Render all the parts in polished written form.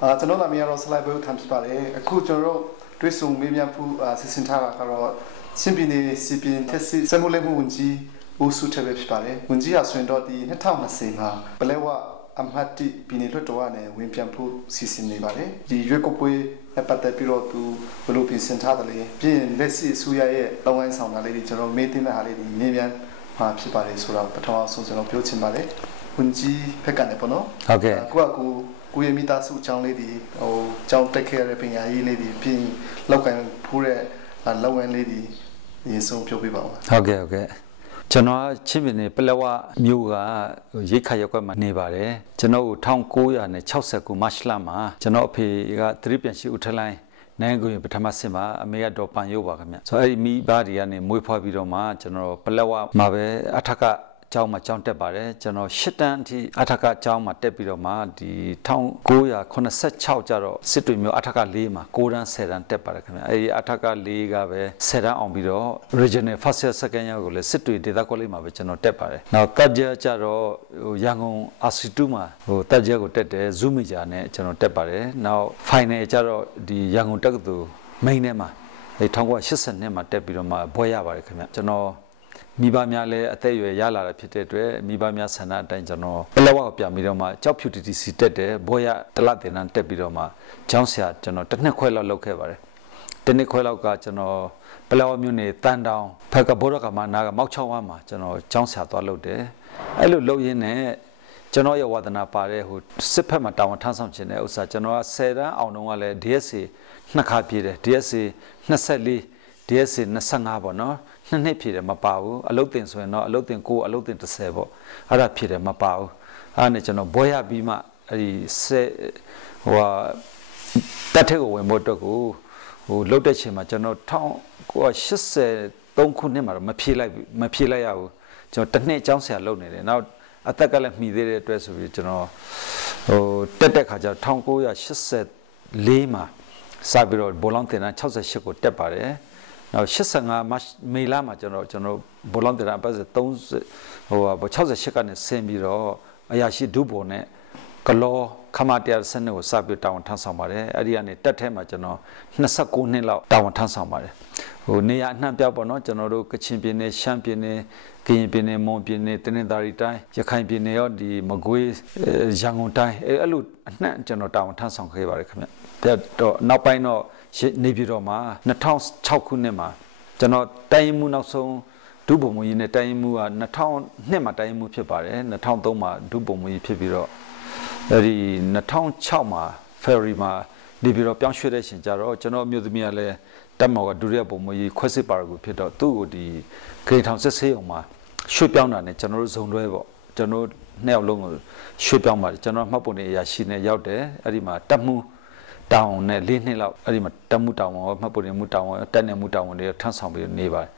ကျွန်တော်နာမည်ကတော့ slide ဘယ်ကိုထမ်းဖြစ်ပါတယ်အခုကျွန်တော်တို့တွဲဆုံမေးမြန်းမှုစစ်စင်ထားတာကတော့ချင်းပြည်နယ်စီပင်တက်စီစမှုလေးမှုဝန်ကြီးဦးစုထက်ပဲဖြစ်ပါတယ်ဝန်ကြီးဟာဆိုရင်တော့ဒီ2020မှာပလဲဝအမတ်တီပြည်နယ်လွှတ်တော်ကနေဝင်ပြန်ဖို့စီစဉ်နေပါတယ်ဒီရွေးကောက်ပွဲပတ်သက်ပြီးတော့သူဘယ်လိုပြင်ဆင်ထားတယ်လဲပြင်လက်ရှိအစိုးရရဲ့လုပ်ငန်းဆောင်တာလေးတွေကျွန်တော်မေးတင်တဲ့ဟာလေးတွေမေးမြန်းမှာဖြစ်ပါတယ်ဆိုတော့ပထမဆုံးကျွန်တော်ပြောချင်ပါတယ်ဝန်ကြီးဖက်ကနေပေါ့နော်ဟုတ်ကဲ့ကိုရမိသားစုအကြောင်းလေးတွေကျောင်းတက်ခဲ့ရတဲ့ပညာရေးလေးတွေပြင်လောက်ကန်ဖိုးတဲ့လုပ်ငန်းလေးတွေအရင်ဆုံးပြောပြပါဦးဟုတ်ကဲ့ကျွန်တော်ချင်းပြည်နယ်ပလက်ဝမြို့ကရိတ်ခါရက်ကွက်မှာနေပါတယ်ကျွန်တော်1969မတ်လမှာကျွန်တော်အဖေကသတိပြန်ရှိဦးထလိုင်းနိုင်ငံကိုပထမဆင့်မှာအမေကတော့ပန်ရုပ်ပါခင်ဗျဆိုတော့အဲ့ဒီမိဘတွေကနေမွေးဖွားပြီးတော့မှကျွန်တော်ပလက်ဝမှာပဲအထက်ကကျောင်းမှာကျောင်းတက်ပါတယ်ကျွန်တော်၈တန်းအထိအထက်ကကျောင်းမှာတက်ပြီးတော့မှဒီ1986ကျတော့စစ်တွေမျိုးအထက်က၄မှာ9တန်း10တန်းတက်ပါတယ်ခင်ဗျအဲဒီအထက်က၄ကပဲ10တန်းအောင်ပြီးတော့ regional first year second year ကိုလည်းစစ်တွေဒေသကောလိပ်မှာပဲကျွန်တော်တက်ပါတယ်နောက်တက်ကြကျတော့ရန်ကုန် RC2 မှာတက်ကြကိုတက်တယ်ဇူးမီဂျာနဲ့ကျွန်တော်တက်ပါတယ်နောက် final ကျတော့ဒီရန်ကုန်တက္ကသိုလ် main ထဲမှာ1982မှာတက်ပြီးတော့မှဘွဲရပါတယ်ခင်ဗျကျွန်တော်မိဘများလည်းအသက်အရွယ်ရလာတာဖြစ်တဲ့အတွက်မိဘများဆန္ဒအတိုင်းကျွန်တော်ပလက်ဝကိုပြန်ပြီးတော့မှကြောက်ဖြူ TTC တက်တယ်ဘောရတလတင်တန်းတက်ပြီးတော့မှကျောင်းဆရာကျွန်တော်တစ်နှစ်ခွဲလောက်လုပ်ခဲ့ပါတယ်တစ်နှစ်ခွဲလောက်ကကျွန်တော်ပလက်ဝမြို့နယ်တန်တောင်ဖက်ကဘောရကမနာကမောက်ချောင်းဝမ်းမှာကျွန်တော်ကျောင်းဆရာသွားလုပ်တယ်အဲ့လိုလုပ်ရင်းနဲ့ကျွန်တော်ရဲ့ဝါသနာပါတဲ့ဟိုစစ်ဖက်မှာတာဝန်ထမ်းဆောင်ခြင်းတဲ့ဥစ္စာကျွန်တော်က10တန်းအောင်တော့ကလည်း DSA နှစ်ခါပြည့်တယ် DSA 24 DSA 25ပေါ့နော်နှစ်နှစ်ဖြည့်တယ်မပါဘူးအလုတ်တင်ဆိုရင်တော့အလုတ်တင်9အလုတ်တင်30ပေါ့အဲ့ဒါဖြည့်တယ်မပါဘူးအဲ့ဒါနဲ့ကျွန်တော်ဘွဲရပြီးမှအဲ့ဒီဟိုတက်ထက်ကိုဝင်ဖို့အတွက်ကိုလုတ်တဲ့ချိန်မှာကျွန်တော်1983ခုနှစ်မှာတော့မဖြည့်လိုက်ရဘူးကျွန်တော်တစ်နှစ်အကြောင်းဆရာလုပ်နေတယ်နောက်အသက်ကလည်းမှီသေးတဲ့အတွက်ဆိုပြီးကျွန်တော်တက်ခါကျ1984မှာစပြီးတော့ဘောလုံးတင်တန်း68ကိုတက်ပါတယ်နောက်85မေလမှာကျွန်တော်ဘောလုံးတင်တန်းပတ်စ3068ကနေဆင်းပြီးတော့အရာရှိဒုဗိုလ်နဲ့ကလောခမတရားစနစ်ကိုစပြီးတာဝန်ထမ်းဆောင်ပါတယ်အဲ့ဒီကနေတက်ထဲမှာကျွန်တော်29နှစ်လောက်တာဝန်ထမ်းဆောင်ပါတယ်နေရာအနှံ့ပြပေါ့နော်ကျွန်တော်တို့ကချင်ပြည်နယ်ရှမ်းပြည်နယ်ကရင်ပြည်နယ်မွန်ပြည်နယ်တနင်္သာရီတိုင်းရခိုင်ပြည်နယ်ရောဒီမကွေးရန်ကုန်တိုင်းအဲ့လိုအနှံ့ကျွန်တော်တာဝန်ထမ်းဆောင်ခဲ့ပါတယ်ခင်ဗျပြတော့နောက်ပိုင်းတော့နေပြည်တော်မှာ2006ခုနှစ်မှာကျွန်တော်တိုင်းမှုနောက်ဆုံးဒုဗိုလ်မှူးကြီးနဲ့တိုင်းမှုက2002မှာတိုင်းမှုဖြစ်ပါတယ်2003မှာဒုဗိုလ်မှူးကြီးဖြစ်ပြီးတော့အဲဒီ2006မှာ February မှာနေပြည်တော်ပြောင်းရွှေ့တဲ့ရှင်ကြတော့ကျွန်တော်အမျိုးသမီးကလည်းတက်မော်ကဒုတိယဗိုလ်မှူးကြီးခွဲစစ်ပါရကိုဖြစ်တော့သူ့ကိုဒီဂေထောင်စစ်ဆေးအောင်မှာရွှေ့ပြောင်းတာနဲ့ကျွန်တော်တို့ဇုံတွဲပေါ့ကျွန်တော်နှစ်ယောက်လုံးကိုရွှေ့ပြောင်းပါတယ်ကျွန်တော်မှတ်ပုံနေအရာရှိနဲ့ရောက်တယ်အဲ့ဒီမှာတက်မှုတောင်နဲ့၄နှစ်လောက်အဲ့ဒီမှာတက်မှုတောင်ရောမှတ်ပုံနေမှုတောင်ရောတက်နေမှုတောင်တွေထမ်းဆောင်ပြီးနေပါတယ်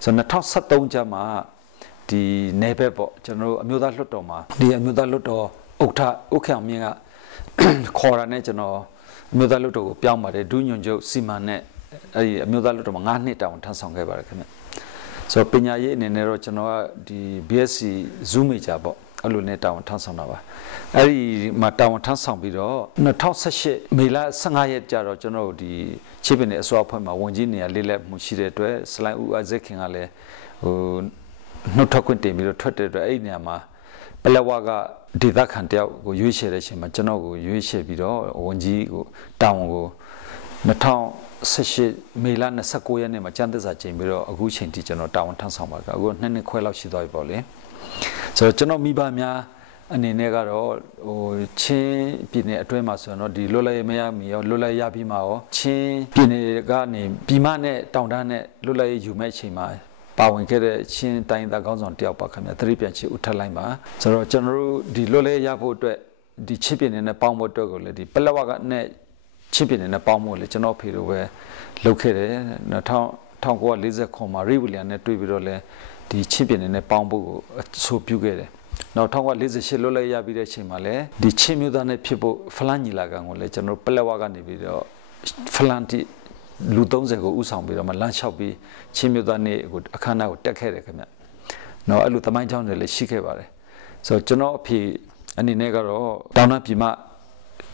ဆိုတော့2013ကျမှဒီနေဘက်ပေါ့ကျွန်တော်တို့အမျိုးသားလွှတ်တော်မှာဒီအမျိုးသားလွှတ်တော်ဥက္ကဋ္ဌမြင့်ကခေါ်တာနဲ့ကျွန်တော်အမျိုးသားလွှတ်တော်ကိုပြောင်းပါတယ်ဒုညွန်ချုပ်စီမံနဲ့အဲ့ဒီအမျိုးသားလွှတ်တော်မှာ9နှစ်တောင်ထမ်းဆောင်ခဲ့ပါတယ်ခင်ဗျဆိုတော့ပညာရေးအနေနဲ့တော့ကျွန်တော်ကဒီ BSc Zoom Major ပေါ့အဲ့လိုနဲ့တာဝန်ထမ်းဆောင်တာပါအဲ့ဒီမှာတာဝန်ထမ်းဆောင်ပြီးတော့2018မေလ15ရက်ကျတော့ကျွန်တော်ဒီချစ်ပင်ရဲ့အစွာအဖွဲ့မှာဝန်ကြီးနေရာလေးလက်မှုရှိတဲ့အတွက်စလိုင်းဦးအဇက်ခင်ကလည်းနှုတ်ထွက်ခွင့်တင်ပြီးတော့ထွက်တဲ့အတွက်အဲ့ဒီနေရာမှာပလက်ဝကဒေသခံတယောက်ကိုရွေးချယ်တဲ့အချိန်မှာကျွန်တော်ကိုရွေးချယ်ပြီးတော့ဝန်ကြီးကိုတာဝန်ကို2018မေလ29ရက်နေ့မှာကျန်းသစ္စာကျင်းပြီးတော့အခုချိန်ထိကျွန်တော်တာဝန်ထမ်းဆောင်ပါကအခု2နှစ်ခွဲလောက်ရှိသွားပြီပေါ့လေဆိုတော့ကျွန်တော်မိဘများအနေနဲ့ကတော့ချင်းပြည်နယ်အတွင်းမှာဆိုတော့ဒီလွတ်လပ်ရေးမရမီရောလွတ်လပ်ရပြီးမှာရောချင်းပြည်နယ်ကနေပြည်မနဲ့တောင်တန်းနဲ့လွတ်လပ်ရေးယူမဲ့အချိန်မှာပါဝင်ခဲ့တဲ့ချင်းတိုင်းသားကောင်းဆောင်တယောက်ပါခင်ဗျသတိပြန်ချီဦးထက်လိုက်ပါဆိုတော့ကျွန်တော်တို့ဒီလွတ်လပ်ရဖို့အတွက်ဒီချင်းပြည်နယ်နဲ့ပေါင်းဖို့အတွက်ကိုလည်းဒီပလက်ဝကနဲ့ချင်းပြည်နယ်နဲ့ပေါင်းဖို့လေကျွန်တော်ဖေတို့ပဲလုပ်ခဲ့တယ်1949မှာရိဝီလျံနဲ့တွေ့ပြီးတော့လဲဒီချင်းပြည်နယ်နဲ့ပေါင်းဖို့ကိုအဆိုပြုခဲ့တယ်နောက်1948လွတ်လပ်ရပြီးတဲ့အချိန်မှာလဲဒီချင်းမျိုးသားနဲ့ဖြစ်ဖို့ဖလန်ညီလာခံကိုလဲကျွန်တော်ပလက်ဝကနေပြီးတော့ဖလန်တီလူ30ကိုဥဆောင်ပြီးတော့မှလမ်းလျှောက်ပြီးချင်းမျိုးသားနဲ့ကိုအခမ်းအနားကိုတက်ခဲ့တယ်ခင်ဗျ။နော်အဲ့လိုသမိုင်းကြောင်းတွေလည်းရှိခဲ့ပါတယ်။ဆိုတော့ကျွန်တော်အဖေအနေနဲ့ကတော့တောင်တပြည်မ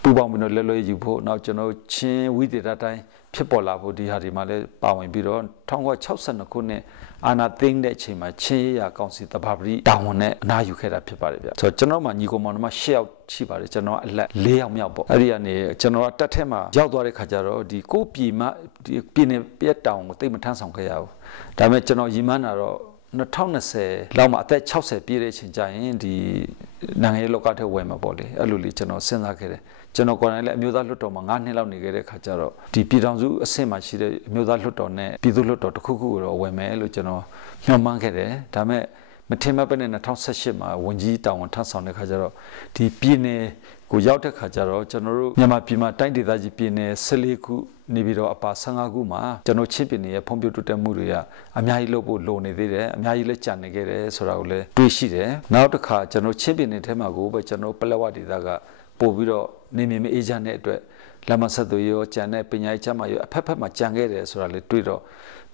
ပူပေါင်းပြီးတော့လဲလွဲယူဖို့နောက်ကျွန်တော်ချင်းဝိသေသတိုင်းဖြစ်ပေါ်လာဖို့ဒီဟာဒီမှာလည်းပါဝင်ပြီးတော့1962ခုနှစ်အာနာသိန်းတဲ့အချိန်မှာချင်းရကောင်စီတဘာပတိတာဝန်နဲ့အနားယူခဲ့တာဖြစ်ပါတယ်ဗျဆိုတော့ကျွန်တော်မှညီကောင်မောင်နှမ10ယောက်ရှိပါတယ်ကျွန်တော်အလက်4ယောက်မြောက်ပေါ့အဲ့ဒီကနေကျွန်တော်တက်ထက်မှာရောက်သွားတဲ့ခါကျတော့ဒီကိုပြည်မဒီပြည်နယ်ပြက်တောင်ကိုတိတ်မထမ်းဆောင်ခဲ့ရဘူးဒါပေမဲ့ကျွန်တော်ရည်မှန်းတာတော့2020လောက်မှာအသက်60ပြည့်တဲ့အချိန်ကျရင်ဒီနိုင်ငံရေးလောကထဲဝင်မှာပေါ့လေအဲ့လိုလေးကျွန်တော်စဉ်းစားခဲ့တယ်ကျွန်တော်ကိုယ်တိုင်လည်းအမျိုးသားလွှတ်တော်မှာ9နှစ်လောက်နေခဲ့တဲ့ခါကျတော့ဒီပြည်ထောင်စုအဆင့်မှာရှိတဲ့အမျိုးသားလွှတ်တော်နဲ့ပြည်သူ့လွှတ်တော်တစ်ခုခုကိုတော့ဝင်မယ်လို့ကျွန်တော်မျှော်မှန်းခဲ့တယ်ဒါပေမဲ့မထင်မှတ်ပဲနဲ့2018မှာဝန်ကြီးတာဝန်ထမ်းဆောင်တဲ့ခါကျတော့ဒီပြည်နယ်ကိုရောက်တဲ့ခါကျတော့ကျွန်တော်တို့မြန်မာပြည်မှာတိုင်းဒေသကြီးပြည်နယ်14ခုနေပြီးတော့အပါ15ခုမှာကျွန်တော်ချင်းပြည်နယ်ရဲ့ဖွံ့ဖြိုးတိုးတက်မှုတွေကအများကြီးလုပ်ဖို့လိုနေသေးတယ်အများကြီးလည်းကြံနေခဲ့တယ်ဆိုတာကိုလည်းတွေးရှိတယ်နောက်တစ်ခါကျွန်တော်ချင်းပြည်နယ်ထဲမှာကိုပဲကျွန်တော်ပလက်ဝဒေသကပို့ပြီးတော့နေမြင်မအေးချမ်းတဲ့အတွက်လမ်းမဆက်သွယ်ရောကြံတဲ့ပညာရေးချမ်းသာရောအဖက်ဖက်မှာကြံခဲ့တယ်ဆိုတာလေးတွေးတော့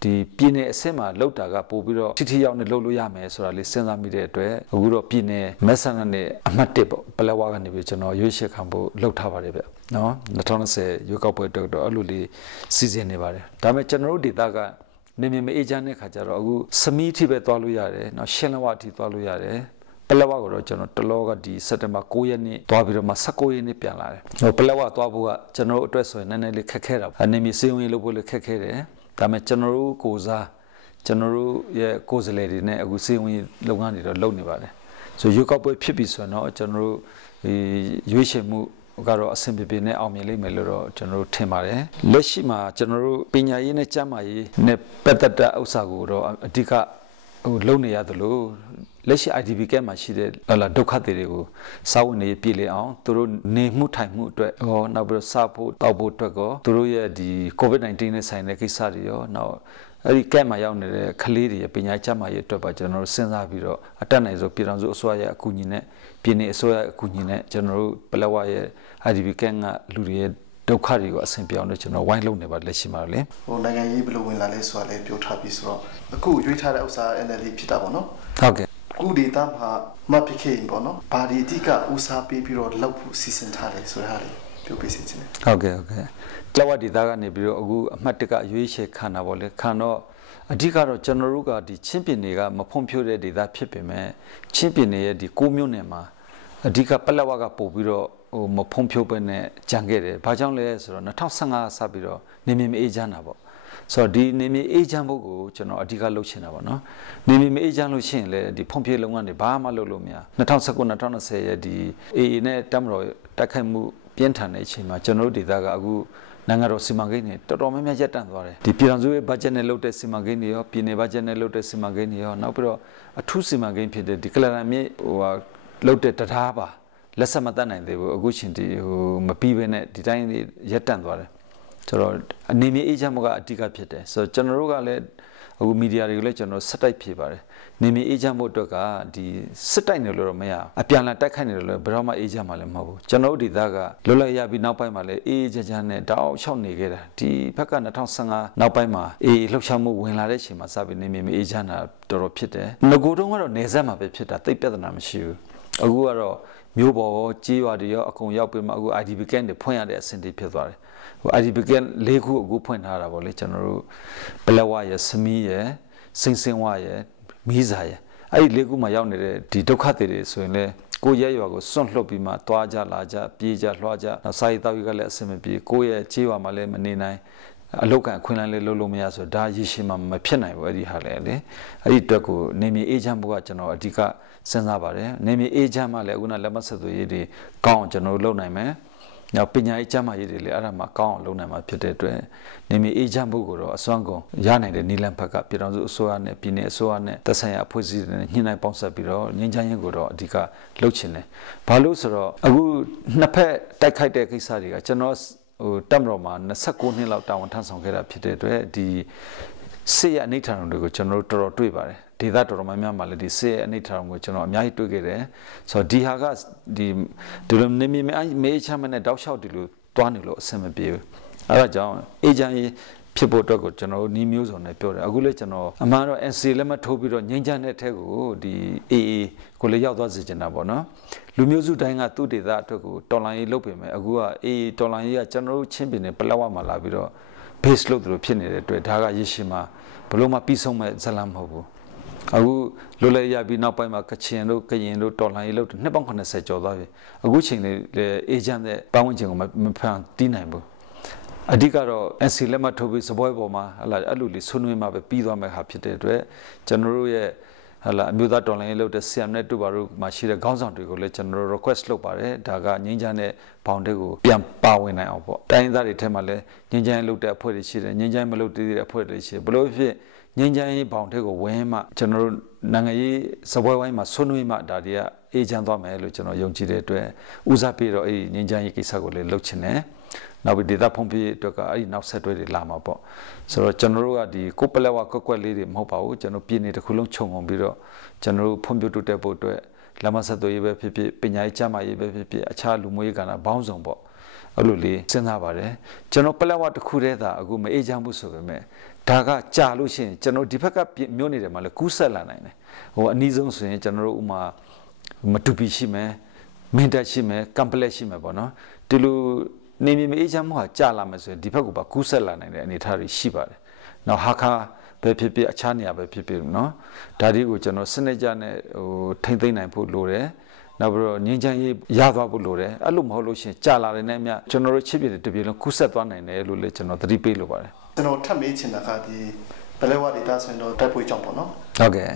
ဒီပြည်နယ်အဆင့်မှာလောက်တာကပို့ပြီးတော့ထိထိရောက်နဲ့လုပ်လို့ရမယ်ဆိုတာလေးစဉ်းစားမိတဲ့အတွက်အခုတော့ပြည်နယ်မက်ဆန်နဲ့အမှတ်1ပေါ့ပလက်ဝကနေပြီးကျွန်တော်ရွေးချယ်ခံဖို့လုပ်ထားပါတယ်ဗျနော်2020ရွေးကောက်ပွဲအတွက်တော့အဲ့လိုလေးစီစဉ်နေပါတယ်ဒါပေမဲ့ကျွန်တော်တို့ဒေသကနေမြင်မအေးချမ်းတဲ့ခါကျတော့အခုစမီးထိပဲသွားလို့ရတယ်နော်ရှင်းလဝအထိသွားလို့ရတယ်ပလက်ဝကိုတော့ကျွန်တော်တလောကဒီစက်တင်ဘာ9ရက်နေ့သွားပြီးတော့မှ19ရက်နေ့ပြန်လာတယ်ဟိုပလက်ဝသွားဖို့ကကျွန်တော်တို့အတွက်ဆိုရင်နည်းနည်းလေးခက်ခဲတာအနေမီစေးဝင်လို့ဖို့လည်းခက်ခဲတယ်ဒါပေမဲ့ကျွန်တော်တို့ကိုစားကျွန်တော်တို့ရဲ့ကိုယ်စားလှယ်တွေနဲ့အခုစေးဝင်လုပ်ငန်းတွေတော့လုပ်နေပါတယ်ဆိုရွေးကောက်ပွဲဖြစ်ပြီဆိုတော့ကျွန်တော်တို့ရွေးချယ်မှုကတော့အဆင်ပြေပြေနဲ့အောင်မြင်လိမ့်မယ်လို့တော့ကျွန်တော်တို့ထင်ပါတယ်လက်ရှိမှာကျွန်တော်တို့ပညာရေးနဲ့ကျန်းမာရေးနဲ့ပတ်သက်တဲ့ဥစ္စာကိုတော့အဓိကလုပ်နေရတယ်လို့လက်ရှိ IDP ကမှာရှိတဲ့ဒုက္ခသည်တွေကိုစာဝန်တွေပြည်လေအောင်သူတို့နေမှုထိုင်မှုအတွက်ဟောနောက်ပြီးတော့စားဖို့တောက်ဖို့အတွက်ကောသူတို့ရဲ့ဒီ COVID-19 နဲ့ဆိုင်တဲ့ကိစ္စတွေရောနောက်အဲ့ဒီကမှာရောက်နေတဲ့ကလေးတွေရဲ့ပညာချမ်းသာရေးအတွက်ပါကျွန်တော်တို့စဉ်းစားပြီးတော့အတက်နိုင်ဆုံးပြည်ထောင်စုအစိုးရရဲ့အကူအညီနဲ့ပြည်내အစိုးရအကူအညီနဲ့ကျွန်တော်တို့ပလက်ဝရဲ့ IDP ကလူတွေရဲ့ဒုက္ခတွေကိုအဆင်ပြေအောင်လို့ကျွန်တော်ဝိုင်းလုပ်နေပါလက်ရှိမှာလေဟိုနိုင်ငံရေးဘယ်လိုဝင်လာလဲဆိုတာလည်းပြောထားပြီးဆိုတော့အခုရွေးထားတဲ့ဥစ္စာ NLD ဖြစ်တာပေါ့နော်ဟုတ်ကဲ့ခုဒေတာမှာမဖြစ်ခဲ့ရင်ပေါ့နော်ဘာဒီအဓိကဥစားပေးပြီးတော့လောက်ဖို့စီစဉ်ထားတယ်ဆိုတာလေးပြောပြစီချင်တယ်ဟုတ်ကဲ့ကျလဝဒေတာကနေပြီးတော့အခုအမှတ်တကရွေးချယ်ခံတာပေါ့လေခံတော့အဓိကတော့ကျွန်တော်တို့ကဒီချင်းပြည်နယ်ကမဖွံ့ဖြိုးတဲ့ဒေသဖြစ်ပေမဲ့ချင်းပြည်နယ်ရဲ့ဒီ6မြို့နယ်မှာအဓိကပလက်ဝကပို့ပြီးတော့ဟိုမဖွံ့ဖြိုးပဲနဲ့ကြံခဲ့တယ်ဘာကြောင့်လဲဆိုတော့2015စပြီးတော့နေမြင်မအေးချမ်းတာပေါ့ဆိုတော့ဒီနေမြင်အေးချမ်းဖို့ကိုကျွန်တော်အဓိကလုပ်ချင်တာပေါ့နော်နေမြင်မအေးချမ်းလို့ရှိရင်လည်းဒီဖွံ့ဖြိုးလုပ်ငန်းတွေဘာမှလုပ်လို့မရ2019 2020ရဲ့ဒီ AA နဲ့တမတော်တိုက်ခိုက်မှုပြင်းထန်တဲ့အချိန်မှာကျွန်တော်တို့ဒေသကအခုနိုင်ငံတော်စီမံကိန်းတွေတော်တော်များများရပ်တန့်သွားတယ်ဒီပြည်ထောင်စုရဲ့ဘတ်ဂျက်နဲ့လုပ်တဲ့စီမံကိန်းတွေရောပြည်နယ်ဘတ်ဂျက်နဲ့လုပ်တဲ့စီမံကိန်းတွေရောနောက်ပြီးတော့အထူးစီမံကိန်းဖြစ်တဲ့ဒီကလရန်မြေဟိုလုပ်တဲ့တရားပါလက်ဆက်မတတ်နိုင်သေးဘူးအခုချင်းဒီဟိုမပြီးဘဲနဲ့ဒီတိုင်းရက်တန့်သွားတယ်ဆိုတော့အနေနဲ့အေဂျင့်မကအဓိကဖြစ်တယ်ဆိုတော့ကျွန်တော်တို့ကလည်းအခုမီဒီယာတွေကိုလည်းကျွန်တော်စက်တိုက်ဖြေပါတယ်နေမီအေဂျင့်မို့အတွက်ကဒီစစ်တိုက်နေလို့တော့မရအပြန်လာတိုက်ခိုက်နေလို့လည်းဘယ်တော့မှအေဂျင့်မှလည်းမဟုတ်ဘူးကျွန်တော်တို့ဒေသကလွတ်လပ်ရပြီးနောက်ပိုင်းမှာလည်းအေးချမ်းနဲ့တောက်လျှောက်နေခဲ့တာဒီဘက်က2015နောက်ပိုင်းမှာအေးလှုပ်ရှားမှုဝင်လာတဲ့အချိန်မှာစပြီးနေမီအေဂျင့်တာတော်တော်ဖြစ်တယ်ငကိုတုံးကတော့နေဆက်မှာပဲဖြစ်တာတိတ်ပြဿနာမရှိဘူးအခုကတော့မျိုးပေါ်ကြေးရွာတွေရောအကုန်ရောက်ပြီးမှအခု IDP camp တွေဖွင့်ရတဲ့အဆင့်တွေဖြစ်သွားတယ်ဟို IDP camp ၄ခုအခုဖွင့်ထားတာပေါ့လေကျွန်တော်တို့ပလက်ဝရယ်စမီးရယ်စိန်စင်ဝရယ်မီးစာရယ်အဲ့ဒီ၄ခုမှာရောက်နေတဲ့ဒီဒုက္ခတွေဆိုရင်လည်းကိုရဲရွာကိုစွန့်လှုပ်ပြီးမှသွားကြလာကြပြေးကြလွှားကြနောက်စာရေးတောက်ရေးကလည်းအဆင်မပြေကိုရဲ့ကြေးရွာမှာလည်းမနေနိုင်အလောက်ကန်ခွင့်လန်းလေးလုပ်လို့မရဆိုဒါရရှိမှမဖြစ်နိုင်ဘူးအဲ့ဒီဟာလည်းလေအဲ့ဒီအတွက်ကိုနေမြေအေဂျင့်ဘုကကျွန်တော်အဓိကစဉ်းစားပါတယ်နေမြေအေဂျင့်မှလည်းအခုနလက်မဆက်သွေးရေးတွေကောင်းအောင်ကျွန်တော်လုပ်နိုင်မယ်နောက်ပညာရေးကျမ်းမာရေးတွေလည်းအဲ့ဒါမှကောင်းအောင်လုပ်နိုင်မှာဖြစ်တဲ့အတွက်နေမြေအေဂျင့်ဘုကိုတော့အစွမ်းကုန်ရနိုင်တဲ့နီလန်ဘက်ကပြည်တော်စုအစိုးရနဲ့ပြည်내အစိုးရနဲ့သက်ဆိုင်ရာအဖွဲ့အစည်းတွေနဲ့ညှိနှိုင်းပေါင်းစပ်ပြီးတော့ငြိမ်းချမ်းရေးကိုတော့အဓိကလုပ်ချင်တယ်ဘာလို့ဆိုတော့အခုနှစ်ဖက်တိုက်ခိုက်တဲ့ကိစ္စတွေကကျွန်တော်ဟိုတက်မတော်မှာ29နှစ်လောက်တာဝန်ထမ်းဆောင်ခဲ့တာဖြစ်တဲ့အတွက်ဒီစစ်ရဲ့အနိဋ္ဌာရုံတွေကိုကျွန်တော်တို့တော်တော်တွေ့ပါတယ်ဒေသတော်တော်များများမှာလည်းဒီစစ်ရဲ့အနိဋ္ဌာရုံကိုကျွန်တော်အများကြီးတွေ့ခဲ့တယ်ဆိုတော့ဒီဟာကဒီလိုနေမေးချမ်းမနဲ့တောက်လျှောက်ဒီလိုတွားနေလို့အဆင်မပြေဘူးအဲဒါကြောင့်အေဂျင့် ဖြစ်ဖို့အတွက်ကိုကျွန်တော်နီးမျိုးစုံနဲ့ပြောတယ်အခုလေကျွန်တော်အမှန်တော့ NC လက်မှတ်ထိုးပြီးတော့ငြိမ်းချမ်းတဲ့ထက်ကိုဒီ AA ကိုလည်းရောက်သွားစေချင်တာပေါ့နော်လူမျိုးစုတိုင်းကသူ့ဒေသအတွက်ကိုတော်လိုင်းရေးလုပ်ပြင်မယ်အခုက AA တော်လိုင်းရေးကကျွန်တော်တို့ချင်းပြည်နယ်ပလက်ဝမှာလာပြီးတော့ base လုပ်လို့ဖြစ်နေတဲ့အတွက်ဒါကရရှိမှာဘလို့မှပြီးဆုံးမဲ့ဇလံမဟုတ်ဘူးအခုလိုလဲရပြီးနောက်ပိုင်းမှာကချင်တို့ကရင်တို့တော်လိုင်းရေးလုပ်တယ်နှစ်ပေါင်း80ကျော်သွားပြီအခုချိန်လေးအေဂျင့်တဲ့ပတ်ဝန်းကျင်ကိုမဖန်တီးနိုင်ဘူးအဓိကတော့ NC လက်မှတ်ထိုးပြီးစပွဲပေါ်မှာဟလာအဲ့လိုလေးဆွနွေးမှာပဲပြီးသွားမဲ့ဟာဖြစ်တဲ့အတွက်ကျွန်တော်တို့ရဲ့ဟလာအမျိုးသားတော်လိုင်းရေးလုပ်တဲ့ CM နဲ့တူပါတို့မှာရှိတဲ့ခေါင်းဆောင်တွေကိုလည်းကျွန်တော်တို့ request လုပ်ပါတယ်ဒါကငင်းချမ်းတဲ့ဘောင်တွေကိုပြန်ပါဝင်နိုင်အောင်ပေါ့တိုင်းသားတွေထဲမှာလည်းငင်းချမ်းလုပ်တဲ့အဖွဲ့တွေရှိတယ်ငင်းချမ်းမလုပ်သေးတဲ့အဖွဲ့တွေရှိတယ်ဘလို့ဖြစ်ငင်းချမ်းရေးဘောင်တွေကိုဝင်မှကျွန်တော်တို့နိုင်ငံရေးစပွဲဝိုင်းမှာဆွနွေးမှဒါတွေကအေဂျင့်သွားမယ်လို့ကျွန်တော်ယုံကြည်တဲ့အတွက်ဦးစားပေးတော့အဲ့ဒီငင်းချမ်းရေးကိစ္စကိုလည်းလုပ်ချင်တယ်နောက်ပြီးဒေတာဖုံးပြည့်အတွက်ကအဲ့ဒီနောက်ဆက်တွဲတွေလာမှာပေါ့ဆိုတော့ကျွန်တော်တို့ကဒီကိုပလက်ဝကွက်လေးတွေမဟုတ်ပါဘူးကျွန်တော်ပြည်နေတစ်ခုလုံးခြုံငုံပြီးတော့ကျွန်တော်တို့ဖွံ့ဖြိုးတိုးတက်ဖို့အတွက်လမ်းမဆက်သွယ်ရေးပဲဖြစ်ဖြစ်ပညာရေးကျန်းမာရေးပဲဖြစ်ဖြစ်အခြားလူမှုရေးကဏ္ဍပေါင်းစုံပေါ့အဲ့လိုလေးစဉ်းစားပါတယ်ကျွန်တော်ပလက်ဝတစ်ခုတည်းသာအခုမအေးချမ်းဘူးဆိုပေမဲ့ဒါကကြာလို့ရှိရင်ကျွန်တော်ဒီဘက်ကမြို့နေတယ်မှာလည်းကူးဆက်လာနိုင်တယ်ဟိုအနည်းဆုံးဆိုရင်ကျွန်တော်တို့ဥမာမတူပီရှိမယ်မင်းတက်ရှိမယ်ကမ်ပလက်ရှိမယ်ပေါ့နော်ဒီလိုနေမြေအေးချမ်းမှုဟာကြာလာမယ်ဆိုရင်ဒီဘက်ကပါကူးဆက်လာနိုင်တဲ့အနေအထားတွေရှိပါတယ်။နောက်ဟာခါပဲဖြစ်ဖြစ်အခြားနေရာပဲဖြစ်ဖြစ်နော်ဒါတွေကိုကျွန်တော်စနစ်ကြနဲ့ဟိုထိမ့်သိမ့်နိုင်ဖို့လိုတယ်။နောက်ပြီးတော့ငင်းချမ်းရေးရသွားဖို့လိုတယ်။အဲ့လိုမဟုတ်လို့ရှိရင်ကြာလာတဲ့နဲ့အမျှကျွန်တော်တို့ချစ်ပြည်တပြည်လုံးကူးဆက်သွားနိုင်တယ်လို့လည်းကျွန်တော်သတိပေးလိုပါတယ်။ကျွန်တော်ထပ်မေးချင်တာကဒီဘလဲဝဒေတာဆိုရင်တော့တိုက်ပွဲကြောင့်ပေါ့နော်ဟုတ်ကဲ့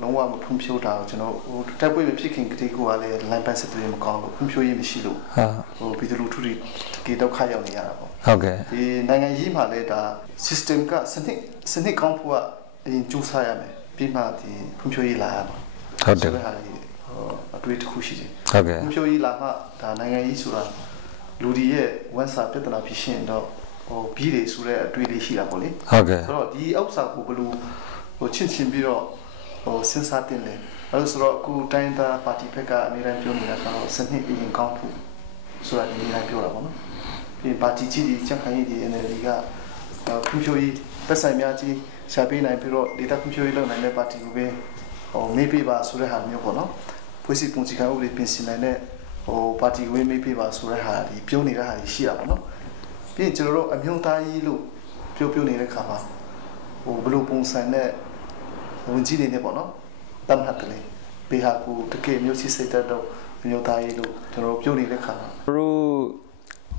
လုံးဝမဖွံ့ဖြိုးတာကျွန်တော်ဟိုတိုက်ပွဲဖြစ်ခင်ကတိကလည်းလမ်းပန်းစစ်တွေမကောင်းလို့ဖွံ့ဖြိုးရေးမရှိလို့ဟိုပြည်သူလူထုတွေကေဒုက္ခရောက်နေရတာပေါ့ဟုတ်ကဲ့ဒီနိုင်ငံကြီးမှာလည်းဒါ system ကစနစ်ကောင်းဖို့ကအရင်ကြိုးစားရမယ်ပြီးမှဒီဖွံ့ဖြိုးရေးလာရမှာဟုတ်တယ်အတွေ့တစ်ခုရှိတယ်ဟုတ်ကဲ့ဖွံ့ဖြိုးရေးလာမှဒါနိုင်ငံကြီးဆိုတာလူတွေရဲ့ဝန်စာပြဿနာဖြစ်ရှင်တော့ဟိုပြီးတွေဆိုတဲ့အတွေ့လေးရှိတာပေါ့လေဟုတ်ကဲ့ဆိုတော့ဒီအောက်စာကိုဘယ်လိုဟိုချင်းပြီးတော့ဟိုစဉ်းစားတင်လဲအဲဆိုတော့အခုတိုင်းသားပါတီဘက်ကအများအားပြောနေတာကတော့စနစ်အရင်ကောင်းဖို့ဆိုတာဒီနေ့ပြောတာပေါ့နော်ပြီးပါတီကြီးချက်ခိုင်းရေးဒီ NLD ကဖွံ့ဖြိုးရေးပတ်ဆိုင်များကြီးရှာပေးနိုင်ပြီးတော့ဒေတာဖွံ့ဖြိုးရေးလုပ်နိုင်တဲ့ပါတီကိုပဲဟိုမေးပေးပါဆိုတဲ့ဟာမျိုးပေါ့နော်ဖွဲ့စည်းပုံစံဥပဒေပြင်ဆင်နိုင်တဲ့ဟိုပါတီကိုမေးပေးပါဆိုတဲ့ဟာဒီပြောနေတဲ့ဟာရှိတာပေါ့နော်ပြီးရင်ကျွန်တော်တို့အမျိုးသားရေးလို့ပြောနေတဲ့ခါမှာဟိုဘလို့ပုံစံနဲ့ဝင်ကြီးနေနေပေါ့နော်တမ်းဟတ်တယ်ဘေဟာကူတကယ်မျိုးစစ်စစ်တော့အမျိုးသားရေးလို့ကျွန်တော်ပြောနေတဲ့ခါမှာတို့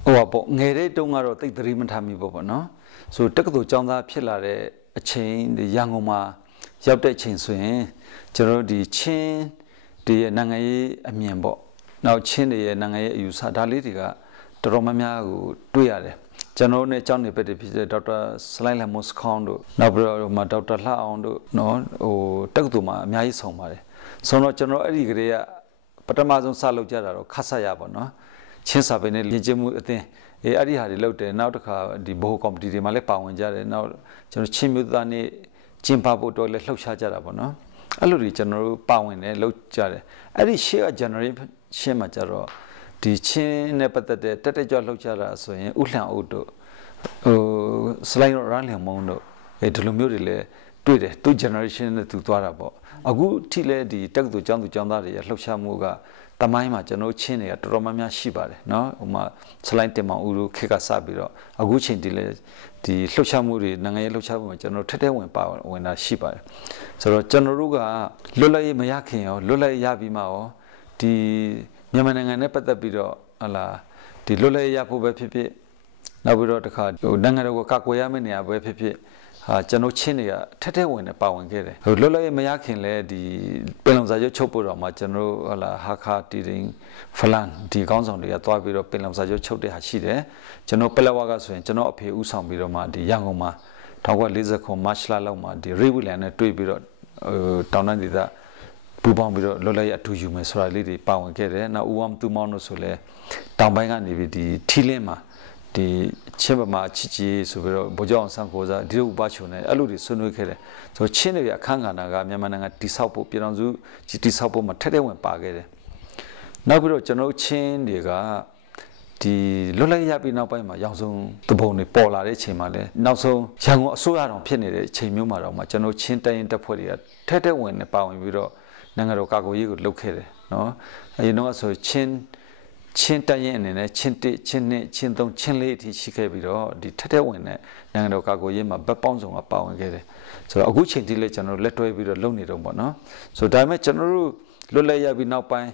ဟိုပေါ့ငယ်တဲ့တုန်းကတော့တိတ်သတိမထားမိပေါ့နော်ဆိုတက္ကသိုလ်ကျောင်းသားဖြစ်လာတဲ့အချိန်ရန်ကုန်မှာရောက်တဲ့အချိန်ဆိုရင်ကျွန်တော်တို့ဒီချင်းဒီရဲ့နိုင်ငံရေးအမြင်ပေါ့နောက်ချင်းတွေရဲ့နိုင်ငံရေးအယူဆဒါလေးတွေကတော်တော်များများကိုတွေ့ရတယ်ကျွန်တော်နဲ့ကျောင်းနေပဲဖြစ်တဲ့ဒေါက်တာစလိုက်လမ်မော့စ်ခေါင်းတို့နောက်ပြီးတော့ဒေါက်တာလှအောင်တို့နော်ဟိုတက္ကသိုလ်မှာအများကြီးဆောင်ပါတယ်ဆိုတော့ကျွန်တော်အဲ့ဒီကလေးကပထမဆုံးစလုပ်ကြတာတော့ခတ်ဆက်ရပါတော့ချင်းစာပေနဲ့လည်ကျမှုအသင်းအဲ့ဒီဟာတွေလုပ်တယ်နောက်တစ်ခါဒီဘိုးကော်မတီတွေမှာလည်းပါဝင်ကြတယ်နောက်ကျွန်တော်ချင်းမျိုးသားနဲ့ကျင်းပဖို့တော့လည်းလှုပ်ရှားကြတာပေါ့နော်အဲ့လိုတွေကျွန်တော်တို့ပါဝင်တယ်လုပ်ကြတယ်အဲ့ဒီရှေ့က generation မှာကျတော့ဒီချင်းနဲ့ပတ်သက်တဲ့တက်ကြွလှုပ်ရှားတာဆိုရင်ဥလှံအုပ်တို့ဟိုစလိုက်ရန်လျံမုံတို့ဒီလိုမျိုးတွေလည်းတွေ့တယ်သူ generation နဲ့သူသွားတာပေါ့အခုထိလည်းဒီတက္ကသိုလ်ကျောင်းသူကျောင်းသားတွေရဲ့လှုပ်ရှားမှုကတမိုင်းမှာကျွန်တော်ချင်းတွေကတော်တော်များများရှိပါတယ်เนาะဟိုမှာစလိုက်တင်မောင်ဦးတို့ခေတ်ကစပြီးတော့အခုချိန်ဒီလေဒီလှုပ်ရှားမှုတွေနိုင်ငံရေးလှုပ်ရှားမှုမှာကျွန်တော်ထက်ထဲဝင်ပါဝင်တာရှိပါတယ်ဆိုတော့ကျွန်တော်တို့ကလွတ်လပ်ရေးမရခင်ရောလွတ်လပ်ရေးရပြီးမှရောဒီမြန်မာနိုင်ငံနဲ့ပတ်သက်ပြီးတော့ဟလာဒီလွတ်လပ်ရေးရဖို့ပဲဖြစ်ဖြစ်နောက်ပြီးတော့တခါဟိုနိုင်ငံတော်ကိုကာကွယ်ရမယ့်နေရာပဲဖြစ်ဖြစ်ဟာကျွန်တော်ချင်းတွေကထက်ထဲဝင်နေပါဝင်ခဲ့တယ်ဟိုလွတ်လပ်ရေးမရခင်လဲဒီပင်လုံစာချုပ်ချုပ်ဖို့တော့မှကျွန်တော်ဟလာဟာခါတီရင်ဖလန်ဒီကောင်းဆောင်တွေကသွားပြီးတော့ပင်လုံစာချုပ်ချုပ်တဲ့ဟာရှိတယ်ကျွန်တော်ပလက်ဝကဆိုရင်ကျွန်တော်အဖေဦးဆောင်ပြီးတော့မှဒီရန်ကုန်မှာ1949မတ်လလောက်မှာဒီရိဝီလန်နဲ့တွေ့ပြီးတော့တောင်တန်းဒေသပူပေါင်းပြီးတော့လွတ်လပ်ရေးအထူးယူမယ်ဆိုတာလေးတွေပါဝင်ခဲ့တယ်နောက်ဦးဝမ်တူမောင်တို့ဆိုလဲတောင်ပိုင်းကနေပြီးဒီထီလင်းမှာဒီချင်းပမာချစ်ကြီးဆိုပြီးတော့ဗိုလ်ချုပ်အောင်ဆန်းကိုစားဒီလိုဥပချုံနဲ့အဲ့လိုတွေဆွေးနွေးခဲ့တယ်ဆိုတော့ချင်းတွေအခန်းကဏ္ဍကမြန်မာနိုင်ငံတိဆောက်ဖို့ပြည်တော်စုတိဆောက်ဖို့မှာထက်ထဲဝင်ပါခဲ့တယ်နောက်ပြီးတော့ကျွန်တော်ချင်းတွေကဒီ ဒီလွတ်လပ်ရပြီးနောက်ပိုင်းမှာရောင်စုံတပုံတွေပေါ်လာတဲ့အချိန်မှာလဲနောက်ဆုံးရန်ကုန်အစိုးရတော်ဖြစ်နေတဲ့အချိန်မျိုးမှာတော့မှကျွန်တော်ချင်းတိုင်းတက်ဖွဲ့တွေကထဲဝင်နေပါဝင်ပြီးတော့နိုင်ငံတော်ကာကွယ်ရေးကိုလုပ်ခဲ့တယ်နော်အရင်တော့ဆိုချင်းတိုင်းရင်အနေနဲ့ချင်း1ချင်း2ချင်း3ချင်း4အထိရှိခဲ့ပြီးတော့ဒီထဲဝင်တဲ့နိုင်ငံတော်ကာကွယ်ရေးမှာဗတ်ပေါင်းစုံကပါဝင်ခဲ့တယ်ဆိုတော့အခုချိန်ထိလဲကျွန်တော်လက်တွဲပြီးတော့လုပ်နေတော့ပေါ့နော်ဆိုတော့ဒါပေမဲ့ကျွန်တော်တို့လွတ်လပ်ရပြီးနောက်ပိုင်း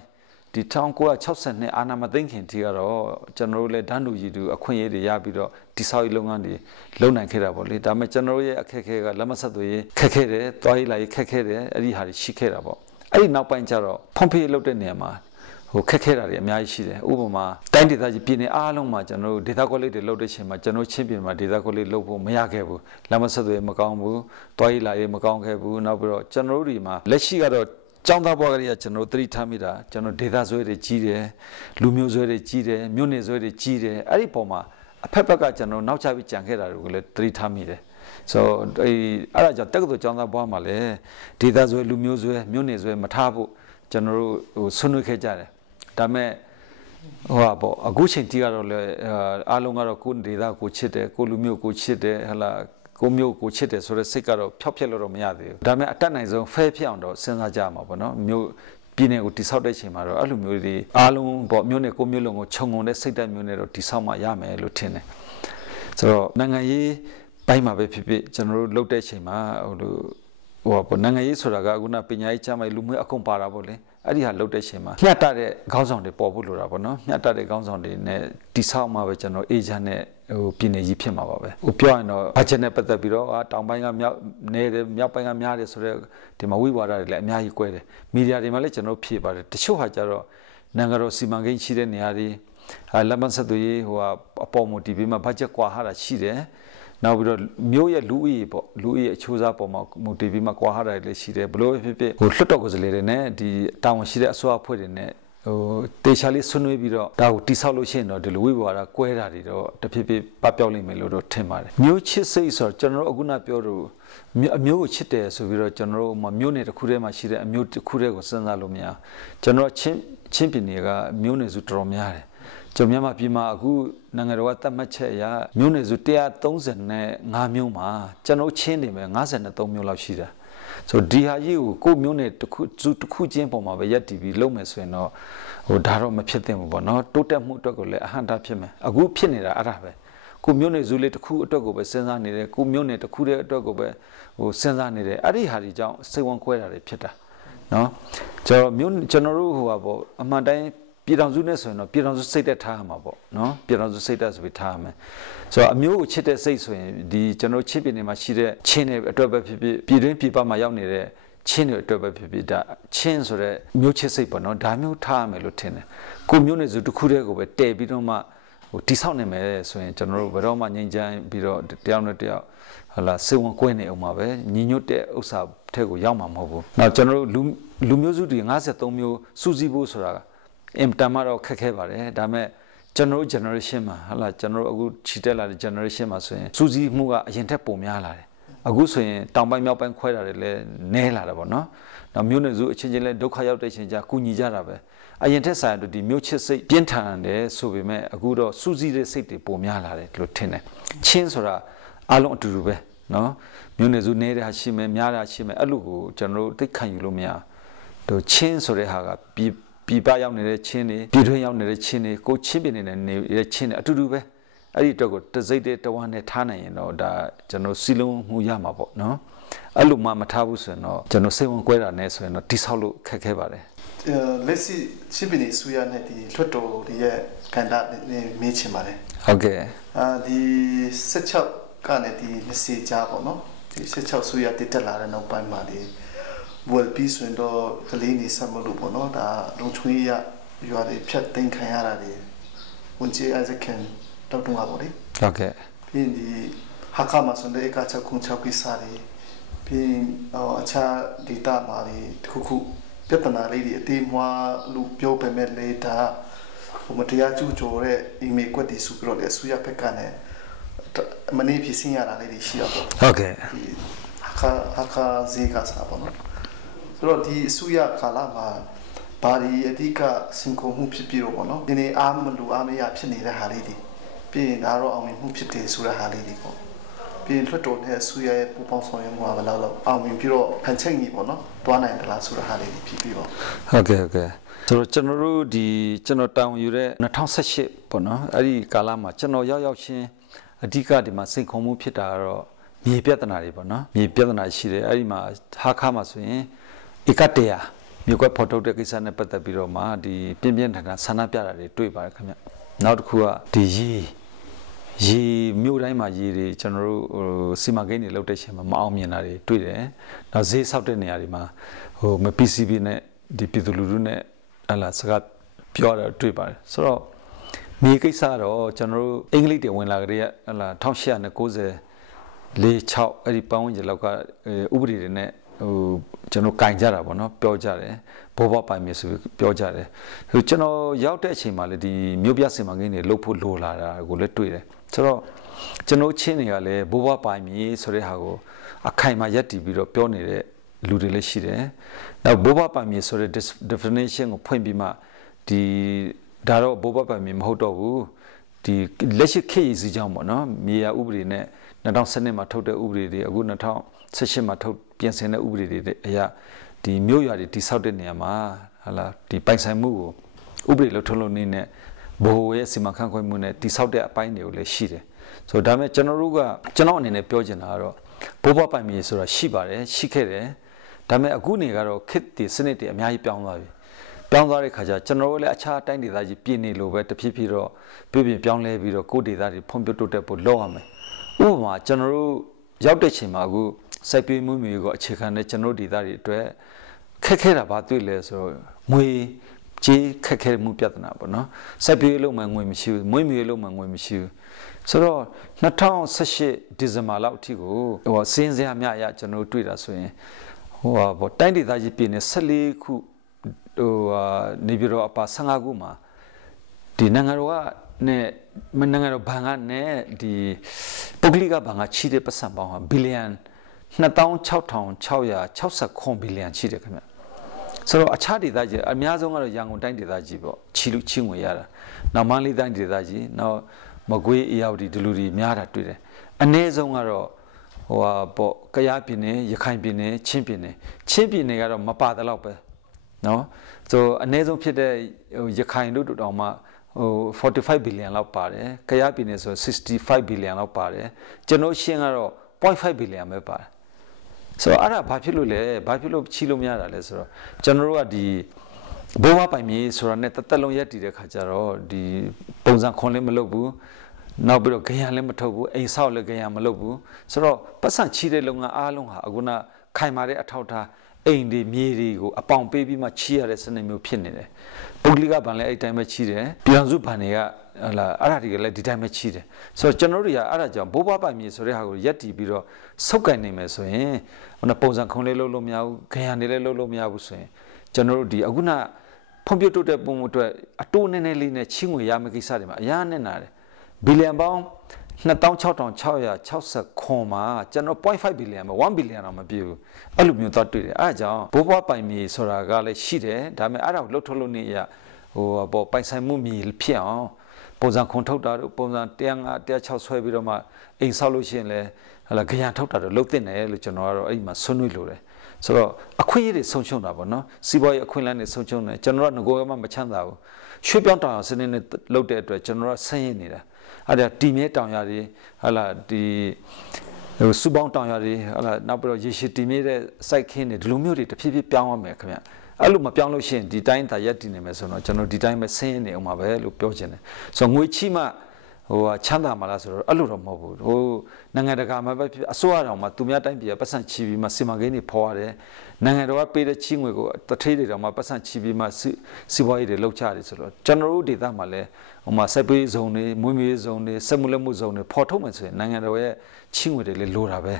ဒီ1962အာဏာမသိမ်းခင်တည်းကတော့ကျွန်တော်တို့လည်းဒန်းတူရည်တူအခွင့်အရေးတွေရပြီးတော့တိဆောက်ရေးလုပ်ငန်းတွေလုပ်နိုင်ခဲ့တာပေါ့လေဒါပေမဲ့ကျွန်တော်တို့ရဲ့အခက်အခဲကလက်မဆက်သွေးခက်ခဲ့တယ်တွားရေးလာရေးခက်ခဲ့တယ်အဲ့ဒီဟာတွေရှိခဲ့တာပေါ့အဲ့ဒီနောက်ပိုင်းကျတော့ဖုံဖေးလုပ်တဲ့နေရာမှာဟိုခက်ခဲတာတွေအများကြီးရှိတယ်ဥပမာတိုင်းဒေသကြီးပြည်နယ်အားလုံးမှာကျွန်တော်တို့ဒေသကွက်လေးတွေလုပ်တဲ့အချိန်မှာကျွန်တော်ချင်းပြည်မှာဒေသကွက်လေးလုပ်ဖို့မရခဲ့ဘူးလက်မဆက်သွေးမကောင်းဘူးတွားရေးလာရေးမကောင်းခဲ့ဘူးနောက်ပြီးတော့ကျွန်တော်တို့ဒီမှာလက်ရှိကတော့ကျောင်းသားဘဝကလေးကကျွန်တော်သတိထားမိတာကျွန်တော်ဒေသဆွဲတွေကြီးတယ်လူမျိုးဆွဲတွေကြီးတယ်မြို့နယ်ဆွဲတွေကြီးတယ်အဲ့ဒီပုံမှာအဖက်ဘက်ကကျွန်တော်နောက်ချပြီးကြံခဲ့တာတွေကိုလည်းသတိထားမိတယ်ဆိုအဲ့ဒါကြောင့်တက္ကသိုလ်ကျောင်းသားဘဝမှာလည်းဒေသဆွဲလူမျိုးဆွဲမြို့နယ်ဆွဲမထားဖို့ကျွန်တော်တို့ဟိုဆွနွေးခဲ့ကြတယ်ဒါမဲ့ဟိုပေါ့အခုချိန်တီးကတော့လည်းအားလုံးကတော့ကိုယ်ဒေသကိုချစ်တယ်ကိုလူမျိုးကိုချစ်တယ်ဟလာကိုမျိုးကိုချစ်တယ်ဆိုတဲ့စိတ်ကတော့ဖျောက်ဖျက်လို့တော့မရသေးဘူးဒါပေမဲ့အတက်နိုင်ဆုံးဖဲဖြစ်အောင်တော့စဉ်းစားကြမှာပေါ့နော်မျိုးပြည်နယ်ကိုတိဆောက်တဲ့ချိန်မှာတော့အဲ့လိုမျိုးတွေအားလုံးပေါ့မျိုးနဲ့ကိုမျိုးလုံးကိုခြုံငုံတဲ့စိတ်ဓာတ်မျိုးနဲ့တော့တိဆောက်မှရမယ်လို့ထင်တယ်ဆိုတော့နိုင်ငံရေးဘိုင်းမှာပဲဖြစ်ဖြစ်ကျွန်တော်တို့လုပ်တဲ့ချိန်မှာဟိုပေါ့နိုင်ငံရေးဆိုတာကခုနပညာရေးကျမ်းမိုင်လူမျိုးအကုန်ပါတာပေါ့လေအဲ့ဒီဟာလုပ်တဲ့ချိန်မှာမျှတတဲ့ခေါင်းဆောင်တွေပေါ်ဖို့လိုတာပေါ့နော်မျှတတဲ့ခေါင်းဆောင်တွေနဲ့တိဆောက်မှပဲကျွန်တော်အေဂျင့်နဲ့ဟိုပြည်နယ်ကြီးဖြစ်မှာပါပဲဟိုပြောရင်တော့ဘတ်ဂျက်နဲ့ပတ်သက်ပြီးတော့တောင်ပိုင်းကမြောက်နေတယ်မြောက်ပိုင်းကများတယ်ဆိုတော့ဒီမှာဝိဝါဒတွေလည်းအများကြီးကွဲတယ်မီဒီယာတွေမှာလည်းကျွန်တော်ဖြည့်ပါတယ်တချို့ဟာကြတော့နိုင်ငံတော်စီမံကိန်းရှိတဲ့နေရာတွေလက်မဆက်သွေးဟိုအပေါ်မူတည်ပြီးမှဘတ်ဂျက်ကွာဟာတာရှိတယ်နောက်ပြီးတော့မျိုးရဲ့လူဦးရေပေါ့လူဦးရေအချိုးစားပေါ်မှာမူတည်ပြီးမှကွာဟာတာလည်းရှိတယ်ဘလို့ဖြစ်ဟိုလွတ်တော်ကိုယ်စားလှယ်တွေနဲ့ဒီတာဝန်ရှိတဲ့အစိုးရအဖွဲ့တွေနဲ့ဟိုတေချာလေးဆွနွေးပြီးတော့ဒါကိုတိဆောက်လို့ရှိရင်တော့ဒီလိုဝိဝါဒကွဲတာတွေတော့တဖြည်းဖြည်းပပျောက်လိမ့်မယ်လို့တော့ထင်ပါတယ်မျိုးချစ်စိတ်ဆိုတော့ကျွန်တော်တို့အခုနပြောလို့အမျိုးကိုချစ်တယ်ဆိုပြီးတော့ကျွန်တော်တို့မျိုးနယ်တစ်ခုတည်းမှာရှိတဲ့အမျိုးတစ်ခုတည်းကိုစဉ်းစားလို့မရကျွန်တော်ချင်းပြည်နယ်ကမျိုးနယ်စုတော်တော်များတယ်ကျွန်တော်မြန်မာပြည်မှာအခုနိုင်ငံတော်ကသတ်မှတ်ချက်အရမျိုးနယ်စု135မျိုးမှာကျွန်တော်ချင်းနေမယ်53မျိုးလောက်ရှိတာဆိုဒီဟာကြီးကိုမျိုးနဲ့တစ်ခုချင်းပုံမှာပဲရက်တီပြီးလုံးမယ်ဆိုရင်တော့ဟိုဒါတော့မဖြစ်သင့်ဘူးပေါ့နော်တိုးတက်မှုအတွက်ကိုလည်းအဟန့်တာဖြစ်မယ်အခုဖြစ်နေတာအဲ့ဒါပဲကိုမျိုးနဲ့ဇူလေးတစ်ခုအတွက်ကိုပဲစဉ်းစားနေတယ်ကိုမျိုးနဲ့တစ်ခုတည်းအတွက်ကိုပဲဟိုစဉ်းစားနေတယ်အဲ့ဒီဟာဒီကြောင့်စိတ်ဝင်ခွဲတာတွေဖြစ်တာနော်ကျွန်တော်တို့ဟိုပါပေါ့အမှန်တိုင်းပြည်တော်စုနဲ့ဆိုရင်တော့ပြည်တော်စုစိတ်သက်ထားရမှာပေါ့နော်ပြည်တော်စုစိတ်သက်ဆိုပြီးထားရမယ်ဆိုတော့အမျိုးကိုချစ်တဲ့စိတ်ဆိုရင်ဒီကျွန်တော်ချစ်ပြည်နယ်မှာရှိတဲ့ချင်းတွေအတွက်ပဲဖြစ်ဖြစ်ပြည်တွင်းပြည်ပမှာရောက်နေတဲ့ချင်းတွေအတွက်ပဲဖြစ်ဖြစ်ဒါချင်းဆိုတဲ့မျိုးချစ်စိတ်ပေါ့နော်ဒါမျိုးထားရမယ်လို့ထင်တယ်ကိုမျိုးနဲ့ဆိုတစ်ခုတည်းကိုပဲတည်ပြီးတော့မှဟိုတိဆောက်နိုင်မယ်ဆိုရင်ကျွန်တော်တို့ဘယ်တော့မှငြိမ်းချမ်းပြီးတော့တယောက်နဲ့တယောက်ဟလာစေဝန်ကွဲနေအောင်ပါပဲညီညွတ်တဲ့ဥစ္စာထက်ကိုရောက်မှာမဟုတ်ဘူးနောက်ကျွန်တော်တို့လူမျိုးစုတွေ53မျိုးစုစည်းဖို့ဆိုတာအင်တာမှာတော့ခက်ခဲပါတယ်ဒါပေမဲ့ကျွန်တော်တို့ generation မှာဟလာကျွန်တော်တို့အခုခြိတက်လာတဲ့ generation မှာဆိုရင်စူးစီးမှုကအရင်ထက်ပုံများလာတယ်အခုဆိုရင်တောင်ပိုင်းမြောက်ပိုင်းခွဲတာတွေလည်းနည်းလာတယ်ပေါ့နော်နောက်မျိုးနွယ်စုအချင်းချင်းလည်းဒုက္ခရောက်တဲ့အချိန်ကျကူညီကြတာပဲအရင်ထက်ဆိုင်တို့ဒီမျိုးချစ်စိတ်ပြင်းထန်တယ်ဆိုပေမဲ့အခုတော့စူးစီးတဲ့စိတ်တွေပုံများလာတယ်လို့ထင်တယ်ချင်းဆိုတာအားလုံးအတူတူပဲနော်မျိုးနွယ်စုနေတဲ့ဟာရှိမယ်များတာရှိမယ်အဲ့လိုကိုကျွန်တော်တို့သိခံယူလို့မရတို့ချင်းဆိုတဲ့ဟာကပြည်ပရောက်နေတဲ့ချင်းတွေပြည်တွင်းရောက်နေတဲ့ချင်းတွေကိုချင်းပြနေတဲ့ချင်းတွေအတူတူပဲအဲ့ဒီတော့ကိုတစိမ့်တဲ့တဝါနဲ့ထားနိုင်ရင်တော့ဒါကျွန်တော်စီလုံးမှုရမှာပေါ့နော်အဲ့လိုမှမထားဘူးဆိုရင်တော့ကျွန်တော်စိတ်ဝင်ကွဲတာနဲ့ဆိုရင်တော့တိဆောက်လို့ခက်ခဲပါတယ်လက်ရှိချင်းပြည်နယ်ဆူရနဲ့ဒီလွတ်တော်ရဲ့ကန်တာမေးချင်ပါတယ်ဟုတ်ကဲ့ဒီ16ကနေဒီ20ကြားပေါ့နော်ဒီ16ဆူရတည်တက်လာတဲ့နောက်ပိုင်းမှာဒီဝယ်ပြီးဆိုရင်တော့ကလေးနေဆက်မလို့ပေါ့နော်ဒါလုံချွေးရရွာတွေဖြတ်သိမ်းခံရတာတွေဝန်ကြီးအိုက်ဇက်ကန်တောက်တုံးပါပေါ့လေဟုတ်ကဲ့ပြီးဒီဟာကာမဆွန်တဲ့အခါချက်ခုချက်ကိစ္စတွေပြီးအခြားဒေတာမှာတွေတခုခုပြဿနာလေးတွေအသေးမွားလူပြောပေမဲ့လေဒါဟိုမတရားကျူးကျော်တဲ့အိမ်မေကွက်တွေစုပြီးတော့လေဆူရဖက်ကနေမနေ့ဖြစ်စင်ရတာလေးတွေရှိတော့ဟုတ်ကဲ့ဟာကာဇေကစားပေါ့နော်ဆိုတော့ဒီဆူရကာလာမှာ ဘာဒီအဓိကစင်ကုန်မှုဖြစ်ပြီးတော့ပေါ့နော်ဒီနေ့အားမလို့အားမရဖြစ်နေတဲ့ဟာလေးတွေပြီးရင်ဒါတော့အောင်မြင်မှုဖြစ်တယ်ဆိုတဲ့ဟာလေးတွေပေါ့ပြီးရင်လွတ်တော်နဲ့ဆူရဲပူပေါင်းဆောင်ရွက်မှုကဘယ်လောက်အောင်မြင်ပြီးတော့ဖန်ချိန်ကြီးပေါ့နော်တွားနိုင်တယ်လားဆိုတဲ့ဟာလေးတွေဖြစ်ပြီးပေါ့ဟုတ်ကဲ့ဆိုတော့ကျွန်တော်တို့ဒီကျွန်တော်တောင်းယူတဲ့2018ပေါ့နော်အဲ့ဒီကာလမှာကျွန်တော်ရောက်ချင်းအဓိကဒီမှာစိန်ခေါ်မှုဖြစ်တာကတော့မြေပြဿနာတွေပေါ့နော်မြေပြဿနာရှိတယ်အဲ့ဒီမှာဟာခါမှာဆိုရင်ဧက100မြေကွက်ဖော်ထုတ်တဲ့ကိစ္စနဲ့ပတ်သက်ပြီးတော့မှဒီပြင်းပြင်းထန်ထန်ဆန္ဒပြတာတွေတွေ့ပါတယ်ခင်ဗျနောက်တစ်ခုကဒီရေမြို့တိုင်းမှာရေတွေကျွန်တော်တို့စီမံကိန်းတွေလုပ်တဲ့ချိန်မှာမအောင်မြင်တာတွေတွေ့တယ်နောက်ဈေးဆောက်တဲ့နေရာတွေမှာမ PCB နဲ့ဒီပြည်သူလူထုနဲ့ဟလာစကားပြောတာတွေ့ပါတယ်ဆိုတော့မြေကိစ္စတော့ကျွန်တော်တို့အင်္ဂလိပ်တွေဝင်လာကြတဲ့ဟလာ1890 4-6အဲ့ဒီပတ်ဝန်းကျင်လောက်ကဥပဒေတွေနဲ့ကျွန်တော်ကင်ကြတာပေါ့နော်ပြောကြတယ်ဘောဘပိုင်မြေဆိုပြောကြတယ်ကျွန်တော်ရောက်တဲ့အချိန်မှာလေဒီမြို့ပြစီမံကိန်းတွေလုပ်ဖို့လိုလာတာကိုလည်းတွေ့တယ်ဆိုတော့ကျွန်တော်ချင်းတွေကလည်းဘောဘပိုင်မြေဆိုတဲ့ဟာကိုအခိုင်အမာရပ်တည်ပြီးတော့ပြောနေတဲ့လူတွေလည်းရှိတယ်နောက်ဘောဘပိုင်မြေဆိုတဲ့ definition ကိုဖွင့်ပြီးမှဒီဒါတော့ဘောဘပိုင်မြေမဟုတ်တော့ဘူးဒီလက်ရှိခေတ်ရည်စည်းကြောင်းပေါ့နော်မြေယာဥပဒေနဲ့2012မှာထုတ်တဲ့ဥပဒေတွေအခု2018မှာထုတ်ပြင်ဆင်တဲ့ဥပဒေတွေအရာဒီမြို့ရွာတွေတိဆောက်တဲ့နေရာမှာဟာလာဒီပိုင်ဆိုင်မှုကိုဥပဒေလို့ထုတ်လို့နေနဲ့ဘိုးရဲ့စီမံခန့်ခွဲမှုနဲ့တိဆောက်တဲ့အပိုင်းတွေကိုလည်းရှိတယ်ဆိုတော့ဒါပေမဲ့ကျွန်တော်အနေနဲ့ပြောချင်တာကတော့ဘိုးဘပိုင်မြေဆိုတာရှိပါတယ်ရှိခဲ့တယ်ဒါပေမဲ့အခုနေကတော့ခေတ်တည်စနစ်တွေအများကြီးပြောင်းသွားပြီပြောင်းသွားတဲ့ခါကျကျွန်တော်တို့လည်းအခြားတိုင်းဒေသကြီးပြည်နေလို့ပဲတဖြည်းဖြည်းတော့ပြည်ပြောင်းလဲပြီးတော့ကိုယ်ဒေသတွေဖွံ့ဖြိုးတိုးတက်ဖို့လုပ်ရမယ်ဥပမာကျွန်တော်တို့ရောက်တဲ့ချိန်မှာအခုစိုက်ပျိုးမှုမျိုးကိုအခြေခံတဲ့ကျွန်တော်ဒေသတွေအတွက်ခက်ခဲတာဘာတွေ့လဲဆိုတော့ငွေကြေးခက်ခဲမှုပြဿနာပေါ့နော်စိုက်ပျိုးလို့မှငွေမရှိဘူးမွေးမြူလို့မှငွေမရှိဘူးဆိုတော့2018ဒီဇင်ဘာလောက်အထိကိုစင်းစရာမြအရကျွန်တော်တွေ့တာဆိုရင်ပေါ့တိုင်းဒေသကြီးပြည်နယ်14ခုနေပြည်တော်အပါ15ခုမှာဒီနိုင်ငံတော်ကနဲ့နိုင်ငံတော်ဘဏ်ကနဲ့ဒီပုဂ္ဂလိကဘဏ်ကချီးတဲ့ပတ်စံပေါင်းဟာဘီလီယံ26,669ဘီလီယံရှိတယ်ခင်ဗျဆိုတော့အခြားဒေသကြီးအများဆုံးကတော့ရန်ကုန်တိုင်းဒေသကြီးပေါ့ချီငွေရတာနောက်မန္တလေးတိုင်းဒေသကြီးနောက်မကွေးအေရဝတီဒီလူတွေများတာတွေ့တယ်အနည်းဆုံးကတော့ပေါ့ကယားပြည်နယ်ရခိုင်ပြည်နယ်ချင်းပြည်နယ်ကတော့မပါတဲ့လောက်ပဲနော်ဆိုအနည်းဆုံးဖြစ်တဲ့ရခိုင်တို့တောင်မှ45 billion လောက်ပါတယ်ကယားပြည်နယ်ဆို65 billion လောက်ပါတယ်ကျွန်တော်ရှင်းကတော့0.5 billion ပဲပါတယ်ဆိုတော့အဲ့ဒါဘာဖြစ်လို့လဲဘာဖြစ်လို့ချီလို့မရတာလဲဆိုတော့ကျွန်တော်တို့ကဒီဘိုးဘပိုင်မြေဆိုတာနဲ့တက်လုံးရက်တည်တဲ့ခါကျတော့ဒီပုံစံခွန်လည်းမလုပ်ဘူးနောက်ပြီးတော့ဂရံလည်းမထုတ်ဘူးအိမ်ဆောက်လည်းဂရံမလုပ်ဘူးဆိုတော့ပတ်စံချီတဲ့လုပ်ငန်းအားလုံးဟာအခုနခိုင်မာတဲ့အထောက်ထားအိမ်တွေမြေတွေကိုအပေါင်ပေးပြီးမှချီရတဲ့စနစ်မျိုးဖြစ်နေတယ်ပုဂ္ဂလိကဘဏ်လည်းအဲ့တိုင်းပဲချီတယ်ပြည်စုဘဏ်တွေကဟလာအဲ့ဒါတွေကလည်းဒီတိုင်းပဲချီတယ်ဆိုတော့ကျွန်တော်တို့ကအဲ့ဒါကြောင့်ဘိုးဘွားပိုင်မြေဆိုတဲ့ဟာကိုရက်တီပြီးတော့စုပ်ကင်နေမယ်ဆိုရင်ပုံစံခုံလေးလုပ်လို့မရဘူးခရံတွေလည်းလုပ်လို့မရဘူးဆိုရင်ကျွန်တော်တို့ဒီအခုနဖွံ့ဖြိုးတိုးတက်ပုံအတွက်အတိုးနည်းနည်းလေးနဲ့ချီငွေရမယ့်ကိစ္စတွေမှာအများနဲ့နာတယ်ဘီလီယံပေါင်း26,669မှာကျွန်တော်0.5 billion ပဲ1 billion တော့မပြည့်ဘူးအဲ့လိုမျိုးသွားတွေ့တယ်အဲ့ဒါကြောင့်ဘိုးဘွားပိုင်မြေဆိုတာကလည်းရှိတယ်ဒါပေမဲ့အဲ့ဒါကိုလှုပ်ထုတ်လို့နေရပေါ့ပိုင်ဆိုင်မှုမြေဖြစ်အောင်ပုံစံခွန်ထုတ်တာတို့ပုံစံ106ဆွဲပြီးတော့မှအိမ်ဆောက်လို့ရှိရင်လည်းဟလာဂရံထုတ်တာတို့လုပ်တင်တယ်လို့ကျွန်တော်ကတော့အဲ့ဒီမှာဆွနွေးလို့တယ်ဆိုတော့အခွင့်အရေးတွေဆုံးရှုံးတာပေါ့နော်စီးပွားရေးအခွင့်အလမ်းတွေဆုံးရှုံးတယ်ကျွန်တော်ကငကိုကမှမချမ်းသာဘူးရွှေ့ပြောင်းတောင်စနစ်နဲ့လုပ်တဲ့အတွက်ကျွန်တော်ကဆင်းရဲနေတာအဲ့ဒါတီမြဲတောင်ရတွေဟလာဒီစူပေါင်းတောင်ရတွေဟလာနောက်ပြီးတော့ရေရှည်တီမြဲတဲ့စိုက်ခင်းတွေဒီလိုမျိုးတွေတဖြည်းဖြည်းပြောင်းရမယ်ခင်ဗျအဲ့လိုမပြောင်းလို့ရှိရင်ဒီတိုင်းသာရက်တည်နေမယ်ဆိုတော့ကျွန်တော်ဒီတိုင်းပဲဆင်းရဲနေအောင်ပါပဲလို့ပြောချင်တယ်ဆိုတော့ငွေချီမှချမ်းသာမှာလားဆိုတော့အဲ့လိုတော့မဟုတ်ဘူးနိုင်ငံတကာမှာပဲအစိုးရတော်မှာသူများတိုင်းပြည်ကပတ်စံချီပြီးမှစီမံကိန်းတွေဖော်ရတယ်နိုင်ငံတော်ကပေးတဲ့ချီငွေကိုတထေးတွေတော်မှာပတ်စံချီပြီးမှစီးပွားရေးတွေလုပ်ချရတယ်ဆိုတော့ကျွန်တော်တို့ဒေသမှာလည်းစိုက်ပျိုးရေးဇုံတွေမွေးမြူရေးဇုံတွေစက်မှုလက်မှုဇုံတွေဖော်ထုတ်မယ်ဆိုရင်နိုင်ငံတော်ရဲ့ချီငွေတွေလည်းလိုတာပဲ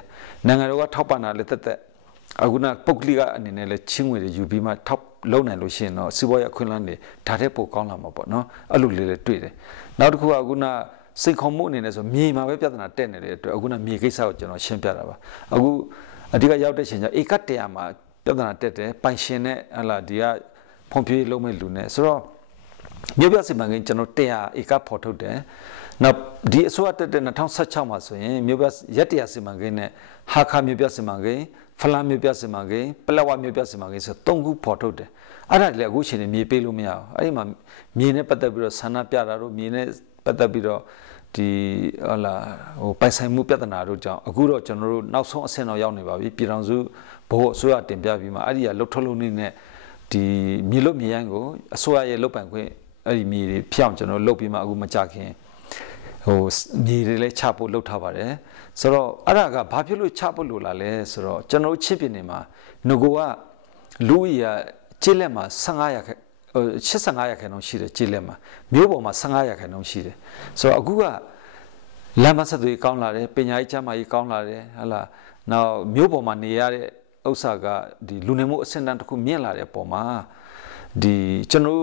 နိုင်ငံတော်ကထောက်ပံ့တာလည်းတက်အခုနပုဂ္ဂလိကအနေနဲ့လည်းချီငွေတွေယူပြီးမှထောက်လုံနိုင်လို့ရှိရင်တော့စီးပွားရေးအခွင့်အလမ်းတွေဒါတဲ့ပိုကောင်းလာမှာပေါ့နော်အဲ့လိုလေးလည်းတွေ့တယ်နောက်တစ်ခုကအခုနစိတ်ခေါ်မှုအနေနဲ့ဆိုမြေမှာပဲပြဿနာတက်နေတဲ့အတွက်အခုနမြေကိစ္စကိုကျွန်တော်ရှင်းပြတာပါအခုအဓိကရောက်တဲ့ချိန်ကျဧက100မှာပြဿနာတက်တယ်ပိုင်ရှင်နဲ့ဟလာဒီက ဖွံ့ဖြိုးရေးလုပ်မဲ့လူနဲ့ဆိုတော့မြို့ပြစီမံကိန်းကျွန်တော်100ဧကဖော်ထုတ်တယ်နောက်ဒီအစိုးရတက်တဲ့2016မှာဆိုရင်မြို့ပြရက်100စီမံကိန်းနဲ့ဟာခါမြို့ပြစီမံကိန်းဖလန်းမြို့ပြစီမံကိန်းပလက်ဝမြို့ပြစီမံကိန်းဆို3ခုဖော်ထုတ်တယ်အဲ့ဒါလည်းအခုချိန်နေမြေပေးလို့မရဘူးအဲ့ဒီမှာမြေနဲ့ပတ်သက်ပြီးတော့ဆန္ဒပြတာတို့မြေနဲ့ပတ်သက်ပြီးတော့ဒီဟလာဟိုပိုင်ဆိုင်မှုပြဿနာတို့ကြောင့်အခုတော့ကျွန်တော်တို့နောက်ဆုံးအဆင့်တော့ရောက်နေပါပြီပြည်ထောင်စုဘို့အစိုးရတင်ပြပြီးမှအဲ့ဒီကလှုပ်ထုတ်လို့နေနဲ့ဒီမြေလွတ်မြေရိုင်းကိုအစိုးရရဲ့လုပ်ပိုင်ခွင့်အဲ့ဒီမြေတွေဖျောင်းကျွန်တော်လုပ်ပြီးမှအခုမကြခင်ဟိုမြေတွေလည်းချဖို့လုပ်ထားပါတယ်ဆိုတော့အဲ့ဒါကဘာဖြစ်လို့ချဖို့လို့လာလဲဆိုတော့ကျွန်တော်ချင်းပြနေမှာငကိုကလူကြီးကကျေးလက်မှာ15ရာခိုင်85ရာခိုင်နှုန်းရှိတယ်ကျေးလက်မှာမြို့ပေါ်မှာ15ရာခိုင်နှုန်းရှိတယ်ဆိုတော့အခုကလမ်းမဆက်တွေကောင်းလာတယ်ပညာရေးကျန်းမာရေးကောင်းလာတယ်ဟလာနောက်မြို့ပေါ်မှာနေရတဲ့ဥစ္စာကဒီလူနေမှုအဆင့်တန်းတစ်ခုမြင့်လာတဲ့အပေါ်မှာဒီကျွန်တော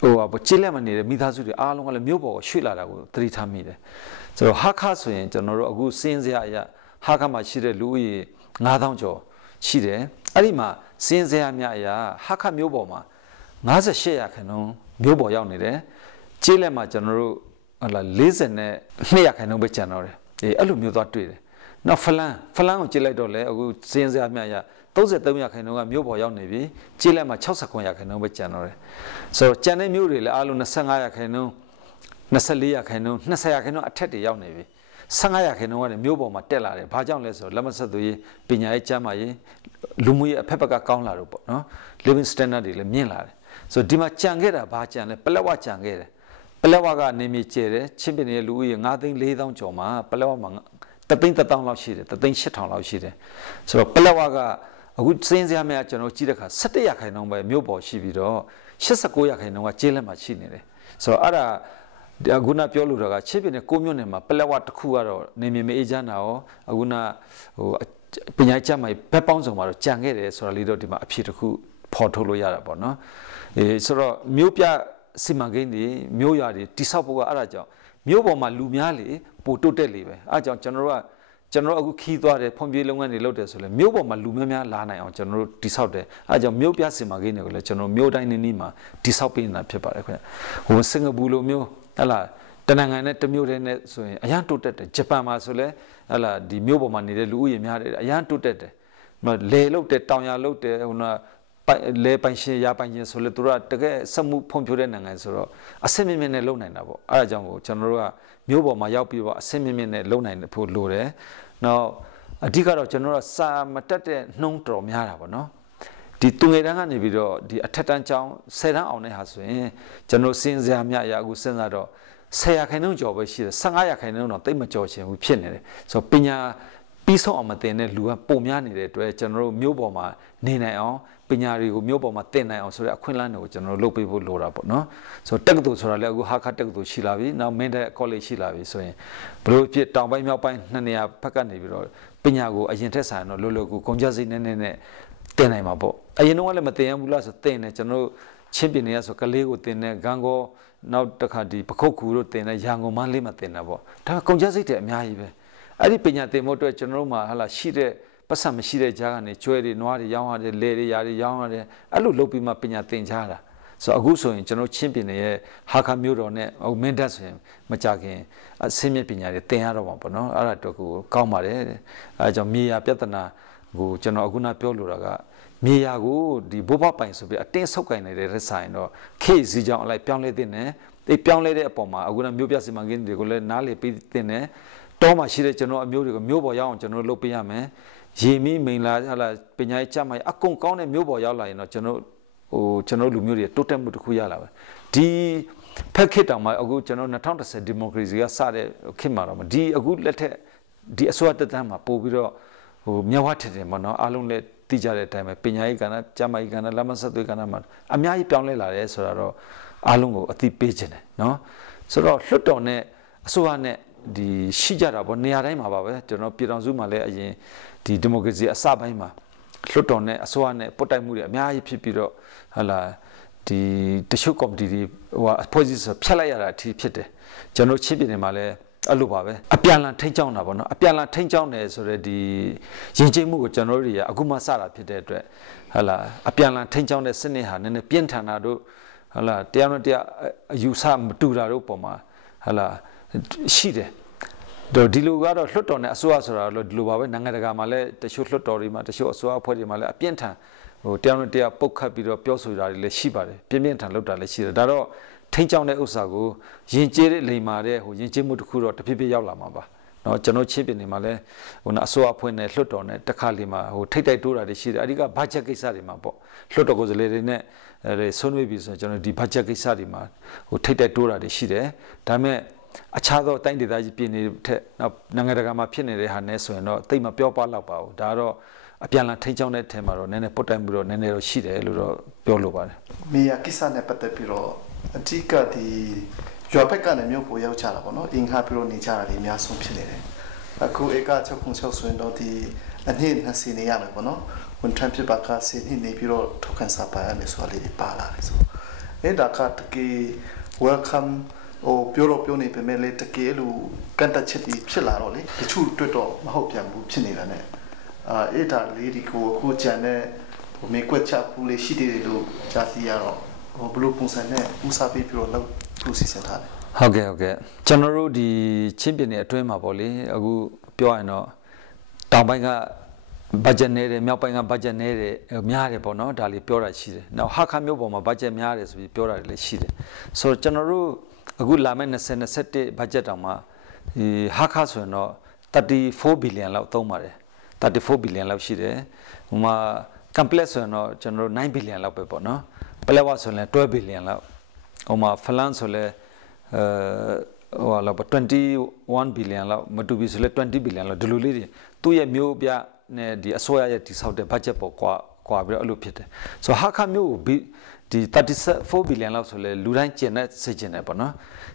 ်ဟိုဘာကျေးလက်မှာနေတဲ့မိသားစုတွေအားလုံးကလည်းမြို့ပေါ်ကိုရွှေ့လာတာကိုသတိထားမိတယ်ဆိုတော့ဟာခါဆိုရင်ကျွန်တော်တို့အခုစင်းစရာအရဟာခါမှာရှိတဲ့လူဦးရေ9000ကျော်ရှိတယ်အဲ့ဒီမှာစင်းစရာများအရဟာခါမြို့ပေါ်မှာ58ရာခိုင်နှုန်းမြို့ပေါ်ရောက်နေတယ်ကျေးလက်မှာကျွန်တော်တို့ဟလာ42ရာခိုင်နှုန်းပဲကျန်တော့တယ်အဲ့လိုမျိုးသွားတွေ့တယ်နောက်ဖလန်းကိုကြည့်လိုက်တော့လေအခုစင်းစရာများအရ33ရာခိုင်နှုန်းကမြို့ပေါ်ရောက်နေပြီကျေးလက်မှာ69ရာခိုင်နှုန်းပဲကျန်တော့တယ်ဆိုတော့ကျန်တဲ့မြို့တွေလည်းအားလုံး25ရာခိုင်နှုန်း24ရာခိုင်နှုန်း20ရာခိုင်နှုန်းအထက်တွေရောက်နေပြီ15ရာခိုင်နှုန်းကလည်းမြို့ပေါ်မှာတက်လာတယ်ဘာကြောင့်လဲဆိုတော့လက်မဆက်သွေးရေးပညာရေးကျန်းမာရေးလူမှုရေးအဖက်ဖက်ကကောင်းလာတော့ပေါ့နော် living standard တွေလည်းမြင့်လာတယ်ဆိုတော့ဒီမှာကြံခဲ့တာဘာကြံလဲပလက်ဝကြံခဲ့တယ်ပလက်ဝကနေမြေကျဲတယ်ချင်းပင်ရဲ့လူဦးရေ9,400,000ကျော်မှာပလက်ဝမှာ3,100,000လောက်ရှိတယ်3,800,000လောက်ရှိတယ်ဆိုတော့ပလက်ဝကအခုစင်းစရာများကျွန်တော်ကြည့်တဲ့အခါ17ရာခိုင်နှုန်းပဲမြို့ပေါ်ရှိပြီးတော့89ရာခိုင်နှုန်းကကျေးလက်မှာရှိနေတယ်ဆိုတော့အဲ့ဒါအခုနပြောလို့တော့ကချစ်ပင်နဲ့6မြို့နယ်မှာပလက်ဝတစ်ခုကတော့နေမြေမအေးချမ်းတာရောအခုနဟိုပညာကျမ်းမှာဘက်ပေါင်းစုံမှာတော့ကြံခဲ့တယ်ဆိုတာလေးတော့ဒီမှာအဖြစ်တစ်ခုဖော်ထုတ်လို့ရတာပေါ့နော်ဆိုတော့မြို့ပြစီမံကိန်းတွေမြို့ရွာတွေတိဆောက်ဖို့ကအဲ့ဒါကြောင့်မြို့ပေါ်မှာလူများလေပိုတိုးတက်လေပဲအဲ့ကြောင့်ကျွန်တော်အခုခီးသွားတယ်ဖွံ့ဖြိုးလုပ်ငန်းတွေလုပ်တယ်ဆိုလဲမြို့ပေါ်မှာလူများများလာနိုင်အောင်ကျွန်တော်တို့တိဆောက်တယ်အဲ့ကြောင့်မြို့ပြစီမံကိန်းတွေကိုလည်းကျွန်တော်မြို့တိုင်းနေမှာတိဆောက်ပေးနေတာဖြစ်ပါတယ်ခင်ဗျဟိုစင်ကာပူလိုမျိုးဟလာတနင်္ဂနွေနဲ့တမျိုးတည်းနဲ့ဆိုရင်အရန်တိုးတက်တယ်ဂျပန်မှာဆိုလဲဟလာဒီမြို့ပေါ်မှာနေတဲ့လူဦးရေများတယ်အရန်တိုးတက်တယ်လေလုတ်တယ်တောင်ရလုတ်တယ်ဟိုနာလေပိုင်ရှင်ရပိုင်ရှင်ဆိုလဲသူတို့ကတကယ်စက်မှုဖွံ့ဖြိုးတဲ့နိုင်ငံဆိုတော့အဆင့်မြင့်မြင့်နဲ့လုပ်နိုင်တာပေါ့အဲဒါကြောင့်ကိုကျွန်တော်တို့ကမြို့ပေါ်မှာရောက်ပြီးတော့အဆင့်မြင့်မြင့်နဲ့လုပ်နိုင်ဖို့လိုတယ်။နောက်အဓိကတော့ကျွန်တော်တို့စာမတက်တဲ့နှုံးတော်များတာပေါ့နော်။ဒီသူငယ်တန်းကနေပြီးတော့ဒီအထက်တန်းကျောင်း10တန်းအောင်တဲ့ဟာဆိုရင်ကျွန်တော်စဉ်းစားများအရာအခုစဉ်းစားတော့10ရာခိုင်နှုန်းကျော်ပဲရှိတယ်15ရာခိုင်နှုန်းတော့တိတ်မကျော်ချင်ဘူးဖြစ်နေတယ်။ဆိုတော့ပညာပြီးဆုံးအောင်မတင်တဲ့လူကပုံများနေတဲ့အတွက်ကျွန်တော်တို့မြို့ပေါ်မှာနေနိုင်အောင်ပညာတွေကိုမြို့ပေါ်မှာသင်နိုင်အောင်ဆိုတဲ့အခွင့်အလမ်းတွေကိုကျွန်တော်တို့လုပ်ပေးဖို့လိုတာပေါ့နော်ဆိုတော့တက္ကသိုလ်ဆိုတာလည်းအခုဟာခတက္ကသိုလ်ရှိလာပြီနောက်မင်းတဲ့ college ရှိလာပြီဆိုရင်ဘလို့ဖြစ်တောင်ပိုင်းမြောက်ပိုင်းနှစ်နေရာဘက်ကနေပြီးတော့ပညာကိုအရင်ထက်ဆိုင်တော့လွတ်လွတ်ကူကုန်ကြစိတ်နဲ့သင်နိုင်မှာပေါ့အရင်တော့လည်းမသင်ရဘူးလားဆိုသင်တယ်ကျွန်တော်တို့ချင်းပြည်နယ်ကဆိုကလေးကိုသင်တယ်ဂန်ကောနောက်တစ်ခါဒီပခုတ်ကူတို့သင်တယ်ရန်ကုန်မန်းလေးမှာသင်တာပေါ့ဒါပေမဲ့ကုန်ကြစိတ်တဲ့အများကြီးပဲအဲ့ဒီပညာသင်ဖို့အတွက်ကျွန်တော်တို့မှာဟာလာရှိတဲ့ပတ်စံမရှိတဲ့ကြားကနေကျွဲတွေနွားတွေရောင်းရတယ်လေတွေຢာတွေရောင်းရတယ်အဲ့လိုလုပ်ပြီးမှပညာသင်ကြားတာဆိုတော့အခုဆိုရင်ကျွန်တော်ချင်းပြည်နယ်ရဲ့ဟာခါမျိုးတော်နဲ့မင်းတပ်ဆိုရင်မကြခင်အဆင့်မြင့်ပညာတွေသင်ရတော့မှာပေါ့နော်အဲ့ဒါတော့ကိုကောင်းပါတယ်အဲကြောင့်မြေယာပြဿနာကိုကျွန်တော်အခုနပြောလိုတာကမြေယာကိုဒီဘိုးဘပိုင်ဆိုပြီးအတင်းဆုပ်ကင်နေတဲ့ဆိုင်တော့ခေတ်စီကြောင်အလိုက်ပြောင်းလဲတဲ့နဲ့ဒီပြောင်းလဲတဲ့အပေါ်မှာအခုနမျိုးပြစီမံကိန်းတွေကိုလည်းနားလေပြီးတင်တယ်တောမှာရှိတဲ့ကျွန်တော်အမျိုးတွေကိုမျိုးပေါ်ရောက်အောင်ကျွန်တော်လုပ်ပေးရမယ်ရေမီမိန်လာဟာလာပညာရေးကျမ်းမာရေးအကုန်ကောင်းတဲ့မျိုးပေါ်ရောက်လာရင်တော့ကျွန်တော်လူမျိုးတွေတိုးတက်မှုတစ်ခုရလာပဲဒီဖက်ခစ်တောင်မှာအခုကျွန်တော်2010ဒီမိုကရေစီကစတဲ့ခေတ်မှာတော့ဒီအခုလက်ထက်ဒီအစိုးရတက်တန်းမှာပို့ပြီးတော့ဟိုမြောက်ဝထက်တယ်ပေါ့နော်အားလုံးလည်းသိကြတဲ့အတိုင်းပဲပညာရေးကဏ္ဍကျမ်းမာရေးကဏ္ဍလမ်းမဆက်သွေးကဏ္ဍမှာအများကြီးပြောင်းလဲလာတယ်ဆိုတာတော့အားလုံးကိုအသိပေးခြင်းတယ်နော်ဆိုတော့လွှတ်တော်နဲ့အစိုးရနဲ့ဒီရှိကြတာပေါ့နေရာတိုင်းမှာပါပဲကျွန်တော်ပြည်တော်စုမှာလည်းအရင်ဒီမိုကရေစီအစပိုင်းမှာလွှတ်တော်နဲ့အစိုးရနဲ့ပုတ်တိုက်မှုတွေအများကြီးဖြစ်ပြီးတော့ဟာလာဒီတချို့ကော်မတီတွေဟိုအဖွဲ့အစည်းဆိုဖြတ်လိုက်ရတာအထိဖြစ်တယ်ကျွန်တော်ချင်းပြည်နယ်မှာလည်း အဲ့လိုပါပဲအပြန်လန်ထိန်းချောင်းတာပေါ့နော်အပြန်လန်ထိန်းချောင်းတယ်ဆိုတော့ဒီရင်ကျေးမှုကိုကျွန်တော်တို့တွေကအခုမှစတာဖြစ်တဲ့အတွက်ဟုတ်လားအပြန်လန်ထိန်းချောင်းတဲ့စနစ်ဟာနည်းနည်းပြင်းထန်တာတို့ဟုတ်လားတရားနဲ့တရားအယူဆမတူတာတို့ပုံမှာဟုတ်လားရှိတယ်ဒီလိုကတော့လွတ်တော်နဲ့အစိုးရဆိုတာလို့ဒီလိုပါပဲနိုင်ငံတကာမှာလည်းတချို့လွတ်တော်တွေမှာတချို့အစိုးရအဖွဲ့တွေမှာလည်းအပြင်းထန်ဟိုတရားနဲ့တရားပုတ်ခတ်ပြီးတော့ပြောဆိုတာတွေလည်းရှိပါတယ်ပြင်းပြင်းထန်လောက်တာလည်းရှိတယ်ဒါတော့ထိန်းချောင်းတဲ့ဥစ္စာကိုယဉ်ကျေးတဲ့လိမ်မာတဲ့ဟိုယဉ်ကျေးမှုတစ်ခုတော့တဖြည်းဖြည်းရောက်လာမှာပါเนาะကျွန်တော်ချင်းပြည်နယ်မှာလည်းဟိုအစိုးရအဖွဲ့နဲ့လွတ်တော်နဲ့တခါလေးမှာဟိုထိတ်တိုက်တိုးတာတွေရှိတယ်အဓိကဘတ်ဂျက်ကိစ္စတွေမှာပေါ့လွတ်တော်ကိုယ်စားလှယ်တွေနဲ့ဆွေးနွေးပြီးဆိုကျွန်တော်ဒီဘတ်ဂျက်ကိစ္စတွေမှာဟိုထိတ်တိုက်တိုးတာတွေရှိတယ်ဒါပေမဲ့အခြားသောတိုင်းဒေသကြီးပြည်နယ်ထက်နောက်နိုင်ငံတကာမှာဖြစ်နေတဲ့ဟာနဲ့ဆိုရင်တော့တိတ်မပြောပါတော့ပါဘူးဒါတော့အပြန်လာထိန်းချောင်းတဲ့အထက်မှာတော့နည်းနည်းပုတ်တိုင်ပြီးတော့နည်းနည်းတော့ရှိတယ်လို့တော့ပြောလိုပါတယ်မိယာကိစ္စနဲ့ပတ်သက်ပြီးတော့အဓိကဒီရွာဘက်ကနေမြို့ပေါ်ရောက်ကြတာပေါ့နော်အင်္ဂါပြီးတော့နေကြတာတွေအများဆုံးဖြစ်နေတယ်အခုဧက606ဆိုရင်တော့ဒီအနည်း20နေရမယ်ပေါ့နော်ဝန်ထမ်းဖြစ်ပါကစင်းနေပြီးတော့ထောက်ခံစာပါရမယ်ဆိုတာလေးပါလာတယ်ဆိုအဲ့ဒါကတကယ် welcome ဟိုပြောနေပေမဲ့လေတကယ်လို့ကန်တက်ချက်ပြီးဖြစ်လာတော့လေတချို့တွေ့တော့မဟုတ်ပြန်ဘူးဖြစ်နေတာ ਨੇ အဲ့ဒါလေးဒီကိုအခုကြံတဲ့ဟိုမေကွက်ချပူလေးရှိတယ်လို့ကြားသိရတော့ဟိုဘလို့ပုံစံနဲ့ဥစားပြီးတော့လောက်သူစီစဉ်ထားတယ်ဟုတ်ကဲ့ကျွန်တော်တို့ဒီချင်းပြည်နယ်အတွင်းမှာပေါ့လေအခုပြောရရင်တော့တောင်ပိုင်းကဘတ်ဂျက်နဲ့မြောက်ပိုင်းကဘတ်ဂျက်နဲ့များတယ်ပေါ့နော်ဒါလေးပြောတာရှိတယ်နောက်ဟာခါမျိုးပေါ်မှာဘတ်ဂျက်များတယ်ဆိုပြီးပြောတာလည်းရှိတယ်ဆိုတော့ကျွန်တော်တို့အခုလာမယ့်2021ဘတ်ဂျက်တောင်မှဒီဟာခါဆိုရင်တော့34ဘီလီယံလောက်သုံးပါတယ်34ဘီလီယံလောက်ရှိတယ်ဟိုမှာ complex ဆိုရင်တော့ကျွန်တော်တို့9ဘီလီယံလောက်ပဲပေါ့နော်ပလက်ဝဆိုရင်12ဘီလီယံလောက်ဟိုမှာဖလန်ဆိုလဲဟိုလောက်21ဘီလီယံလောက်မတူပြီဆိုလဲ20ဘီလီယံလောက်ဒီလိုလေးတွေသူ့ရဲ့မျိုးပြနဲ့ဒီအစိုးရရဲ့တိဆောက်တဲ့ budget ပေါ်ကွာပြီးတော့အဲ့လိုဖြစ်တယ်ဆိုတော့ဟာခါမျိုးဒီ34ဘီလီယံလောက်ဆိုလဲလူတိုင်းကျင်တဲ့စေကျင်တယ်ပေါ့နော်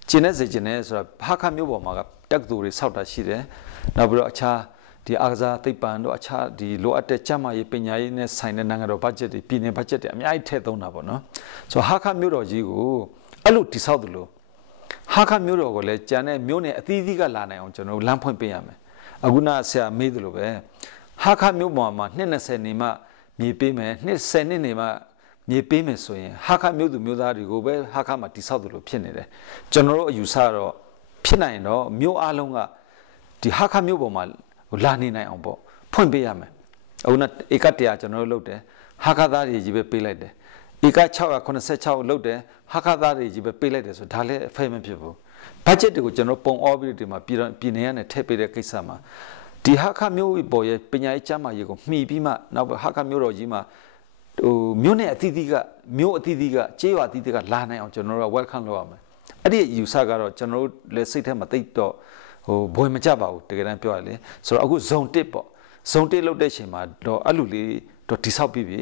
ကျင်တဲ့စေကျင်တယ်ဆိုတော့ဟာခါမျိုးပေါ်မှာကတက်သူတွေဆောက်တာရှိတယ်နောက်ပြီးတော့အခြားဒီအာကစားသိပ္ပံတို့အခြားဒီလိုအပ်တဲ့ကျန်းမာရေးပညာရေးနဲ့ဆိုင်တဲ့နိုင်ငံတော်ဘတ်ဂျက်တွေပြည်နယ်ဘတ်ဂျက်တွေအများကြီးထည့်သုံးတာပေါ့နော်ဆိုတော့ဟာခါမျိုးတော်ကြီးကိုအဲ့လိုတိဆောက်တယ်လို့ဟာခါမျိုးတော်ကိုလည်းကြံတဲ့မျိုးနဲ့အသီးသီးကလာနိုင်အောင်ကျွန်တော်လမ်းဖွင့်ပေးရမယ်အခုနဆရာမေးတယ်လို့ပဲဟာခါမျိုးပေါ်မှာ20နေမှမြေပေးမယ်20နှစ်နေမှမြေပေးမယ်ဆိုရင်ဟာခါမျိုးသူမျိုးသားတွေကိုပဲဟာခါမှာတိဆောက်တယ်လို့ဖြစ်နေတယ်ကျွန်တော်တို့အယူဆတော့ဖြစ်နိုင်တော့မျိုးအားလုံးကဒီဟာခါမျိုးပေါ်မှာလာနေနိုင်အောင်ပေါ့ဖွင့်ပေးရမယ်အခုနဧက100ကျွန်တော်တို့လုပ်တယ်ဟာခါသားတွေကြီးပဲပေးလိုက်တယ်ဧက686လုပ်တယ်ဟာခါသားတွေကြီးပဲပေးလိုက်တယ်ဆိုဒါလည်းအဖေမဖြစ်ဘူးဘတ်ဂျက်တွေကိုကျွန်တော်ပုံအောပြီးဒီမှာပြည်နယ်ကနေထည့်ပေးတဲ့ကိစ္စမှာဒီဟာခါမျိုးပေါ်ရဲ့ပညာရေးကျမ်းမာရေးကိုမှီပြီးမှနောက်ဟာခါမျိုးတော်ကြီးမှာဟိုမျိုးနဲ့အသီးသီးကမျိုးအသီးသီးကကြေးရွာအသီးသီးကလာနိုင်အောင်ကျွန်တော်တို့က welcome လုပ်ရမယ်အဲ့ဒီယူဆကတော့ကျွန်တော်တို့လည်းစိတ်ထဲမှာသိတော့ဟိုဘွယ်မကြပါဘူးတကယ်တမ်းပြောရလေဆိုတော့အခု zone 1ပေါ့ zone 1လောက်တဲ့အချိန်မှာတော့အဲ့လိုလေးတော့တိဆောက်ပြီးပြီ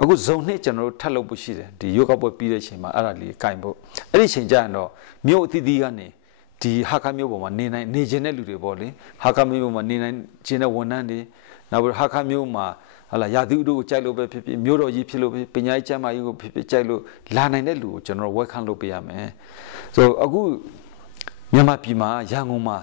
အခု zone 2ကျွန်တော်တို့ထပ်လုပ်ဖို့ရှိတယ်ဒီယောဂပွဲပြီးတဲ့အချိန်မှာအဲ့ဒါလေးကင်ဖို့အဲ့ဒီအချိန်ကျရင်တော့မြို့အသီးသီးကနေဒီဟာခါမြို့ပေါ်မှာနေခြင်းတဲ့လူတွေပေါ့လေဟာခါမြို့ပေါ်မှာနေနိုင်ခြင်းတဲ့ဝန်ထမ်းတွေနောက်ပြီးဟာခါမြို့မှာဟာလာရာသီဥတုကိုကြိုက်လို့ပဲဖြစ်ဖြစ်မြို့တော်ကြီးဖြစ်လို့ပညာရေးကျမ်းမာရေးကိုဖြစ်ဖြစ်ကြိုက်လို့လာနိုင်တဲ့လူကိုကျွန်တော် welcome လုပ်ပေးရမယ်ဆိုအခုမြန်မာပြည်မှာရန်ကုန်မှာ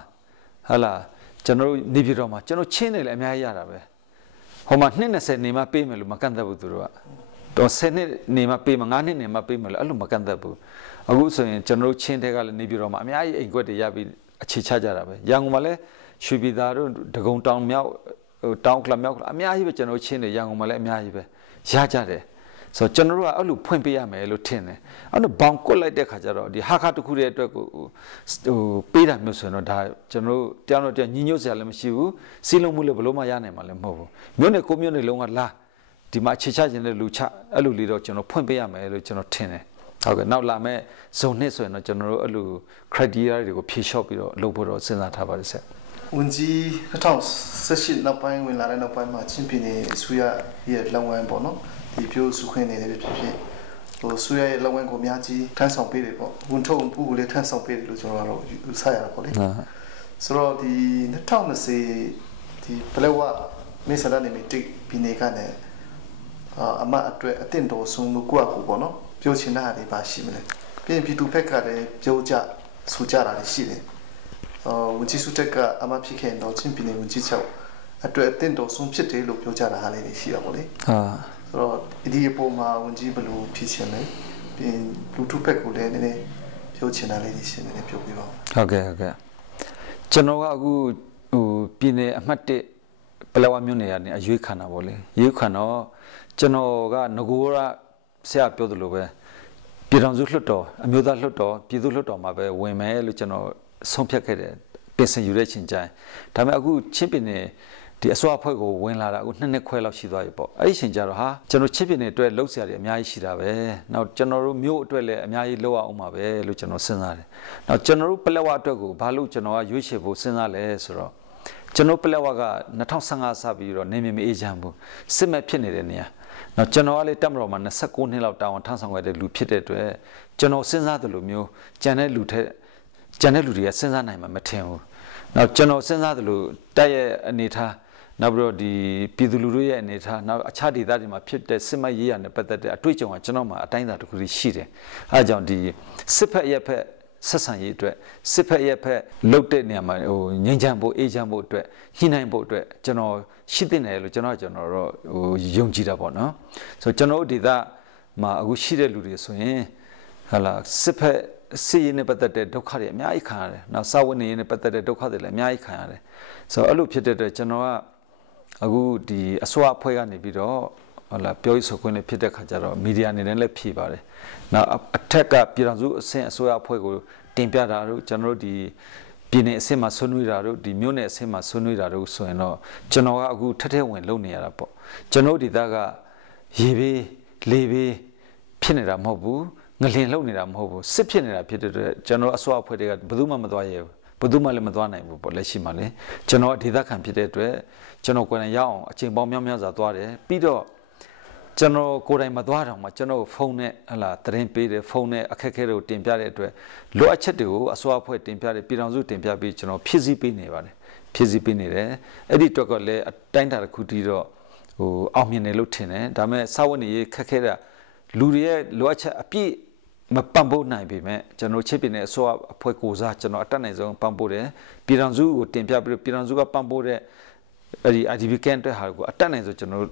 ဟာလာကျွန်တော်နေပြည်တော်မှာကျွန်တော်ချင်းတယ်လည်းအများကြီးရတာပဲဟိုမှာ20နေမှပေးမယ်လို့မကန့်သက်ဘူးသူတို့ကတော့10နှစ်နေမှပေးမှာ9နှစ်နေမှပေးမယ်လို့အဲ့လိုမကန့်သက်ဘူးအခုဆိုရင်ကျွန်တော်ချင်းတဲ့ကလည်းနေပြည်တော်မှာအများကြီးအိမ်ကွက်တွေရပြီးအခြေချကြတာပဲရန်ကုန်မှာလည်းရွှေပြည်သာတို့ဒဂုံတောင်မြောက်တောင်ကလမြောက်အများကြီးပဲကျွန်တော်ချင်းတွေရန်ကုန်မှာလည်းအများကြီးပဲရကြတယ်ဆိုတော့ကျွန်တော်တို့ကအဲ့လိုဖွင့်ပေးရမယ်လို့ထင်တယ်အဲ့တော့ဘောင်ကွတ်လိုက်တဲ့ခါကျတော့ဒီဟာခါတစ်ခုရဲ့အတွက်ကိုဟိုပေးတာမျိုးဆိုရင်တော့ဒါကျွန်တော်တို့တရားတော်တရားညီညွတ်စရာလည်းမရှိဘူးစီးလုံးမှုလည်းဘလို့မှရနိုင်မှာလည်းမဟုတ်ဘူးမြို့နယ်ကိုမြို့နယ်လုံးကလာဒီမှာအခြေချခြင်းတဲ့လူချအဲ့လိုလေးတော့ကျွန်တော်ဖွင့်ပေးရမယ်လို့ကျွန်တော်ထင်တယ်ဟုတ်ကဲ့နောက်လာမဲ့ဇုံနှစ်ဆိုရင်တော့ကျွန်တော်တို့အဲ့လို criteria တွေကိုဖြေလျှော့ပြီးတော့လုပ်ဖို့တော့စဉ်းစားထားပါတယ်ဆက်ဝန်ကြီး2018နောက်ပိုင်းဝင်လာတဲ့နောက်ပိုင်းမှာချင်းပြည်နယ်အစိုးရရဲ့လုပ်ငန်းပေါ့နော်ဒီပြိုးစုခွင့်နေတယ်ဖြစ်ဖြစ်ဟိုဆူရဲလုပ်ငန်းကိုအများကြီးထမ်းဆောင်ပေးတယ်ပေါ့ဝန်ထုတ်မှုကိုလည်းထမ်းဆောင်ပေးတယ်လို့ကျွန်တော်ကတော့ယူဆရတာပေါ့လေဆိုတော့ဒီ2020ဒီဘလက်ဝမေဆလာနေမီတိပြည်နယ်ကနေအမအတွက်အတင်တော်ဆုံးလို့ကိုယ့်အကူပေါ့နော်ပြောချင်တာတွေပါရှိမလဲပြင်ပြည်သူဖက်ကလည်းပြောကြဆိုကြတာရှိတယ် ဝန်ကြီးစုတက်ကအာမဖြစ်ခဲ့တော့ချင်းပြည်နယ်ဝန်ကြီးချုပ်အတွက်အသင့်တော်ဆုံးဖြစ်တယ်လို့ပြောကြတာဟာလေးရှိရပါလေဆိုတော့ဒီအပေါ်မှာဝန်ကြီးဘယ်လိုဖြစ်ချင်လဲပြီးလူထုဘက်ကိုလည်းနည်းနည်းပြောချင်တာလေးရှိနေတယ်ပြောပြပါဟုတ်ကဲ့ကျွန်တော်ကအခုပြည်နယ်အမှတ်1ပလောဝမြို့နယ်ကနေအရွေးခံတာပေါ့လေရွေးခံတော့ကျွန်တော်ကငကိုရဆရာပြောသလိုပဲပြည်တော်စုလွှတ်တော်အမျိုးသားလွှတ်တော်ပြည်သူ့လွှတ်တော်မှာပဲဝင်မယ်လို့ကျွန်တော်ဆုံးဖြတ်ခဲ့တယ်ပြင်ဆင်ယူတဲ့ချိန်ကျရင်ဒါပေမဲ့အခုချင်းပြည်နယ်ဒီအစိုးရအဖွဲ့ကိုဝင်လာတာအခု2နှစ်ခွဲလောက်ရှိသွားပြီပေါ့အဲ့ဒီချိန်ကျတော့ဟာကျွန်တော်ချင်းပြည်နယ်အတွက်လှုပ်ရှားတွေအများကြီးရှိတာပဲနောက်ကျွန်တော်တို့မြို့အတွက်လည်းအများကြီးလှုပ်အောင်ပါပဲလို့ကျွန်တော်စဉ်းစားတယ်နောက်ကျွန်တော်တို့ပလက်ဝအတွက်ကိုဘာလို့ကျွန်တော်ကရွေးချယ်ဖို့စဉ်းစားလဲဆိုတော့ကျွန်တော်ပလက်ဝက2015စပြီးတော့နေမအေးချမ်းဘူးစစ်မဲ့ဖြစ်နေတဲ့နေရာနောက်ကျွန်တော်ကလေတက်မတော်မှာ29နှစ်လောက်တာဝန်ထမ်းဆောင်ခဲ့တဲ့လူဖြစ်တဲ့အတွက်ကျွန်တော်စဉ်းစားတယ်လို့မျိုးကြံတဲ့လူတွေကစဉ်းစားနိုင်မှာမထင်ဘူးနောက်ကျွန်တော်စဉ်းစားတယ်လို့တက်ရဲ့အနေထားနောက်ပြီးတော့ဒီပြည်သူလူထုရဲ့အနေထားနောက်အခြားဒေသတွေမှာဖြစ်တဲ့စစ်မရေးရနဲ့ပတ်သက်တဲ့အတွေ့အကြုံကကျွန်တော်မှာအတိုင်းအတာတစ်ခုရှိတယ်အဲအကြောင်းဒီစစ်ဖက်ရက်ဖက်ဆက်ဆံရေးအတွက်စစ်ဖက်ရက်ဖက်လှုပ်တဲ့နေရာမှာငြိမ်းချမ်းဖို့အေးချမ်းဖို့အတွက်ညှိနှိုင်းဖို့အတွက်ကျွန်တော်ရှိတဲ့နယ်လို့ကျွန်တော်တော့ယုံကြည်တာပေါ့နော်ဆိုတော့ကျွန်တော်ဒေသမှာအခုရှိတဲ့လူတွေဆိုရင်ဟာလာစစ်ဖက်စီးရင်နဲ့ပတ်သက်တဲ့ဒုက္ခတွေအများကြီးခံရတယ်နောက်စာဝန်နေရင်နဲ့ပတ်သက်တဲ့ဒုက္ခတွေလည်းအများကြီးခံရတယ်ဆိုတော့အဲ့လိုဖြစ်တဲ့အတွက်ကျွန်တော်ကအခုဒီအစိုးရအဖွဲ့ကနေပြီးတော့ဟုတ်လားပြောရေးဆိုခွင့်နဲ့ဖြစ်တဲ့ခါကျတော့မီဒီယာအနေနဲ့လည်းဖြေပါတယ်နောက်အထက်ကပြည်ထောင်စုအဆင့်အစိုးရအဖွဲ့ကိုတင်ပြတာတို့ကျွန်တော်တို့ဒီပြည်နယ်အဆင့်မှာဆွေးနွေးတာတို့ဒီမြို့နယ်အဆင့်မှာဆွေးနွေးတာတို့ဆိုရင်တော့ကျွန်တော်ကအခုထက်ဝင်လုပ်နေရတာပေါ့ကျွန်တော်ဒီသားကရေဘေးလေဘေးဖြစ်နေတာမဟုတ်ဘူးငလင်လှုပ်နေတာမဟုတ်ဘူးစစ်ဖြစ်နေတာဖြစ်တဲ့အတွက်ကျွန်တော်အစိုးရအဖွဲ့တွေကဘယ်သူမှမသွားရဲဘူးဘယ်သူမှလည်းမသွားနိုင်ဘူးပေါ့လက်ရှိမှာလေကျွန်တော်ဒေသခံဖြစ်တဲ့အတွက်ကျွန်တော်ကိုယ်တိုင်ရအောင်အချိန်ပေါင်းများများစွာသွားတယ်ပြီးတော့ကျွန်တော်ကိုယ်တိုင်မသွားတော့မှကျွန်တော်ဖုန်းနဲ့ဟလာသတင်းပေးတယ်ဖုန်းနဲ့အခက်အခဲတွေကိုတင်ပြတဲ့အတွက်လိုအပ်ချက်တွေကိုအစိုးရအဖွဲ့တင်ပြတယ်ပြည်ထောင်စုတင်ပြပြီးကျွန်တော်ဖြည့်ဆည်းပေးနေပါတယ်ဖြည့်ဆည်းပေးနေတယ်အဲ့ဒီအတွက်ကလည်းအတိုင်းတာတစ်ခုတည်းတော့အောင်မြင်တယ်လို့ထင်တယ်ဒါပေမဲ့စာဝန်ကြီးခက်ခဲတာလူတွေရဲ့လိုအပ်ချက်အပြည့်မပံ့ပိုးနိုင်ပေမဲ့ကျွန်တော်ချစ်ပြနေအစိုးရအဖွဲ့ကိုစားကျွန်တော်အတက်နိုင်ဆုံးပံ့ပိုးတယ်ပြည်ထောင်စုကိုတင်ပြပြီးပြည်ထောင်စုကပံ့ပိုးတဲ့အဲ့ဒီ IDP ကန်တဲ့ဟာကိုအတက်နိုင်ဆုံးကျွန်တော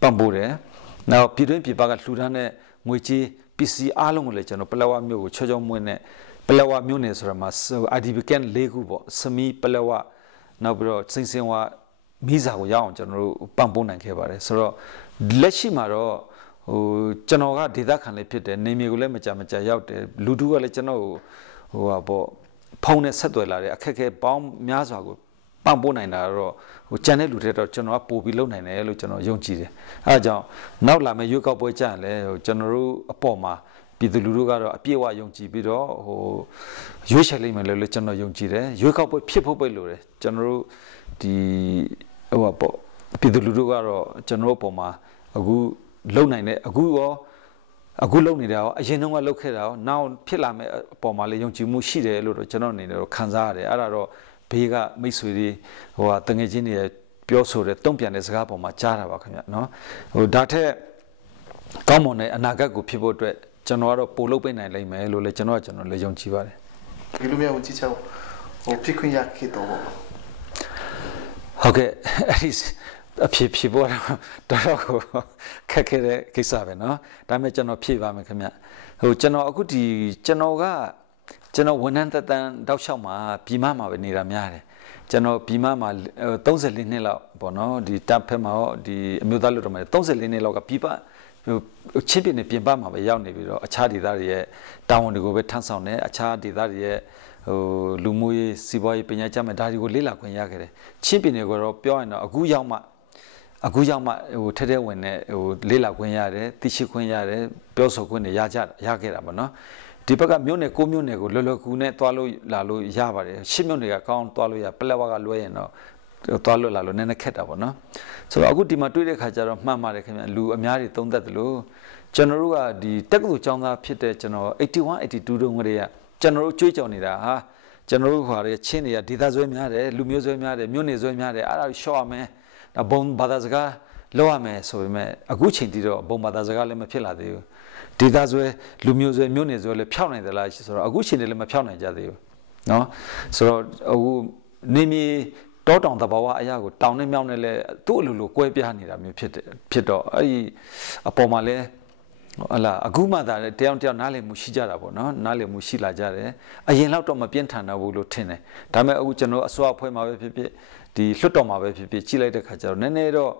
်ပံ့ပိုးတယ်နောက်ပြည်တွင်းပြည်ပကလှူဒါန်းတဲ့ငွေကြေးပစ္စည်းအားလုံးကိုလည်းကျွန်တော်ပလက်ဝမြို့ကိုချောချောမွေးနဲ့ပလက်ဝမြို့နယ်ဆိုတာမှာ IDP ကန်၄ခုပေါ့စမီပလက်ဝနောက်ပြီးတော့စိန်စင်ဝါမိစာကိုရအောင်ကျွန်တော်တို့ပံ့ပိုးနိုင်ခဲ့ပါတယ်ဆိုတော့လက်ရှိမှာတော့ကျွန်တော်ကဒေသခံလေးဖြစ်တယ်နေမျိုးကိုလည်းမကြရောက်တယ်လူထုကလည်းကျွန်တော်ဟာပေါ့ဖုန်းနဲ့ဆက်သွယ်လာတဲ့အခက်အခဲပေါင်းများစွာကိုပံ့ပိုးနိုင်တာတော့ကြံတဲ့လူတွေတော့ကျွန်တော်ကပို့ပြီးလုပ်နိုင်တယ်လို့ကျွန်တော်ယုံကြည်တယ်အဲဒါကြောင့်နောက်လာမယ့်ရွေးကောက်ပွဲကြရင်လည်းကျွန်တော်တို့အပေါ်မှာပြည်သူလူထုကတော့အပြည့်အဝယုံကြည်ပြီးတော့ရွေးချယ်လိမ့်မယ်လို့ကျွန်တော်ယုံကြည်တယ်ရွေးကောက်ပွဲဖြစ်ဖို့ပဲလိုတယ်ကျွန်တော်တို့ဒီပေါ့ပြည်သူလူထုကတော့ကျွန်တော်တို့အပေါ်မှာအခုလုံနိုင်တဲ့အခုလုံနေတာရောအရင်တုန်းကလုပ်ခဲ့တာရောနောက်ဖြစ်လာမယ့်အပေါ်မှာလည်းယုံကြည်မှုရှိတယ်လို့တော့ကျွန်တော်အနေနဲ့တော့ခံစားရတယ်အဲ့ဒါတော့ဘေးကမိတ်ဆွေတွေတငယ်ချင်းတွေပြောဆိုတဲ့တုံ့ပြန်တဲ့စကားပေါ်မှာကြားတာပါခင်ဗျနော်ဒါထက်ကောင်းမွန်တဲ့အနာဂတ်ကိုဖြစ်ဖို့အတွက်ကျွန်တော်ကတော့ပို့လုပ်ပေးနိုင်လိမ့်မယ်လို့လည်းကျွန်တော်လည်းယုံကြည်ပါတယ်ဒီလိုမျိုးဝန်ကြီးချုပ်ဖြစ်ခွင့်ရခဲ့တော့ဟုတ်ကဲ့အဲ့ဒီအဖြစ်ပေါ်တော့ခက်ခဲတဲ့ကိစ္စပဲเนาะဒါပေမဲ့ကျွန်တော်ဖြည့်ပါမယ်ခင်ဗျကျွန်တော်အခုဒီကျွန်တော်ဝန်ထမ်းသက်တမ်းတောက်လျှောက်မှာပြည်မမှာပဲနေတာများတယ်ကျွန်တော်ပြည်မမှာ34နှစ်လောက်ပေါ့เนาะဒီတပ်ဖက်မှာဒီအမျိုးသားလူတော်မှာ34နှစ်လောက်ကပြည်ပချင်းပြည်နယ်ပြင်ပမှာပဲရောက်နေပြီးတော့အခြားဒေသတွေရဲ့တာဝန်တွေကိုပဲထမ်းဆောင်တယ်အခြားဒေသတွေရဲ့လူမှုရေးစီးပွားရေးပညာကျမ်းဒါတွေကိုလေ့လာခွင့်ရခဲ့တယ်ချင်းပြည်နယ်ကတော့ပြောရင်တော့အခုရောက်မှထဲထဲဝင်နေလေးလာခွင့်ရတယ်သိရှိခွင့်ရတယ်ပြောဆိုခွင့်တွေရခဲ့တာပေါ့နော်ဒီဘက်ကမြို့နယ်6မြို့နယ်ကိုလောလောကူနဲ့တွားလို့လာလို့ရပါတယ်10မြို့နယ်ကကောင်းတွားလို့ရပလက်ဝကလွှဲရင်တော့တွားလို့လာလို့နည်းနည်းခက်တာပေါ့နော်ဆိုတော့အခုဒီမှာတွေ့တဲ့ခါကျတော့မှန်ပါတယ်ခင်ဗျလူအများကြီးသုံးသက်တယ်လို့ကျွန်တော်တို့ကဒီတက္ကသိုလ်ကျောင်းသားဖြစ်တဲ့ကျွန်တော်81 82တုန်းကတည်းကကျွန်တော်တို့ကြွေးကြော်နေတာဟာကျွန်တော်တို့ခါရဲချင်းတွေကဒေသဆွဲများတယ်လူမျိုးဆွဲများတယ်မြို့နယ်ဆွဲများတယ်အဲ့ဒါရှော့ရမယ်ဘုံဘာသာစကားလောက်ရမယ်ဆိုပေမဲ့အခုချိန်ထိတော့ဘုံဘာသာစကားလည်းမဖြစ်လာသေးဘူးဒေသဆွဲလူမျိုးဆွဲမြို့နယ်ဆွဲလည်းဖြောက်နိုင်တယ်လားဆိုတော့အခုချိန်တည်းလည်းမဖြောက်နိုင်ကြသေးဘူး နော်ဆိုတော့အခုနေမီတောတောင်တဘာဝအရာကိုတောင်နဲ့မြောက်နဲ့လဲသူ့အလိုလိုကွဲပြားနေတာမျိုးဖြစ်တော့အဲ့ဒီအပေါ်မှာလဲဟလာအခုမှသာတယောက်တယောက်နားလည်မှုရှိကြတာပေါ့နော်နားလည်မှုရှိလာကြတယ်အရင်လောက်တော့မပြင်းထန်တော့ဘူးလို့ထင်တယ်ဒါပေမဲ့အခုကျွန်တော်အစွာအဖွဲ့မှာပဲဖြစ်ဖြစ်ဒီလွတ်တော်မှာပဲဖြစ်ဖြစ်ကြည့်လိုက်တဲ့ခါကျတော့နည်းနည်းတော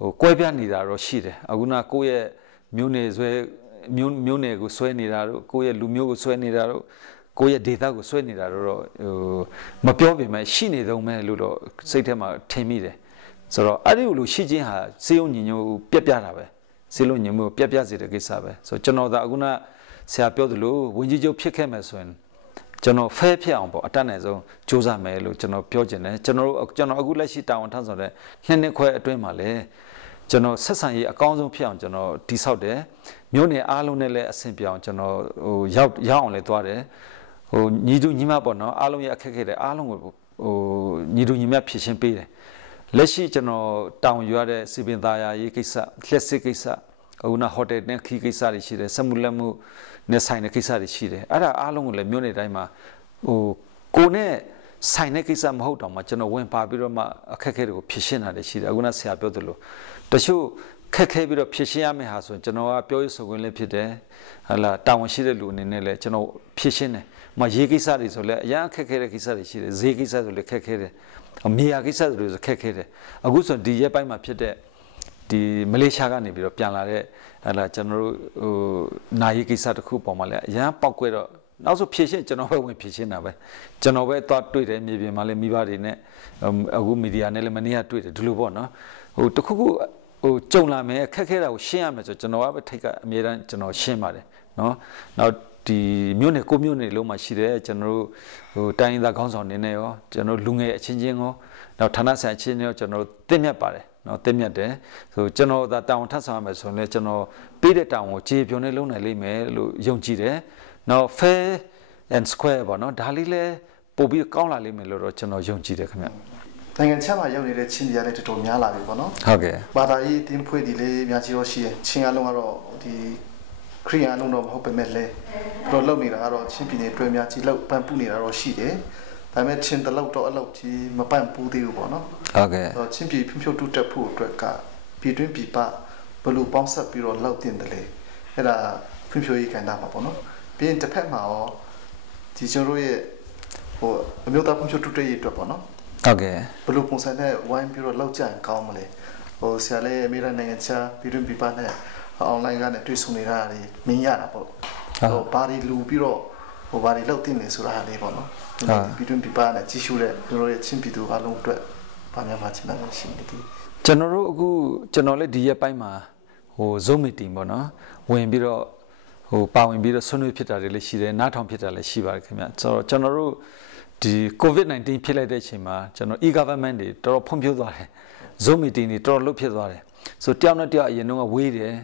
့ဟိုကွဲပြားနေတာတော့ရှိတယ်အခုနကိုယ့်ရဲ့မျိုးနယ်ဆွဲမျိုးနယ်ကိုဆွဲနေတာတို့ကိုယ့်ရဲ့လူမျိုးကိုဆွဲနေတာတို့ကိုယ့်ရဲ့ဒေသကိုဆွဲနေတာတော့ဟိုမပြောပေမဲ့ရှိနေတော့မဲ့လို့တော့စိတ်ထဲမှာထင်မိတယ်ဆိုတော့အဲ့ဒီလိုရှိခြင်းဟာစေယုံညီညွတ်ပြက်ပြတာပဲစေလို့ညီမျိုးပြက်ပြစေတဲ့ကိစ္စပဲဆိုတော့ကျွန်တော်ဒါအခုနဆရာပြောသလိုဝင်ကြီးချုပ်ဖြစ်ခဲ့မယ်ဆိုရင်ကျွန်တော်ဖဲဖြစ်အောင်ပေါ့အတတ်နိုင်ဆုံးစူးစမ်းမယ်လို့ကျွန်တော်ပြောချင်တယ်ကျွန်တော်အခုလက်ရှိတာဝန်ထမ်းဆောင်တဲ့နှစ်ခွဲအတွင်းမှာလည်းကျွန်တော်ဆက်ဆံရေးအကောင်းဆုံးဖြစ်အောင်ကျွန်တော်တိဆောက်တယ်မြို့နယ်အားလုံးနဲ့လည်းအဆင်ပြေအောင်ကျွန်တော်ဟိုရောက်အောင်လည်းသွားတယ်ဟိုညီတူညီမပေါ့နော်အားလုံးရဲ့အခက်အခဲတွေအားလုံးကိုဟိုညီတူညီမဖြည့်ရှင်းပေးတယ်လက်ရှိကျွန်တော်တောင်ယူရတဲ့စီပင်သားရေးကိစ္စလက်စစ်ကိစ္စအခုနဟိုတယ်နဲ့ခီးကိစ္စတွေရှိတယ်စက်မှုလက်မှုနဲ့ဆိုင်တဲ့ကိစ္စတွေရှိတယ်အဲ့ဒါအားလုံးကိုလည်းမြို့နယ်တိုင်းမှာဟိုကိုနဲ့ဆိုင်တဲ့ကိစ္စမဟုတ်တော့မှကျွန်တော်ဝင်ပါပြီးတော့မှအခက်အခဲတွေကိုဖြည့်ရှင်းတာတွေရှိတယ်အခုနဆရာပြောသလိုတချို့ခက်ခဲပြီးတော့ဖြည့်ရှင်းရမယ့်ဟာဆိုရင်ကျွန်တော်ကပြောရဆိုခွင့်လည်းဖြစ်တယ်ဟလာတာဝန်ရှိတဲ့လူအနေနဲ့လည်းကျွန်တော်ဖြည့်ရှင်းတယ်မရေးကိစ္စတွေဆိုလည်းအရင်ခက်ခဲတဲ့ကိစ္စတွေရှိတယ်ဈေးကိစ္စဆိုလည်းခက်ခဲတယ်မြေယာကိစ္စတွေဆိုခက်ခဲတယ်အခုဆိုဒီရက်ပိုင်းမှာဖြစ်တဲ့ဒီမလေးရှားကနေပြီးတော့ပြန်လာတဲ့ဟလာကျွန်တော်တို့ဟိုနာရီကိစ္စတစ်ခုပေါ်မှာလည်းအရင်ပောက်ကွဲတော့နောက်ဆိုဖြည့်ရှင်းကျွန်တော်ပဲဝင်ဖြည့်ရှင်းတာပဲကျွန်တော်ပဲသွားတွေ့တယ်မြေပြင်မှာလည်းမိဘတွေနဲ့အခုမီဒီယာနဲ့လည်းမနေ့ကတွေ့တယ်ဒီလိုပေါ့နော်ဟိုတခုခုဟိုကြုံလာမယ်ခက်ခဲတာကိုရှင်းရမယ်ဆိုကျွန်တော်ကပဲထိတ်ကအမြဲတမ်းကျွန်တော်ရှင်းပါတယ်နော်နောက်ဒီမြို့နယ်ကိုမြို့နယ်လုံးမှာရှိတယ်ကျွန်တော်တို့ဟိုတိုင်းရင်းသားခေါင်းဆောင်နေနေရောကျွန်တော်လူငယ်အချင်းချင်းရောနောက်ဌာနဆိုင်အချင်းချင်းရောကျွန်တော်သိမြတ်ပါတယ်နော်သိမြတ်တယ်ဆိုကျွန်တော်ဒါတာဝန်ထပ်ဆောင်ရမယ်ဆိုရင်လည်းကျွန်တော်ပေးတဲ့တာဝန်ကိုခြေပြုံးနဲ့လုံးနိုင်လိမ့်မယ်လို့ယုံကြည်တယ်နောက် fair and square ပေါ့နော်ဒါလေးလည်းပို့ပြီးကောင်းလာလိမ့်မယ်လို့တော့ကျွန်တော်ယုံကြည်တယ်ခင်ဗျနိုင်ငံခြားမှာရောက်နေတဲ့ချင်းပြည်လည်းတော်တော်များလာပြီပေါ့နော်ဟုတ်ကဲ့ဘာသာရေးတင်းဖွဲ့ဒီလေးများကြီးရောရှိတယ်ချင်းအလုံးကတော့ဒီခရီးအလုံးတော့မဟုတ်ပေမဲ့လည်းတော့လုံနေတာကတော့ချင်းပြည်နယ်တွဲများကြီးလောက်ပန်ပူနေတာတော့ရှိတယ်ဒါပေမဲ့ချင်းတလောက်တော့အလောက်ကြီးမပန်ပူသေးဘူးပေါ့နော်ဟုတ်ကဲ့ချင်းပြည်ဖြို့တူတက်ဖို့အတွက်ကပြည်တွင်းပြည်ပဘလို့ပေါင်းဆက်ပြီးတော့လောက်တင်တယ်လေအဲ့ဒါဖြို့ရေးကန်တာပါပေါ့နော်ပြီးရင်တစ်ဖက်မှာရောဒီကျွန်တော်ရဲ့ဟိုအမျိုးသားဖြို့တူတက်ရေးအတွက်ပေါ့နော်ဟုတ်ကဲ့ဘလို့ပုံစံနဲ့ဝိုင်းပြီးတော့လောက်ကြရင်ကောင်းမလဲဟိုဆရာလေးအမေရိကန်နိုင်ငံခြားပြည်တွင်းပြည်ပနဲ့အွန်လိုင်းကနေတွေ့ဆုံနေတာတွေမင်းရတာပေါ့ဟိုဘာတွေလူပြီးတော့ဟိုဘာတွေလောက်တင်နေဆိုတာလေးပေါ့နော်ပြည်တွင်းပြည်ပနဲ့ကြီးရှုတဲ့ကျွန်တော်ရဲ့ချင်းပြည်သူအလုံးအတွက်ဗာများမှချင်တာရှိနေတယ်ကျွန်တော်တို့အခုကျွန်တော်လည်းဒီရက်ပိုင်းမှာဟို Zoom meeting ပေါ့နော်ဝင်ပြီးတော့ဟိုပါဝင်ပြီးတော့ဆွေးနွေးဖြစ်တာတွေလည်းရှိတယ်နားထောင်ဖြစ်တာလည်းရှိပါတယ်ခင်ဗျဆိုတော့ကျွန်တော်တို့ဒီ COVID-19 ဖြစ်လိုက်တဲ့အချိန်မှာကျွန်တော် e-government တွေတော်တော်ဖွံ့ဖြိုးသွားတယ် Zoom meeting တွေတော်တော်လုပ်ဖြစ်သွားတယ်ဆိုတယောက်နဲ့တယောက်အရင်တော့ဝေးတယ်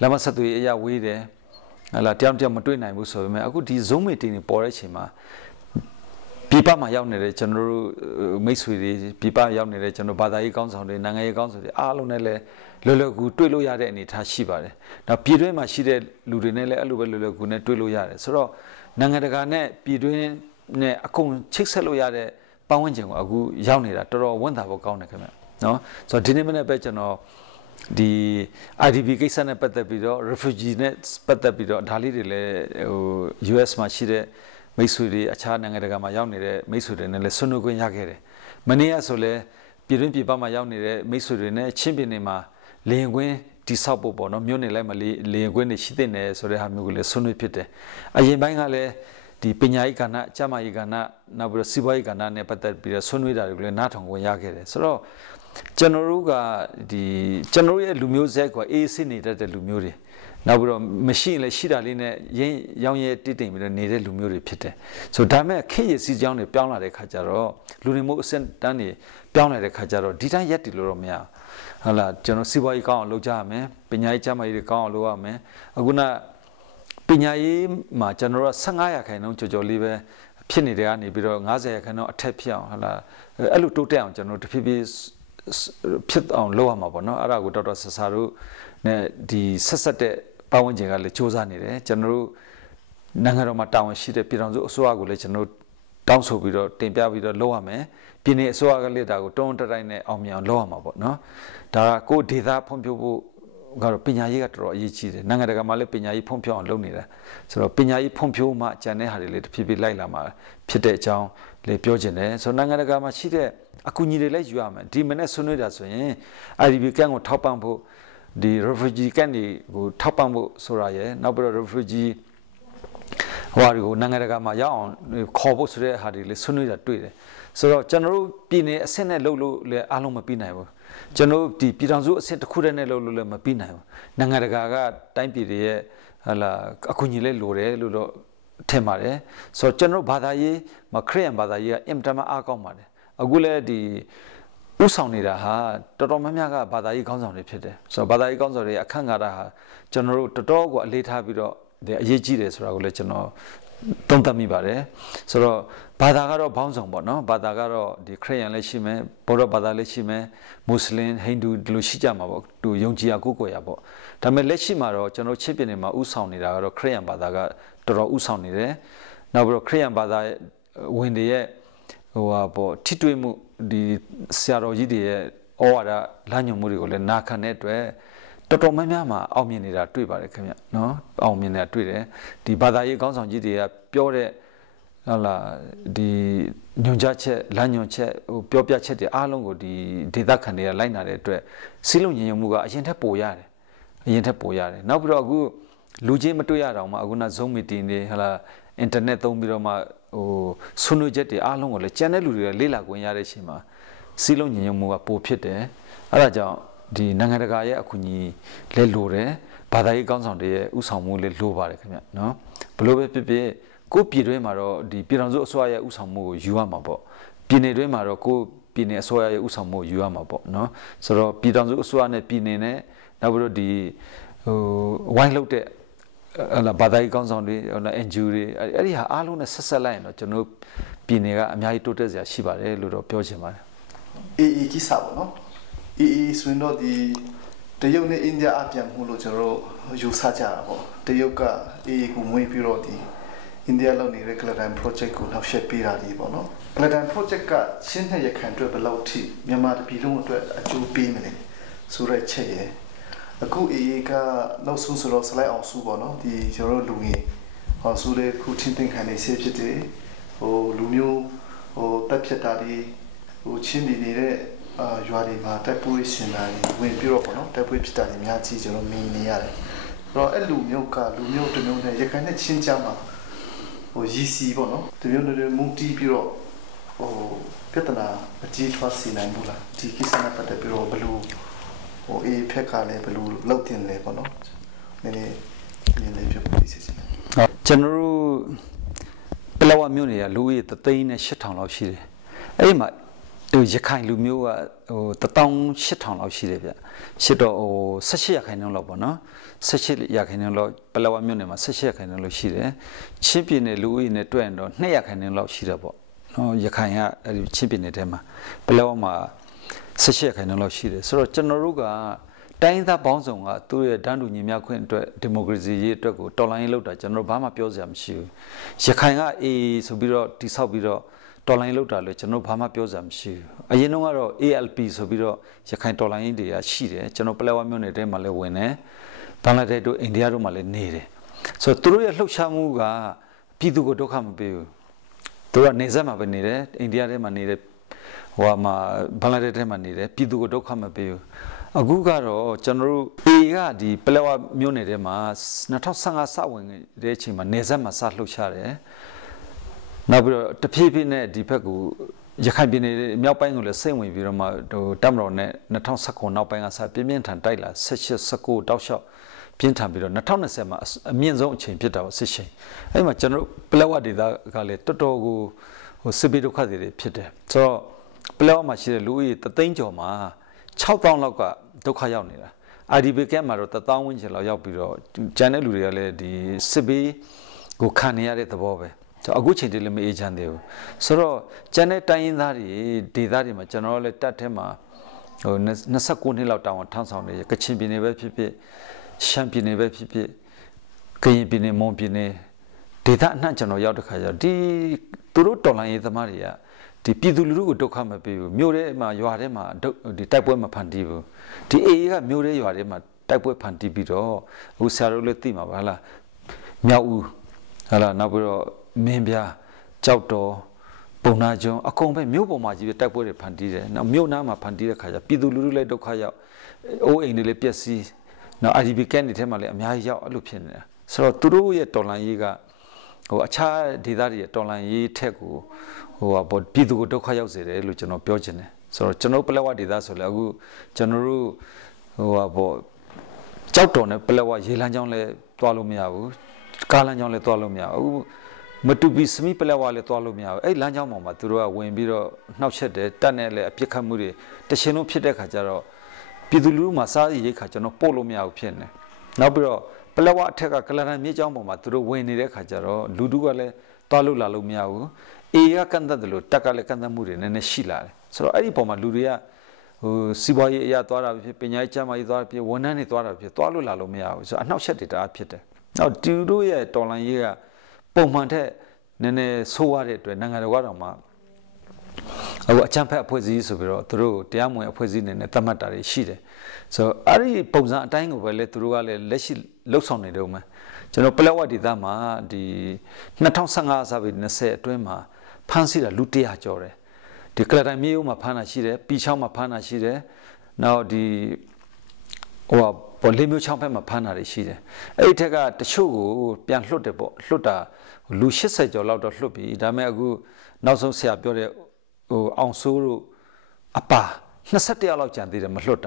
လမ်းမဆက်သွေးအရာဝေးတယ်ဟလာတယောက်တယောက်မတွေ့နိုင်ဘူးဆိုပေမဲ့အခုဒီ Zoom meeting တွေပေါ်တဲ့အချိန်မှာပြပမှာရောက်နေတဲ့ကျွန်တော်တို့မိတ်ဆွေတွေပြပရောက်နေတဲ့ကျွန်တော်ဘာသာရေးကောင်းဆောင်တွေနိုင်ငံရေးကောင်းဆောင်တွေအားလုံးနဲ့လည်းလွယ်လွယ်ကူတွေ့လို့ရတဲ့အနေအထားရှိပါတယ်။နောက်ပြည်တွင်းမှာရှိတဲ့လူတွေနဲ့လည်းအဲ့လိုပဲလွယ်လွယ်ကူနဲ့တွေ့လို့ရတယ်ဆိုတော့နိုင်ငံတကာနဲ့ပြည်တွင်းနဲ့အကုန်ချိတ်ဆက်လို့ရတဲ့ပတ်ဝန်းကျင်ကိုအခုရောက်နေတာတော်တော်ဝန်တာဖို့ကောင်းတယ်ခင်ဗျ။နော်ဆိုတော့ဒီနေ့မနေ့ပဲကျွန်တော်ဒီ IDP ကိစ္စနဲ့ပတ်သက်ပြီးတော့ refugee နဲ့ပတ်သက်ပြီးတော့ဒါလေးတွေလည်းဟို US မှာရှိတဲ့မိတ်ဆွေတွေအခြားနိုင်ငံတကာမှာရောက်နေတဲ့မိတ်ဆွေတွေနဲ့လည်းဆွေးနွေးခွင့်ရခဲ့တယ်။မနေ့ကဆိုလည်းပြည်တွင်းပြည်ပမှာရောက်နေတဲ့မိတ်ဆွေတွေနဲ့ချင်းပြည်နယ်မှာလေရင်ကွင်းတိဆောက်ဖို့ပေါ့နော်မြို့နယ်လိုက်မှာလေရင်ကွင်းတွေရှိတဲ့နယ်ဆိုတဲ့ဟာမျိုးကိုလည်းဆွေးနွေးဖြစ်တယ်။အရင်ပိုင်းကလည်းဒီပညာရေးကဏ္ဍ၊ကျန်းမာရေးကဏ္ဍနောက်ပြီးတော့စီးပွားရေးကဏ္ဍနဲ့ပတ်သက်ပြီးတော့ဆွေးနွေးတာတွေကိုလည်းနားထောင်ခွင့်ရခဲ့တယ်။ဆိုတော့ကျွန်တော်တို့ကဒီကျွန်တော်ရဲ့လူမျိုးဇက်ကအေးစစ်နေတတ်တဲ့လူမျိုးတွေနောက်ပြီးတော့မရှိရင်လည်းရှိတာလေးနဲ့ရင်းရောင်းရဲတည်တင်ပြီးတော့နေတဲ့လူမျိုးတွေဖြစ်တယ်ဆိုတော့ဒါမဲ့ခေတ်ရစီကြောင်းတွေပြောင်းလာတဲ့ခါကျတော့လူတွေမျိုးအစတန်းတွေပြောင်းလာတဲ့ခါကျတော့ဒီတိုင်းရက်တည်လို့တော့မရဟုတ်လားကျွန်တော်စီးပွားရေးကောင်းအောင်လုပ်ကြရမယ်ပညာရေးကျန်းမာရေးတွေကောင်းအောင်လုပ်ရမယ်အခုနပညာရေးမှာကျွန်တော်တို့15%ကျော်ကျော်လေးပဲဖြစ်နေတဲ့ကနေပြီးတော့90%အထက်ဖြစ်အောင်ဟုတ်လားအဲ့လိုတိုးတက်အောင်ကျွန်တော်တဖြည်းဖြည်းဖြစ်အောင်လုပ်ရမှာပေါ့နော်အဲ့ဒါကိုဒေါက်တာဆဆာတို့နဲ့ဒီဆက်တဲ့ပတ်ဝန်းကျင်ကလည်းစ조사နေတယ်ကျွန်တော်တို့နိုင်ငံတော်မှာတာဝန်ရှိတဲ့ပြည်ထောင်စုအစိုးရကိုလည်းကျွန်တော်တ တောင်းဆိုပြီးတော့တင်ပြပြီးတော့လုပ်ရမယ်ပြည်နယ်အစိုးရကလည်းဒါကိုတုံးတတိုင်းနဲ့အောင်မြင်အောင်လုပ်ရမှာပေါ့နော်ဒါကကိုဒေသဖွံ့ဖြိုးဖို့ကတော့ပညာရေးကတော်တော်အရေးကြီးတယ်နိုင်ငံတကာမှာလည်းပညာရေးဖွံ့ဖြိုးအောင်လုပ်နေတာဆိုတော့ပညာရေးဖွံ့ဖြိုးမှကျန်တဲ့ဟာတွေလည်းတစ်ဖြည်းဖြည်းလိုက်လာမှာဖြစ်တဲ့အကြောင်းလည်းပြောချင်တယ်ဆိုတော့နိုင်ငံတကာမှာရှိတဲ့အကူအညီတွေလည်းယူရမယ်ဒီမနေ့ဆွေးနွေးတာဆိုရင် IDP ကန်ကိုထောက်ပံ့ဖို့ဒီ refugee ကန်တွေကိုထောက်ပံ့ဖို့ဆိုတာရယ်နောက်ပြီးတော့ refugee ဟိုဟာတွေကိုနိုင်ငံတကာမှာရောက်အောင်ခေါ်ဖို့ဆိုတဲ့ဟာတွေလည်းဆွေးနွေးတာတွေ့တယ်ဆိုတော့ကျွန်တော်တို့ပြည်နယ်အဆင့်နဲ့လုပ်လို့လည်းအားလုံးမပြီးနိုင်ဘူးကျွန်တော်ဒီပြည်ထောင်စုအဆင့်တစ်ခုတည်းနဲ့လုပ်လို့လည်းမပြီးနိုင်ဘူးနိုင်ငံတကာကတိုင်းပြည်တွေရဲ့ဟာလာအခုညီလေးလိုတယ်လို့တော့ထင်ပါတယ်ဆိုတော့ကျွန်တော်ဘာသာရေးမခရစ်ယာန်ဘာသာရေးကအင်မတန်မှအားကောင်းပါတယ်အခုလည်းဒီဥဆောင်နေတာဟာတော်တော်များများကဘာသာရေးခေါင်းဆောင်တွေဖြစ်တယ်ဆိုတော့ဘာသာရေးခေါင်းဆောင်တွေအခန့်ကဏ္ဍဟာကျွန်တော်တို့တော်တော်ကိုအလေးထားပြီးတော့အရေးကြီးတယ်ဆိုတာကိုလည်းကျွန်တော်သုံးသပ်မိပါတယ်ဆိုတော့ဘာသာကတော့ဘောင်းဆောင်ပေါ့နော်ဘာသာကတော့ဒီခရစ်ယာန်လည်းရှိမယ်ဗုဒ္ဓဘာသာလည်းရှိမယ်မွတ်စလင်ဟိန္ဒူဒီလိုရှိကြမှာပေါ့သူယုံကြည်ရာကိုးကွယ်ရာပေါ့ဒါပေမဲ့လက်ရှိမှာတော့ကျွန်တော်ချစ်ပြည်နယ်မှာဥဆောင်နေတာကတော့ခရစ်ယာန်ဘာသာကတော်တော်ဥဆောင်နေတယ်နောက်ပြီးတော့ခရစ်ယာန်ဘာသာဝင်တွေရဲ့ဟိုဟာပေါ့ထိတွေ့မှုဒီဆရာတော်ကြီးတွေရဲ့ဩဝါဒလမ်းညွှန်မှုတွေကိုလည်းနာခံတဲ့အတွက်တော်တော်များများမှာအောင်မြင်နေတာတွေ့ပါတယ်ခင်ဗျနော်အောင်မြင်နေတာတွေ့တယ်ဒီဘာသာရေးခေါင်းဆောင်ကြီးတွေကပြောတဲ့ဟုတ်လားဒီညွှန်ကြားချက်လမ်းညွှန်ချက်ဟိုပြောပြချက်တွေအားလုံးကိုဒီဒေသခံတွေကလိုက်နာတဲ့အတွက်စီးလုံးညီညွတ်မှုကအရင်ထက်ပိုရတယ်အရင်ထက်ပိုရတယ်နောက်ပြီးတော့အခုလူချင်းမတွေ့ရတော့မှအခုန Zoom meeting တွေဟုတ်လားအင်တာနက်သုံးပြီးတော့မှဟိုဆွေးနွေးချက်တွေအားလုံးကိုလည်းကျန်တဲ့လူတွေကလေ့လာခွင့်ရတဲ့အချိန်မှာစီးလုံးညီညွတ်မှုကပိုဖြစ်တယ်အဲဒါကြောင့်ဒီနိုင်ငံတကာရဲ့အကူအညီလဲလိုတယ်ဘာသာရေးကောင်းဆောင်တွေရဲ့ဥဆောင်မှုလဲလိုပါတယ်ခင်ဗျနော်ဘလို့ပဲဖြစ်ဖြစ်ကိုပြည်တွင်းမှာတော့ဒီပြည်တော်စုအစိုးရရဲ့ဥဆောင်မှုကိုယူရမှာပေါ့ပြည်နယ်တွင်းမှာတော့ကိုပြည်နယ်အစိုးရရဲ့ဥဆောင်မှုကိုယူရမှာပေါ့နော်ဆိုတော့ပြည်တော်စုအစိုးရနဲ့ပြည်နယ်နဲ့နောက်ပြီးတော့ဒီဟိုဝိုင်းလုပ်တဲ့ဘာသာရေးကောင်းဆောင်တွေNGO တွေအဲ့ဒီဟာအားလုံးနဲ့ဆက်ဆက်လိုက်ရင်တော့ကျွန်တော်ပြည်နယ်ကအများကြီးတိုးတက်စရာရှိပါတယ်လို့တော့ပြောချင်ပါတယ်အေးကြီးစားပါနော်အေးဆိုရင်တော့ဒီတရုတ်နဲ့အိန္ဒိယအပြန်မှုလို့ကျွန်တော်ယူဆကြတာပေါ့တရုတ်ကအေးကိုမွေးပြီးတော့ဒီအိန္ဒိယလောက်နေတဲ့ Claddan project ကိုနောက်ဆက်ပေးတာဒီပေါ့နော် Claddan project ကချင်းနဲ့ရခိုင်အတွက်ဘယ်လောက်ထိမြန်မာပြည်လုံးအတွက်အကျိုးပေးမလဲဆိုတဲ့ချက်ရဲ့အခုအေးကနောက်ဆုံးဆိုတော့ slide အောင်စုပေါ့နော်ဒီကျွန်တော်လူငယ်ဟောစုတဲ့ခုချင်းတင်ခံနေစေဖြစ်တယ်ဟိုလူမျိုးဟိုတက်ဖြတ်တာဒီဟိုချင်းနေနေတဲ့ရွာတွေမှာတက်ပွေးရှင်တာဝင်ပြီးတော့ပေါ့နော်တက်ပွေးဖြစ်တာတွေအများကြီးကျွန်တော်မြင်နေရတယ်ဆိုတော့အဲ့လူမျိုးကလူမျိုးတစ်မျိုးနဲ့ရခိုင်နဲ့ချင်းကြားမှာဟိုရီစီပေါ့နော်တစ်မျိုးနဲ့မုန်တီးပြီးတော့ဟိုပြဿနာအကြီးထွားစေနိုင်ဘူးလားဒီကိစ္စနဲ့ပတ်သက်ပြီးတော့ဘယ်လိုဟိုအေးဖက်ကလည်းဘယ်လိုလောက်တင်လဲပေါ့နော်နည်းနည်းမြင်နေပြပြစီစီကျွန်တော်တို့ပလောဝမျိုးတွေကလူကြီး3,800လောက်ရှိတယ်အဲ့ဒီမှာရခိုင်လူမျိုးကဟို18,000လောက်ရှိတယ်ဗျရှစ်တော့ဟို18ရာခိုင်နှုန်းလောက်ပေါ့နော်18ရာခိုင်နှုန်းလောက်ပလောဝမျိုးနယ်မှာ18ရာခိုင်နှုန်းလောက်ရှိတယ်ချင်းပြည်နယ်လူဦးရေနဲ့တွက်ရင်တော့2ရာခိုင်နှုန်းလောက်ရှိတယ်ပေါ့နော်ရခိုင်ကအဲ့ဒီချင်းပြည်နယ်ထဲမှာပလောဝမှာ18ရာခိုင်နှုန်းလောက်ရှိတယ်ဆိုတော့ကျွန်တော်တို့ကတိုင်းသားပေါင်းစုံကသူ့ရဲ့ဒန်းတူညီမျှခွင့်အတွက်ဒီမိုကရေစီရေးအတွက်ကိုတော်လှန်ရေးလုပ်တာကျွန်တော်တို့ဘာမှပြောစရာမရှိဘူးရခိုင်ကအေးဆိုပြီးတော့တိဆောက်ပြီးတော့တော်လိုင်းလောက်တာလေကျွန်တော်ဘာမှပြောစရာမရှိဘူးအရင်တော့ကတော့ ALP ဆိုပြီးတော့ရခိုင်တော်လိုင်းတွေကရှိတယ်ကျွန်တော်ပလက်ဝမြို့နယ်ထဲမှာလည်းဝင်တယ်ဘင်္ဂလားဒေ့ရှ်တို့အိန္ဒိယတို့မှာလည်းနေတယ်ဆိုတော့သူတို့ရဲ့လှုပ်ရှားမှုကပြည်သူကိုဒုက္ခမပေးဘူးသူကနေဆက်မှာပဲနေတယ်အိန္ဒိယထဲမှာနေတယ်ဟိုမှာဘင်္ဂလားဒေ့ရှ်ထဲမှာနေတယ်ပြည်သူကိုဒုက္ခမပေးဘူးအခုကတော့ကျွန်တော်တို့ A ကဒီပလက်ဝမြို့နယ်ထဲမှာ2015စဝင်တဲ့အချိန်မှာနေဆက်မှာစလှုပ်ရှားတယ်နောက်ပြီးတော့တဖြည်းဖြည်းနဲ့ဒီဘက်ကိုရခိုင်ပြည်နယ်မြောက်ပိုင်းကိုလည်းစိတ်ဝင်ပြီးတော့မှဟိုတပ်မတော်နဲ့2019နောက်ပိုင်းကစပြင်းပြင်းထန်တိုက်လာ18 19တောက်လျှောက်ပြင်းထန်ပြီးတော့2020မှာအမြင့်ဆုံးအချိန်ဖြစ်တာပေါ့စစ်ရှိန်အဲ့မှာကျွန်တော်တို့ပလက်ဝဒေသကလည်းတော်တော်ကိုဟိုစစ်ဘေးဒုက္ခတွေဖြစ်တယ်ဆိုတော့ပလက်ဝမှာရှိတဲ့လူဦးရေ3,000,000ကျော်မှာ6,000လောက်ကဒုက္ခရောက်နေတာ IDP ကမှာတော့1,000,000ဝန်းကျင်လောက်ရောက်ပြီးတော့ကျန်တဲ့လူတွေကလည်းဒီစစ်ဘေးကိုခံနေရတဲ့သဘောပဲအခုချိန်တည်းလည်းမအေးချမ်းသေးဘူးဆိုတော့ကျန်တဲ့တိုင်းရင်းသားတွေဒေသတွေမှာကျွန်တော်လည်းတက်ထဲမှာဟို29နှစ်လောက်တောင်းအောင်ထမ်းဆောင်နေရကချင်ပြည်နယ်ပဲဖြစ်ဖြစ်ရှမ်းပြည်နယ်ပဲဖြစ်ဖြစ်ကရင်ပြည်နယ်မွန်ပြည်နယ်ဒ 데이터 난 저는 여러 가지 디 도로 돌아다니 말이야 디 비둘루고 독하면 비고 묘래마 요아래마 디တိုက်ပွဲ마 판디고 디 A가 묘래 요아래마တိုက်ပွဲ 판디비로 우사로를 띠마 봐라 мя우 하라 나부로 멘비아 ጫውတော်ပုံနာကျုံအကုန်ပဲမြို့ပေါ်မှာကြီးတိုက်ပွဲတွေဖန်တီးတယ်နောက်မြို့နားမှာဖန်တီးတဲ့ခါကျပြည်သူလူထုလည်းဒုက္ခရောက်အိုးအိမ်တွေလည်းပျက်စီးနောက် IDP ကန်းတွေထဲမှာလည်းအများကြီးရောက်အဲ့လိုဖြစ်နေတာဆိုတော့သူတို့ရဲ့တော်လှန်ရေးကဟိုအခြားဒေသတွေရဲ့တော်လှန်ရေးထက်ကိုဟိုဘောပြည်သူကိုဒုက္ခရောက်စေတယ်လို့ကျွန်တော်ပြောချင်တယ်ဆိုတော့ကျွန်တော်ပလက်ဝဒေသဆိုလည်းအခုကျွန်တော်တို့ဟိုဘောကြောက်တော်နဲ့ပလက်ဝရေလမ်းကြောင်းလည်းတွားလို့မရဘူးကားလမ်းကြောင်းလည်းတွားလို့မရဘူးမတူပီစမီပလက်ဝါလည်းတွားလို့မရဘူးအဲ့လမ်းကြောင်းပေါ်မှာသူတို့ကဝင်ပြီးတော့နှောက်ချက်တယ်တက်နဲ့လည်းအပြစ်ခတ်မှုတွေတရှင်လုံးဖြစ်တဲ့ခါကျတော့ပြည်သူလူထုမှာစားရည်ခါကျွန်တော်ပို့လို့မရဘူးဖြစ်နေနောက်ပြီးတော့ပလက်ဝအထက်ကကလရန်မြေကြောင်းပေါ်မှာသူတို့ဝင်နေတဲ့ခါကျတော့လူထုကလည်းတွားလို့လာလို့မရဘူးအေကကန်တဲ့လို့တက်ကလည်းကန်တဲ့မှုတွေနည်းနည်းရှိလာတယ်ဆိုတော့အဲ့ဒီပေါ်မှာလူတွေကဟိုစီးပွားရေးအရာသွားတာဖြစ်ပညာရေးကျန်းမာရေးသွားဖြစ်ဝန်ထမ်းတွေသွားတာဖြစ်တွားလို့လာလို့မရဘူးဆိုတော့အနှောက်အယှက်တွေတအားဖြစ်တယ်နောက်သူတို့ရဲ့တော်လှန်ရေးကပုံမှန်တဲ့နည်းနည်းဆိုးရတဲ့အတွက်နိုင်ငံတော်ကတော့မှအခုအချမ်းဖက်အဖွဲ့အစည်းဆိုပြီးတော့သူတို့တရားမဝင်အဖွဲ့အစည်းနေနဲ့သတ်မှတ်တာတွေရှိတယ်ဆိုတော့အဲ့ဒီပုံစံအတိုင်းကိုပဲလေသူတို့ကလည်းလက်ရှိလှုပ်ဆောင်နေတော့မှကျွန်တော်ပလက်ဝဒေသမှာဒီ2015စာပေ20အတွင်းမှာဖမ်းဆီးတာလူ100ကျော်တယ်ဒီကလတိုင်မြေယုံမှာဖမ်းတာရှိတယ်ပီချောင်းမှာဖမ်းတာရှိတယ်နောက်ဒီဟိုပေါ်လေးမျိုးချောင်းဖက်မှာဖမ်းတာတွေရှိတယ်အဲ့ဒီထက်ကတချို့ကိုပြန်လွှတ်တယ်ပေါ့လွှတ်တာလူ80ကျော်လောက်တော့လွှတ်ပြီဒါပေမဲ့အခုနောက်ဆုံးဆရာပြောတဲ့ဟိုအောင်စိုးတို့အပါ21လောက်ကြံသေးတယ်မလွှတ်တာ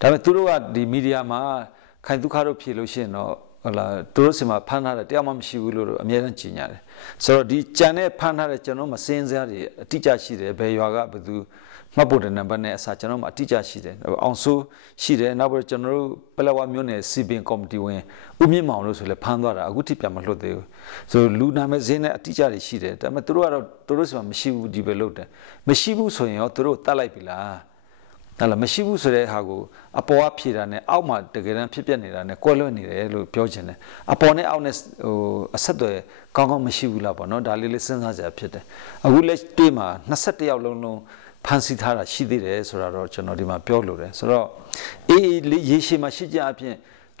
ဒါပေမဲ့သူတို့ကဒီမီဒီယာမှာခိုင်ဒုက္ခတို့ဖြေလို့ရှိရင်တော့ဟလာသူတို့စီမှာဖမ်းထားတယ်တရားမှမရှိဘူးလို့အများအားကြီးညာတယ်ဆိုတော့ဒီကြံတဲ့ဖမ်းထားတဲ့ကျွန်တော်မစင်းစရာတွေအတိအကျရှိတယ်ဘယ်ရွာကဘယ်သူမှတ်ဖို့တဲ့နံပါတ်နဲ့အစားကျွန်တော်မှအတိအကျရှိတယ်အောင်စိုးရှိတယ်နောက်ပြီးကျွန်တော်တို့ပလက်ဝမြို့နယ်စီပင်ကော်မတီဝင်ဦးမြင့်မောင်လို့ဆိုလဲဖမ်းသွားတာအခုထိပြန်မလွတ်သေးဘူးဆိုလူနာမည်စင်းနဲ့အတိအကျတွေရှိတယ်ဒါပေမဲ့သူတို့ကတော့သူတို့စီမှာမရှိဘူးဒီပဲလုပ်တယ်မရှိဘူးဆိုရင်ရောသူတို့တတ်လိုက်ပြီလားဟလာမရှိဘူးဆိုတဲ့ဟာကိုအပေါ်ကဖြေတာနဲ့အောက်မှာတကယ်တမ်းဖြစ်ပျက်နေတာနဲ့ကွဲလွဲနေတယ်လို့ပြောချင်တယ်အပေါ်နဲ့အောက်နဲ့ဟိုအဆက်တွေကောင်းကောင်းမရှိဘူးလားပေါ့နော်ဒါလေးလေးစဉ်းစားကြဖြစ်တယ်အခုလက်တွေ့မှာ21ယောက်လုံးဖန်ဆီးထားတာရှိသေးတယ်ဆိုတာတော့ကျွန်တော်ဒီမှာပြောလို့တယ်ဆိုတော့အေးရေရှည်မှာရှိကြအပြင်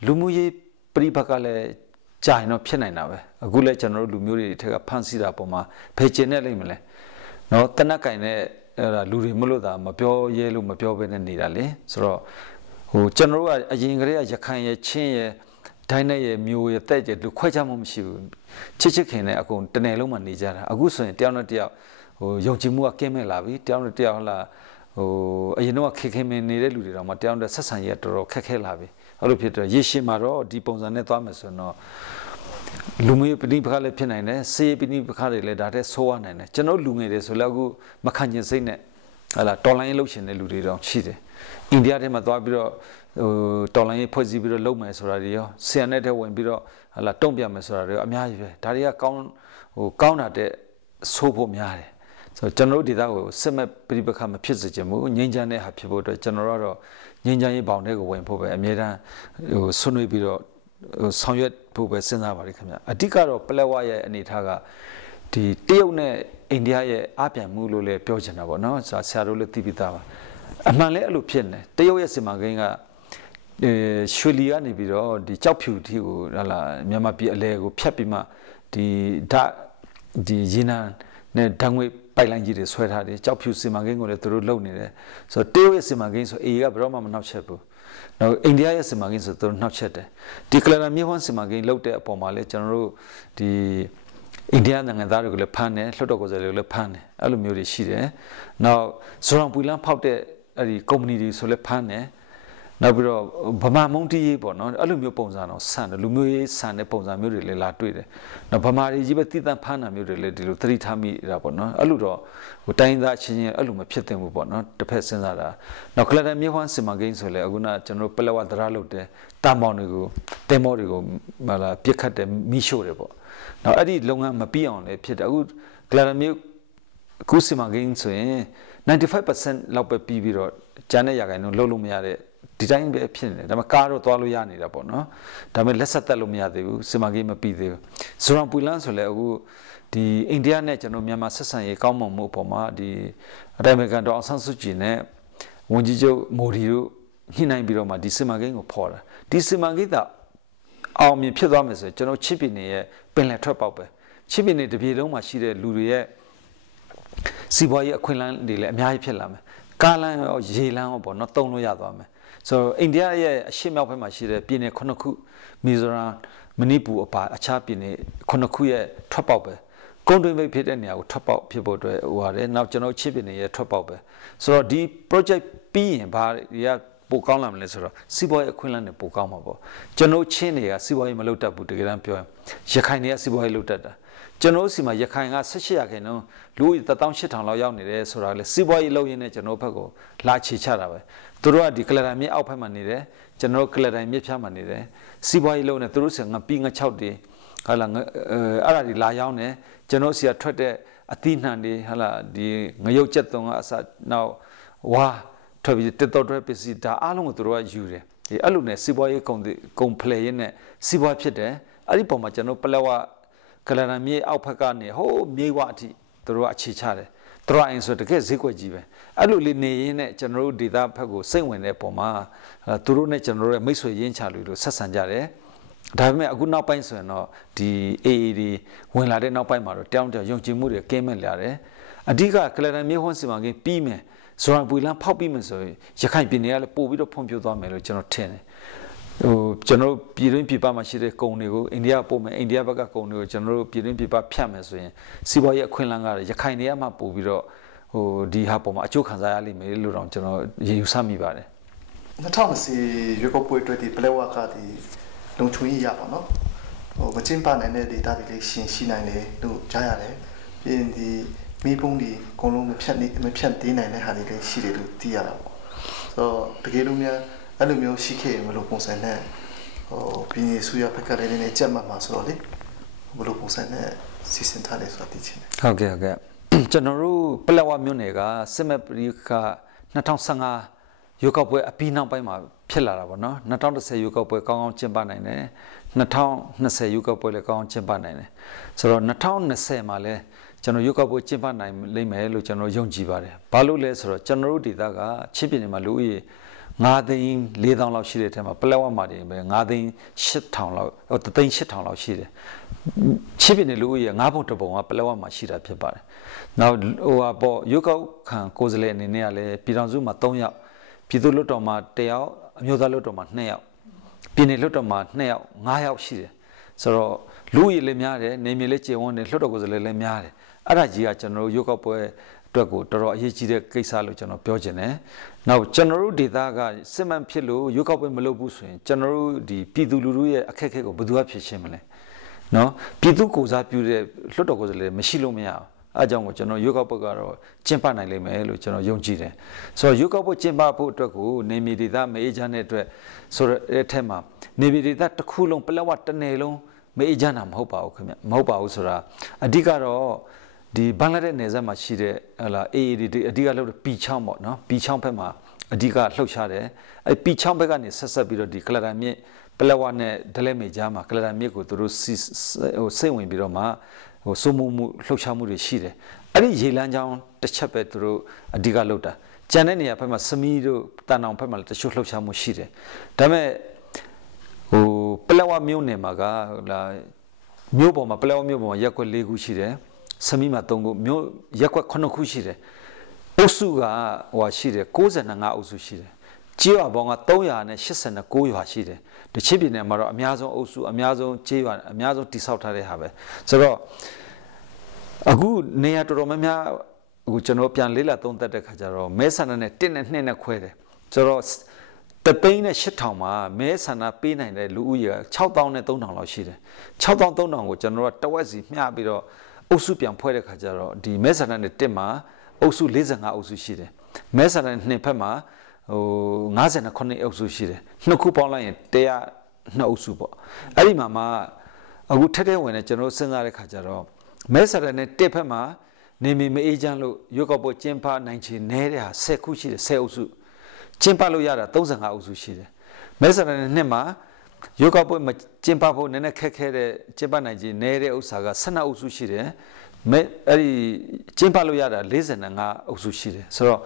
လူမှုရေးပြိပကလည်းကြာရင်တော့ဖြစ်နိုင်တာပဲအခုလည်းကျွန်တော်တို့လူမျိုးတွေထက်ကဖန်ဆီးတာပုံမှာဖေကျင်နေလိမ့်မလဲနော်တနက်ကင်နဲ့အဲ့ဒါလူတွေမလို့တာမပြောရဲလို့မပြောဘဲနဲ့နေတာလေဆိုတော့ဟိုကျွန်တော်တို့ကအရင်ကတည်းကရခိုင်ရဲ့ချင်းရဲ့ဒိုင်းနဲ့ရဲ့မျိုးရဲ့တဲ့ရဲ့လူခွဲခြားမှုမရှိဘူးချစ်ချစ်ခင်နဲ့အကုန်တနယ်လုံးမှာနေကြတာအခုဆိုရင်တယောက်နဲ့တယောက်ဟိုယုံကြည်မှုကကင်းမဲ့လာပြီတယောက်နဲ့တယောက်ဟလာဟိုအရင်တော့ခက်ခဲမနေတဲ့လူတွေတော့မှတယောက်နဲ့ဆက်ဆံရေးတော်တော်ခက်ခဲလာပြီအဲ့လိုဖြစ်တော့ရေရှည်မှာတော့ဒီပုံစံနဲ့သွားမယ်ဆိုတော့လူမျိုးပဋိပက္ခလည်းဖြစ်နိုင်တယ်စေပဋိပက္ခတွေလည်းဒါတဲ့ဆိုးရနိုင်တယ်ကျွန်တော်လူငယ်တွေဆိုလည်းအခုမခံကျင်စိတ်နဲ့ဟလာတော်လိုင်းလှုပ်ရှင်တဲ့လူတွေတော့ရှိတယ်အိန္ဒိယထဲမှာသွားပြီးတော့ဟိုတော်လိုင်းဖွဲ့စည်းပြီးတော့လုပ်မယ်ဆိုတာတွေရောဆီယန်နဲ့ထဲဝင်ပြီးတော့ဟလာတုံ့ပြန်မယ်ဆိုတာတွေရောအများကြီးပဲဒါတွေကကောင်းတာတဲ့ဆိုးဖို့များတယ်ဆိုတော့ကျွန်တော်တို့ဒေသကိုစစ်မဲ့ပဋိပက္ခမဖြစ်စေချင်ဘူးငြိမ်းချမ်းတဲ့ဟာဖြစ်ဖို့အတွက်ကျွန်တော်တို့ကတော့ငြိမ်းချမ်းရေးဘောင်တွေကိုဝင်ဖို့ပဲအမြဲတမ်းဟိုဆွနွေးပြီးတော့ဆောင်ရွက်ဖို့ပဲစဉ်းစားပါလိမ့်ခင်ဗျအဓိကတော့ပလက်ဝရဲ့အနေထားကဒီတရုတ်နဲ့အိန္ဒိယရဲ့အပြန်မှုလို့လည်းပြောချင်တာပေါ့နော်ဆရာတို့လည်းသိပြီးသားပါအမှန်လည်းအဲ့လိုဖြစ်နေတရုတ်ရဲ့စီမံကိန်းကရွှေလီကနေပြီးတော့ဒီကြောက်ဖြူတီကိုဟလာမြန်မာပြည်အလဲကိုဖြတ်ပြီးမှဒီရေနံနဲ့ဓာတ်ငွေပိုက်လိုင်းကြီးတွေဆွဲထားတယ်ကြောက်ဖြူစီမံကိန်းကိုလည်းသူတို့လုပ်နေတယ်ဆိုတော့တရုတ်ရဲ့စီမံကိန်းဆိုအေကဘယ်တော့မှမနှောက်ယှက်ဘူးနောက်အိန္ဒိယရဲ့စီမံကိန်းဆိုသူတို့နှောက်ယှက်တယ်ဒီကလရာမြေဝန်းစီမံကိန်းလုပ်တဲ့အပေါ်မှာလည်းကျွန်တော်တို့ဒီအိန္ဒိယနိုင်ငံသားတွေကိုလည်းဖမ်းတယ်လွှတ်တော်ကိုယ်စားလှယ်တွေကိုလည်းဖမ်းတယ်အဲ့လိုမျိုးတွေရှိတယ်နောက်ဇော်ရံပူလန်းဖောက်တဲ့အဲ့ဒီကုမ္ပဏီတွေဆိုလည်းဖမ်းတယ်နောက်ပြီးတော့ဗမာမုံတီးရေးပေါ့နော်အဲ့လိုမျိုးပုံစံတော့ဆန်တယ်လူမျိုးရေးဆန်တဲ့ပုံစံမျိုးတွေလည်းလာတွေ့တယ်နောက်ဗမာတွေကြီးပဲတိတန့်ဖမ်းတာမျိုးတွေလည်းဒီလိုသတိထားမိတာပေါ့နော်အဲ့လိုတော့ဟိုတိုင်းသားချင်းချင်းအဲ့လိုမဖြစ်သင့်ဘူးပေါ့နော်တစ်ဖက်စဉ်းစားတာနောက်ကလတန်မြေဝန်းစီမံကိန်းဆိုလည်းအခုနကျွန်တော်ပလက်ဝသရားလုပ်တယ်တာမောင်တွေကိုတဲမောတွေကိုမလာပြစ်ခတ်တယ်မိရှို့တယ်ပေါ့နောက်အဲ့ဒီလုပ်ငန်းမပြီးအောင်လည်းဖြစ်တယ်အခုကလတန်မြေအခုစီမံကိန်းဆိုရင် 95% လောက်ပဲပြီးပြီးတော့ကျန်တဲ့ရာခိုင်နှုန်းလုံးလို့မရတဲ့ ဒီတိုင်းပဲဖြစ်နေတယ်ဒါပေမဲ့ကားတော့သွားလို့ရနေတာပေါ့နော်ဒါပေမဲ့လက်ဆက်တက်လို့မရသေးဘူးစီမံကိန်းမပြီးသေးဘူးဇွန်ပူလန်းဆိုလဲအခုဒီအိန္ဒိယနဲ့ကျွန်တော်မြန်မာဆက်ဆံရေးကောင်းမွန်မှုအပေါ်မှာဒီအတိုင်းအမြကန်တော့အောင်ဆန်းစုကြည်နဲ့ဝန်ကြီးချုပ်မိုဒီတို့ညှိနှိုင်းပြီးတော့မှဒီစီမံကိန်းကိုဖော်တာဒီစီမံကိန်းကအောင်မြင်ဖြစ်သွားမယ်ဆိုကျွန်တော်ချစ်ပင်ရဲ့ပင်လယ်ထွက်ပေါက်ပဲချစ်ပင်တွေတပြေလုံးမှာရှိတဲ့လူတွေရဲ့စီးပွားရေးအခွင့်အလမ်းတွေလည်းအများကြီးဖြစ်လာမယ်ကားလမ်းရောရေလမ်းရောပေါ့နော်တုံးလို့ရသွားမယ်ဆိုတော့အိန္ဒိယရဲ့အရှေ့မြောက်ဘက်မှာရှိတဲ့ပြည်နယ်9ခုမီဇိုရမ်မဏိပူအပါအခြားပြည်နယ်9ခုရဲ့ထွက်ပေါက်ပဲကုန်းတွင်းမိတ်ဖြစ်တဲ့နေရာကိုထွက်ပေါက်ဖြစ်ဖို့အတွက်ဟိုရတယ်နောက်ကျွန်တော်ချစ်ပင်ရဲ့ထွက်ပေါက်ပဲဆိုတော့ဒီ project ပြီးရင်ဘာတွေကပိုကောင်းလာမလဲဆိုတော့စီးပွားရေးအခွင့်အလမ်းတွေပိုကောင်းမှာပေါ့ကျွန်တော်ချင်းတွေကစီးပွားရေးမလုပ်တတ်ဘူးတကယ်တမ်းပြောရင်ရခိုင်တွေကစီးပွားရေးလုပ်တတ်တာကျွန်တော်စီမှာရခိုင်က18ရာခိုင်နှုန်းလူ18000လောက်ရောက်နေတယ်ဆိုတာလေစီးပွားရေးလုပ်ရင်းနဲ့ကျွန်တော်ဘက်ကိုလာချေချတာပဲသူတို့ကဒီကလဒန်မြစ်အောက်ဘက်မှာနေတယ်ကျွန်တော်ကလဒန်မြစ်ဖြတ်မှာနေတယ်စီးပွားရေးလုပ်နေသူတို့စီငပီးင6တွေဟာလာအဲ့ဒါဒီလာရောက်နေကျွန်တော်စီကထွက်တဲ့အသီးနှံတွေဟာလာဒီငရုတ်ကျက်သွန်ကအစနောက်ဝါထွက်ပြီးတက်တော့ပစ္စည်းဒါအားလုံးကိုသူတို့ကယူတယ်ဒီအဲ့လိုနဲ့စီးပွားရေးကုန်ဖလှယ်ရင်းနဲ့စီးပွားဖြစ်တယ်အဲ့ဒီပုံမှာကျွန်တော်ပလက်ဝကလနာမြေအောက်ဖက်ကနေဟိုးမြေဝအထိသူတို့ကအခြေချတယ်သူတို့အရင်ဆိုတကယ်ဈေးကွက်ကြီးပဲအဲ့လိုလေးနေရင်းနဲ့ကျွန်တော်တို့ဒေသဖက်ကိုစိတ်ဝင်တဲ့ပုံမှာသူတို့နဲ့ကျွန်တော်တို့ရဲ့မိတ်ဆွေရင်းချလူတို့ဆက်ဆံကြတယ်ဒါပေမဲ့အခုနောက်ပိုင်းဆိုရင်တော့ဒီ AAD ဝင်လာတဲ့နောက်ပိုင်းမှာတော့တောင်းတယုံကြည်မှုတွေကင်းမဲ့လာတယ်အဓိကကလနာမြေဟွန်းစီမံကိန်းပြီးမယ်ဇွန်ပူလန်းဖောက်ပြီးမယ်ဆိုရင်ရခိုင်ပြည်နယ်ကလည်းပို့ပြီးတော့ဖွံ့ဖြိုးသွားမယ်လို့ကျွန်တော်ထင်တယ်ဟိုကျွန်တော်ပြည်တွင်းပြည်ပမှာရှိတဲ့ကုန်တွေကိုအိန္ဒိယပို့မယ်အိန္ဒိယဘက်ကကုန်တွေကိုကျွန်တော်တို့ပြည်တွင်းပြည်ပဖြတ်မယ်ဆိုရင်စီးပွားရေးအခွင့်အလမ်းကရခိုင်တွေကမှပို့ပြီးတော့ဟိုဒီဟာပေါ်မှာအကျိုးခံစားရလိမ့်မယ်လို့တော့ကျွန်တော်ယူဆမိပါတယ်2020ရွေးကောက်ပွဲအတွက်ဒီပလက်ဝကဒီလုံခြုံရေးရပါတော့ဟိုမချင်းပါနိုင်တဲ့ data တွေလေးရှင်းရှိနိုင်တယ်လို့ကြားရတယ်ပြီးရင်ဒီမိပုံးဒီအကုန်လုံးမဖြတ်သေးနိုင်တဲ့ဟာတွေလည်းရှိတယ်လို့သိရတာပေါ့ဆိုတော့တကယ်လို့များအဲ့လိုမျိုးရှိခဲ့ရင်မလို့ပုံစံနဲ့ဟိုပြည်နယ်ဆူရဘက်ကလည်းနည်းနည်းကြက်မှတ်မှာဆိုတော့လေဘလို့ပုံစံနဲ့စီစဉ်ထားတယ်ဆိုတာသိချင်တယ်ဟုတ်ကဲ့ကျွန်တော်တို့ပလက်ဝမြို့နယ်ကစစ်မဲ့ပရိခ2015ရွေးကောက်ပွဲအပြီးနောက်ပိုင်းမှာဖြစ်လာတာပေါ့နော်2010ရွေးကောက်ပွဲကောင်းကောင်းကျင်းပနိုင်တယ်2020ရွေးကောက်ပွဲလည်းကောင်းကောင်းကျင်းပနိုင်တယ်ဆိုတော့2020မှာလည်းကျွန်တော်ရွေးကောက်ပွဲကျင်းပနိုင်လိမ့်မယ်လို့ကျွန်တော်ယုံကြည်ပါတယ်ဘာလို့လဲဆိုတော့ကျွန်တော်တို့ဒေသကချင်းပြည်နယ်မှာလူဦးရေ9သိန်း4,000လောက်ရှိတဲ့အထက်မှာပလက်ဝမှာနေပဲ9သိန်း8,000လောက်3သိန်း8,000လောက်ရှိတယ်ချင်းပြည်နယ်လူဦးရေ9ပုံတပုံကပလက်ဝမှာရှိတာဖြစ်ပါတယ်နောက်ဟိုပေါ့ရွေးကောက်ခံကိုယ်စားလှယ်အနေနဲ့ကလည်းပြည်ထောင်စုမှာ3ယောက်ပြည်သူ့လွှတ်တော်မှာ1ယောက်အမျိုးသားလွှတ်တော်မှာ2ယောက်ပြည်နယ်လွှတ်တော်မှာ2ယောက်5ယောက်ရှိတယ်ဆိုတော့လူကြီးလည်းများတယ်နေမြေလည်းကျေဝန်းတယ်လွှတ်တော်ကိုယ်စားလှယ်လည်းများတယ်အဲ့ဒါကြီးကကျွန်တော်တို့ရွေးကောက်ပွဲအတွက်ကိုတော်တော်အရေးကြီးတဲ့ကိစ္စလို့ကျွန်တော်ပြောချင်တယ်နောက်ကျွန်တော်တို့ဒေသကစစ်မှန်ဖြစ်လို့ရွေးကောက်ပွဲမလုပ်ဘူးဆိုရင်ကျွန်တော်တို့ဒီပြည်သူလူထုရဲ့အခက်အခဲကိုဘယ်သူကဖြေရှင်းမလဲနော်ပြည်သူကိုစားပြုတဲ့လွှတ်တော်ကိုယ်စားလှယ်မရှိလို့မရဘူးအားကြောင့်ကိုကျွန်တော်ရွေးကောက်ပွဲကတော့ကျင်းပနိုင်လိမ့်မယ်လို့ကျွန်တော်ယုံကြည်တယ်ဆိုတော့ရွေးကောက်ပွဲကျင်းပဖို့အတွက်ကိုနေမီဒေသမအေးချမ်းတဲ့အတွက်ဆိုတဲ့အထက်မှာနေမီဒေသတစ်ခုလုံးပလက်ဝတစ်နယ်လုံးမအေးချမ်းတာမဟုတ်ပါဘူးခင်ဗျမဟုတ်ပါဘူးဆိုတာအဓိကတော့ဒီဘင်္ဂလားဒေ့ရှ်နယ်စပ်မှာရှိတဲ့ဟလာ AAD အဓိကလှုပ်တဲ့ပီချောင်းပေါ့နော်ပီချောင်းဘက်မှာအဓိကလှုပ်ရှားတယ်အဲပီချောင်းဘက်ကနေဆက်ပြီးတော့ဒီကလဒန်မြစ်ပလက်ဝနဲ့ဒလဲမေကြားမှာကလဒန်မြစ်ကိုသူတို့စိတ်ဝင်ပြီးတော့မှဟိုစုံမှုလှုပ်ရှားမှုတွေရှိတယ်အဲ့ဒီရေလမ်းကြောင်းတစ်ချက်ပဲသူတို့အဓိကလှုပ်တာကျန်တဲ့နေရာဘက်မှာစမီးတို့တန်အောင်ဘက်မှာလည်းတချို့လှုပ်ရှားမှုရှိတယ်ဒါပေမဲ့ဟိုပလက်ဝမြို့နယ်မှာကဟိုလာမြို့ပေါ်မှာပလက်ဝမြို့ပေါ်မှာရက်ွက်၄ခုရှိတယ်စမီးမှာ3ခုမြို့ရက်ွက်9ခုရှိတယ်အုပ်စုကဟိုရှိတယ်95အုပ်စုရှိတယ်ကျေးရွာပေါင်းက389ရွာရှိတယ်တချစ်ပြည်နယ်မှာတော့အများဆုံးအုပ်စုအများဆုံးကျေးရွာအများဆုံးတိဆောက်ထားတဲ့ဟာပဲဆိုတော့အခုနေရာတော်တော်များများအခုကျွန်တော်ပြန်လေးလာသုံးသပ်တဲ့ခါကျတော့မဲဆန္ဒနဲ့1နဲ့2နဲ့ခွဲတယ်ဆိုတော့3,800မှာမဲဆန္ဒပေးနိုင်တဲ့လူဦးရေ6,300လောက်ရှိတယ်6,300ကိုကျွန်တော်တို့တဝက်စီမျှပြီးတော့အုပ်စုပြန်ဖွဲ့တဲ့ခါကျတော့ဒီမဲဆန္ဒနဲ့1မှာအုပ်စု45အုပ်စုရှိတယ်မဲဆန္ဒနဲ့2ဖက်မှာဟို59အုပ်စုရှိတယ်နှစ်ခုပေါင်းလိုက်ရင်102အုပ်စုပေါ့အဲ့ဒီမှာအခုထက်တဲ့ဝင်နေကျွန်တော်စဉ်းစားတဲ့ခါကျတော့မဲဆန္ဒနဲ့1ဖက်မှာနေမီမအေးချမ်းလို့ရွေးကောက်ပွဲကျင်းပနိုင်ချေနဲတဲ့ဟာ10ခုရှိတယ်10အုပ်စု ကျင်းပလို့ရတာ35အုပ်စုရှိတယ်မဲဆန္ဒနယ်နှစ်မှာယောဂပွဲမှာကျင်းပဖို့နည်းနည်းခက်ခဲတဲ့ကျင်းပနိုင်ခြင်းနည်းတဲ့ဥစ္စာက12အုပ်စုရှိတယ်မဲအဲ့ဒီကျင်းပလို့ရတာ45အုပ်စုရှိတယ်ဆိုတော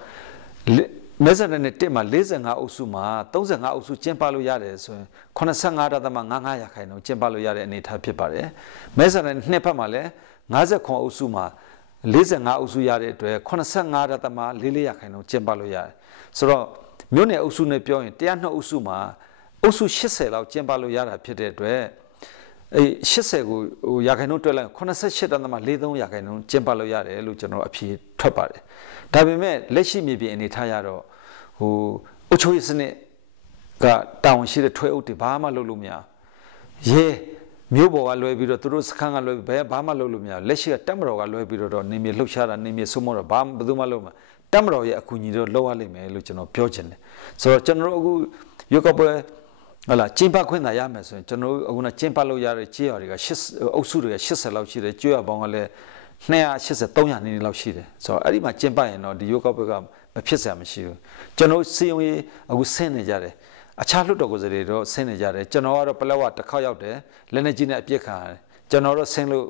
့မဲဆန္ဒနယ်တစ်မှာ45အုပ်စုမှာ35အုပ်စုကျင်းပလို့ရတယ်ဆိုရင်85.55%ခိုင်နှုန်းကျင်းပလို့ရတဲ့အနေအထားဖြစ်ပါတယ်မဲဆန္ဒနယ်နှစ်ဖက်မှာလည်း59အုပ်စုမှာ45အုပ်စုရတဲ့အတွက်85.44%ခိုင်နှုန်းကျင်းပလို့ရတယ်ဆိုတော့မြို့နယ်အုပ်စုနဲ့ပြောရင်102အုပ်စုမှာအုပ်စု80လောက်ကျင်းပလို့ရတာဖြစ်တဲ့အတွက်အဲ80ကိုရာခိုင်နှုန်းတွက်လိုက်88.43%ခိုင်နှုန်းကျင်းပလို့ရတယ်လို့ကျွန်တော်အဖြေထွက်ပါတယ်ဒါပေမဲ့လက်ရှိမြေပြင်အနေထားရတော့အုပ်ချုပ်ရေးစနစ်ကတာဝန်ရှိတဲ့ထွေအုပ်တွေဘာမှလုပ်လို့မရရဲမြို့ပေါ်ကလွဲပြီးတော့သူတို့စခန်းကလွဲပြီးဘာမှလုပ်လို့မရလက်ရှိကတက်မတော်ကလွဲပြီးတော့နေမြေလှုပ်ရှားတာနေမြေစုံမောတော့ဘာမှဘယ်သူမှလုပ်မှာတက်မတော်ရဲ့အကူအညီတော့လောက်ရလိမ့်မယ်လို့ကျွန်တော်ပြောချင်တယ်ဆိုတော့ကျွန်တော်တို့အခုရွေးကောက်ပွဲဟုတ်လားကျင်းပခွင့်သာရမယ်ဆိုရင်ကျွန်တော်တို့အခုနကျင်းပလို့ရတဲ့ကြေးရွာတွေကအုပ်စုတွေက80လောက်ရှိတယ်ကြေးရွာပေါင်းကလည်း280 300နီးနီးလောက်ရှိတယ်ဆိုတော့အဲ့ဒီမှာကျင်းပရင်တော့ဒီရွေးကောက်ပွဲကမဖြစ်စရာမရှိဘူးကျွန်တော်စီယုံရေးအခုဆင်းနေကြတယ်အခြားလွတ်တော်ကိုယ်စားလှယ်တော့ဆင်းနေကြတယ်ကျွန်တော်ကတော့ပလက်ဝတစ်ခေါက်ရောက်တယ်လက်နေကြီးနဲ့အပြစ်ခံရတယ်ကျွန်တော်တော့ဆင်းလို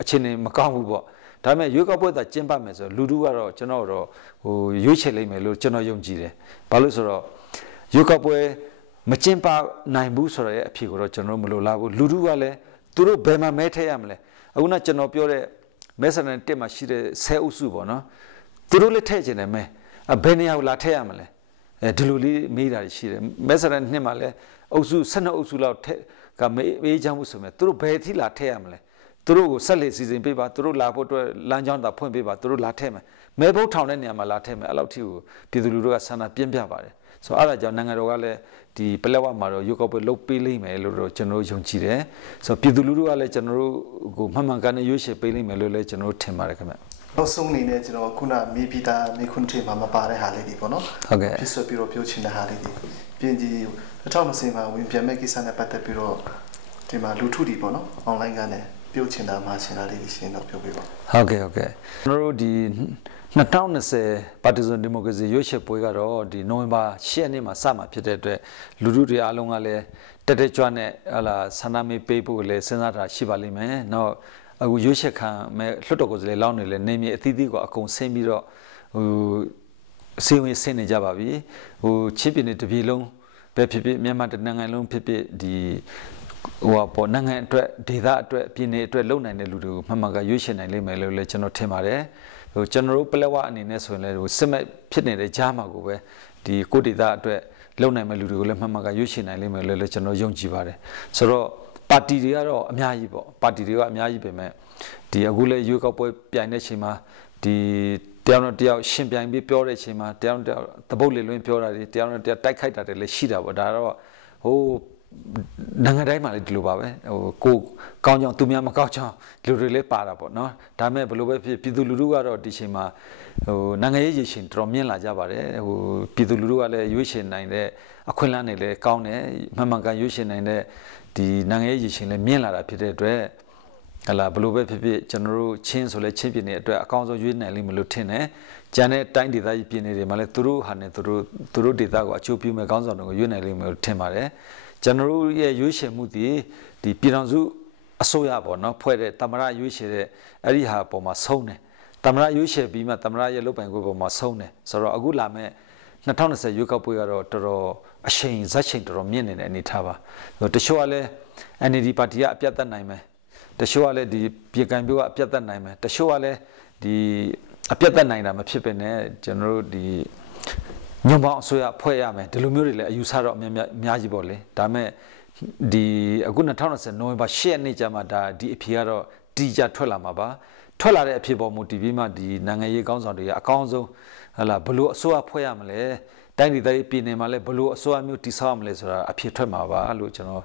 ့အခြေအနေမကောင်းဘူးပေါ့ဒါပေမဲ့ရွေးကောက်ပွဲသာကျင်းပမယ်ဆိုလူထုကတော့ကျွန်တော်တော့ရွေးချယ်လိုက်မယ်လို့ကျွန်တော်ယုံကြည်တယ်ဘာလို့ဆိုတော့ရွေးကောက်ပွဲမကျင်းပနိုင်ဘူးဆိုတဲ့အဖြေကိုတော့ကျွန်တော်မလိုလားဘူးလူထုကလည်းသူတို့ဘယ်မှာမဲထည့်ရမလဲအခုနကျွန်တော်ပြောတဲ့မဲဆန္ဒနယ်တစ်မှာရှိတဲ့10အုပ်စုပေါ့နော်သူတို့လည်းထည့်ကျင်တယ်မဲဘယ်နေရာကိုလာထည့်ရမလဲဒီလိုလေးမေးတာရှိတယ်မဲဆန္ဒနယ်နှစ်မှာလည်းအုပ်စု12အုပ်စုလောက်ထည့်ကမေးချမ်းမှုဆိုမဲ့သူတို့ဘယ်အထိလာထည့်ရမလဲသူတို့ကိုဆက်လက်စီစဉ်ပေးပါသူတို့လာဖို့အတွက်လမ်းကြောင်းသာဖွင့်ပေးပါသူတို့လာထည့်မယ်မဲဘုတ်ထောင်တဲ့နေရာမှာလာထည့်မယ်အဲ့လောက်ထိကိုပြည်သူလူထုကဆန္ဒပြင်းပြပါတယ်ဆိုတော့အဲ့ဒါကြောင့်နိုင်ငံတော်ကလည်းဒီပလက်ဝမှာတော့ရုပ်ောက်ပွဲလုပ်ပေးလိမ့်မယ်လို့တော့ကျွန်တော်ယုံကြည်တယ်ဆိုတော့ပြည်သူလူထုကလည်းကျွန်တော်တို့ကိုမှန်မှန်ကန်ကန်ရွေးချယ်ပေးလိမ့်မယ်လို့လည်းကျွန်တော်တို့ထင်ပါတယ်ခင်ဗျနောက်ဆုံးအနေနဲ့ကျွန်တော်ခုနမေးပြီးသားမေးခွန်းတွေမှာမပါတဲ့ဟာလေးတွေပေါ့နော်ဟုတ်ကဲ့ဖြစ်ဆွပြီးတော့ပြောချင်တဲ့ဟာလေးတွေပြင်ကြီး2020မှာဝင်ပြန်မဲ့ကိစ္စနဲ့ပတ်သက်ပြီးတော့ဒီမှာလူထုတွေပေါ့နော် online ကနေပြောချင်တာမှာချင်တာလေးရှင်းတော့ပြောပြပါဟုတ်ကဲ့ကျွန်တော်တို့ဒီ2020ပါတီစုံဒီမိုကရေစီရွေးချယ်ပွဲကတော့ဒီနိုဝင်ဘာ10ရက်နေ့မှာစမှာဖြစ်တဲ့အတွက်လူထုတွေအားလုံးကလည်းတက်တက်ကြွနဲ့ဟလာဆန္ဒမေးပေးဖို့လည်းစဉ်းစားတာရှိပါလိမ့်မယ်။နောက်အခုရွေးချယ်ခံမဲ့လွှတ်တော်ကိုယ်စားလှယ်လောင်းနေလဲနေမြေအသီးသီးကိုအကုန်ဆင်းပြီးတော့စီဝင်ဆင်းနေကြပါပြီ။ချင်းပြည်နယ်တစ်ပြည်လုံးပဲဖြစ်ဖြစ်မြန်မာတနိုင်ငံလုံးဖြစ်ဖြစ်ဒီပေါ်နိုင်ငံအတွက်ဒေသအတွက်ပြည်နယ်အတွက်လုံနိုင်တဲ့လူတွေကိုမှန်မှန်ကရွေးချယ်နိုင်လိမ့်မယ်လို့လည်းကျွန်တော်ထင်ပါတယ်ကျွန်တော်တို့ပလက်ဝအနေနဲ့ဆိုရင်လည်းစစ်မဲ့ဖြစ်နေတဲ့ကြားမှာကိုပဲဒီကိုဒေသအတွက်လုံနိုင်မဲ့လူတွေကိုလည်းမှန်မှန်ကရွေးချယ်နိုင်လိမ့်မယ်လို့လည်းကျွန်တော်ယုံကြည်ပါတယ်ဆိုတော့ပါတီတွေကတော့အများကြီးပေါ့ပါတီတွေကအများကြီးပဲမဲ့ဒီအခုလည်းရွေးကောက်ပွဲပြိုင်တဲ့အချိန်မှာဒီတယောက်နဲ့တယောက်ရှင်ပြိုင်ပြီးပြောတဲ့အချိန်မှာတယောက်နဲ့တယောက်သပုတ်လေလွင်းပြောတာတွေတယောက်နဲ့တယောက်တိုက်ခိုက်တာတွေလည်းရှိတာပေါ့ဒါတော့နိုင်ငံတိုင်းမှာလည်းဒီလိုပါပဲကိုကောင်းကြောင်သူများမကောင်းကြောင်လူတွေလည်းပါတာပေါ့နော်ဒါမဲ့ဘယ်လိုပဲဖြစ်ပြည်သူလူထုကတော့ဒီချိန်မှာနိုင်ငံရေးရည်ရှင်တော်မြင့်လာကြပါတယ်ပြည်သူလူထုကလည်းရွေးရှင်နိုင်တဲ့အခွင့်အလမ်းတွေလည်းကောင်းတယ်မှန်မှန်ကန်ရွေးရှင်နိုင်တဲ့ဒီနိုင်ငံရေးရည်ရှင်လည်းမြင့်လာတာဖြစ်တဲ့အတွက်ဟလာဘယ်လိုပဲဖြစ်ဖြစ်ကျွန်တော်တို့ချင်းဆိုလဲချင်းပြည်နယ်အတွက်အကောင်းဆုံးရွေးနိုင်လိမ့်မယ်လို့ထင်တယ်ကျန်တဲ့တိုင်းဒေသကြီးပြည်နယ်တွေမှာလည်းသူတို့ဟာနဲ့သူတို့ဒေသကိုအချိုးပြမဲ့ကောင်းဆောင်တွေကိုရွေးနိုင်လိမ့်မယ်လို့ထင်ပါတယ်ကျွန်တော်တို့ရဲ့ရွေးချယ်မှုဒီပြည်ထောင်စုအစိုးရပေါ့နော်ဖွဲ့တဲ့သမ္မတရွေးချယ်တဲ့အဲ့ဒီဟာပေါ်မှာဆုံးတယ်သမ္မတရွေးချယ်ပြီးမှသမ္မတရဲ့လုပ်ပိုင်ခွင့်ပေါ်မှာဆုံးတယ်ဆိုတော့အခုလာမဲ့2020ရွေးကောက်ပွဲကတော့တော်တော်အချိန်ဇက်ချိန်တော်တော်မြင့်နေတဲ့အနေထားပါတချို့ကလည်း NLD ပါတီကအပြတ်သက်နိုင်မယ်တချို့ကလည်းဒီပြည်ကံပြိုးကအပြတ်သက်နိုင်မယ်တချို့ကလည်းဒီအပြတ်သက်နိုင်တာမဖြစ်ပဲနဲ့ကျွန်တော်တို့ဒီညွန်ပေါင်းအစိုးရဖွဲ့ရမယ်ဒီလိုမျိုးတွေလည်းအယူဆတော့အများကြီးပေါ့လေဒါမဲ့ဒီအခု2020နိုဝင်ဘာ10ရက်နေ့ကျမှဒါဒီအဖြေကတော့တီကြထွက်လာမှာပါထွက်လာတဲ့အဖြေပေါ်မူတည်ပြီးမှဒီနိုင်ငံရေးကောင်းဆောင်တွေကအကောင်းဆုံးဟလာဘလို့အစိုးရဖွဲ့ရမလဲတိုင်းဒေသကြီးပြည်နယ်မှာလည်းဘလို့အစိုးရမျိုးတည်ဆောက်ရမလဲဆိုတာအဖြေထွက်မှာပါလို့ကျွန်တော်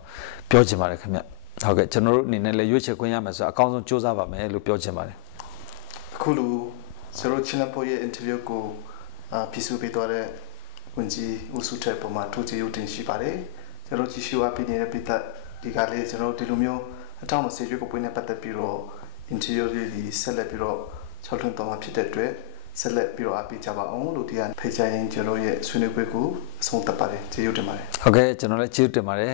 ပြောချင်ပါတယ်ခင်ဗျဟုတ်ကဲ့ကျွန်တော်တို့အနေနဲ့လည်းရွေးချယ်ခွင့်ရမယ်ဆိုတော့အကောင်းဆုံးစူးစမ်းပါမယ်လို့ပြောချင်ပါတယ်အခုလိုဆရာတို့ချင်းလပေါ်ရဲ့ interview ကိုပြစုပေးတော့တဲ့ဝန်ကြီးဦးစုထက်ပေါ်မှာထိုးချရုပ်တင်ရှိပါတယ်ကျွန်တော်ကြည့်ရှုအပ်ပြီးနေတဲ့ပိသက်ဒီကလေးကျွန်တော်ဒီလိုမျိုး2020ရွေးကောက်ပွဲနဲ့ပတ်သက်ပြီးတော့ interview တွေဆက်လက်ပြီးတော့ချောက်ထွန်းတော်မှာဖြစ်တဲ့အတွက် ဆက်လက်ပြီးတော့အားပေးကြပါအောင်လို့ဒီကဖိတ်ကြားရင်ကျွန်တော်ရဲ့ဆွေးနွေးပွဲကိုအဆုံးသတ်ပါတယ်ကျေးဇူးတင်ပါတယ် ဟုတ်ကဲ့ကျွန်တော်လည်းကျေးဇူးတင်ပါတယ်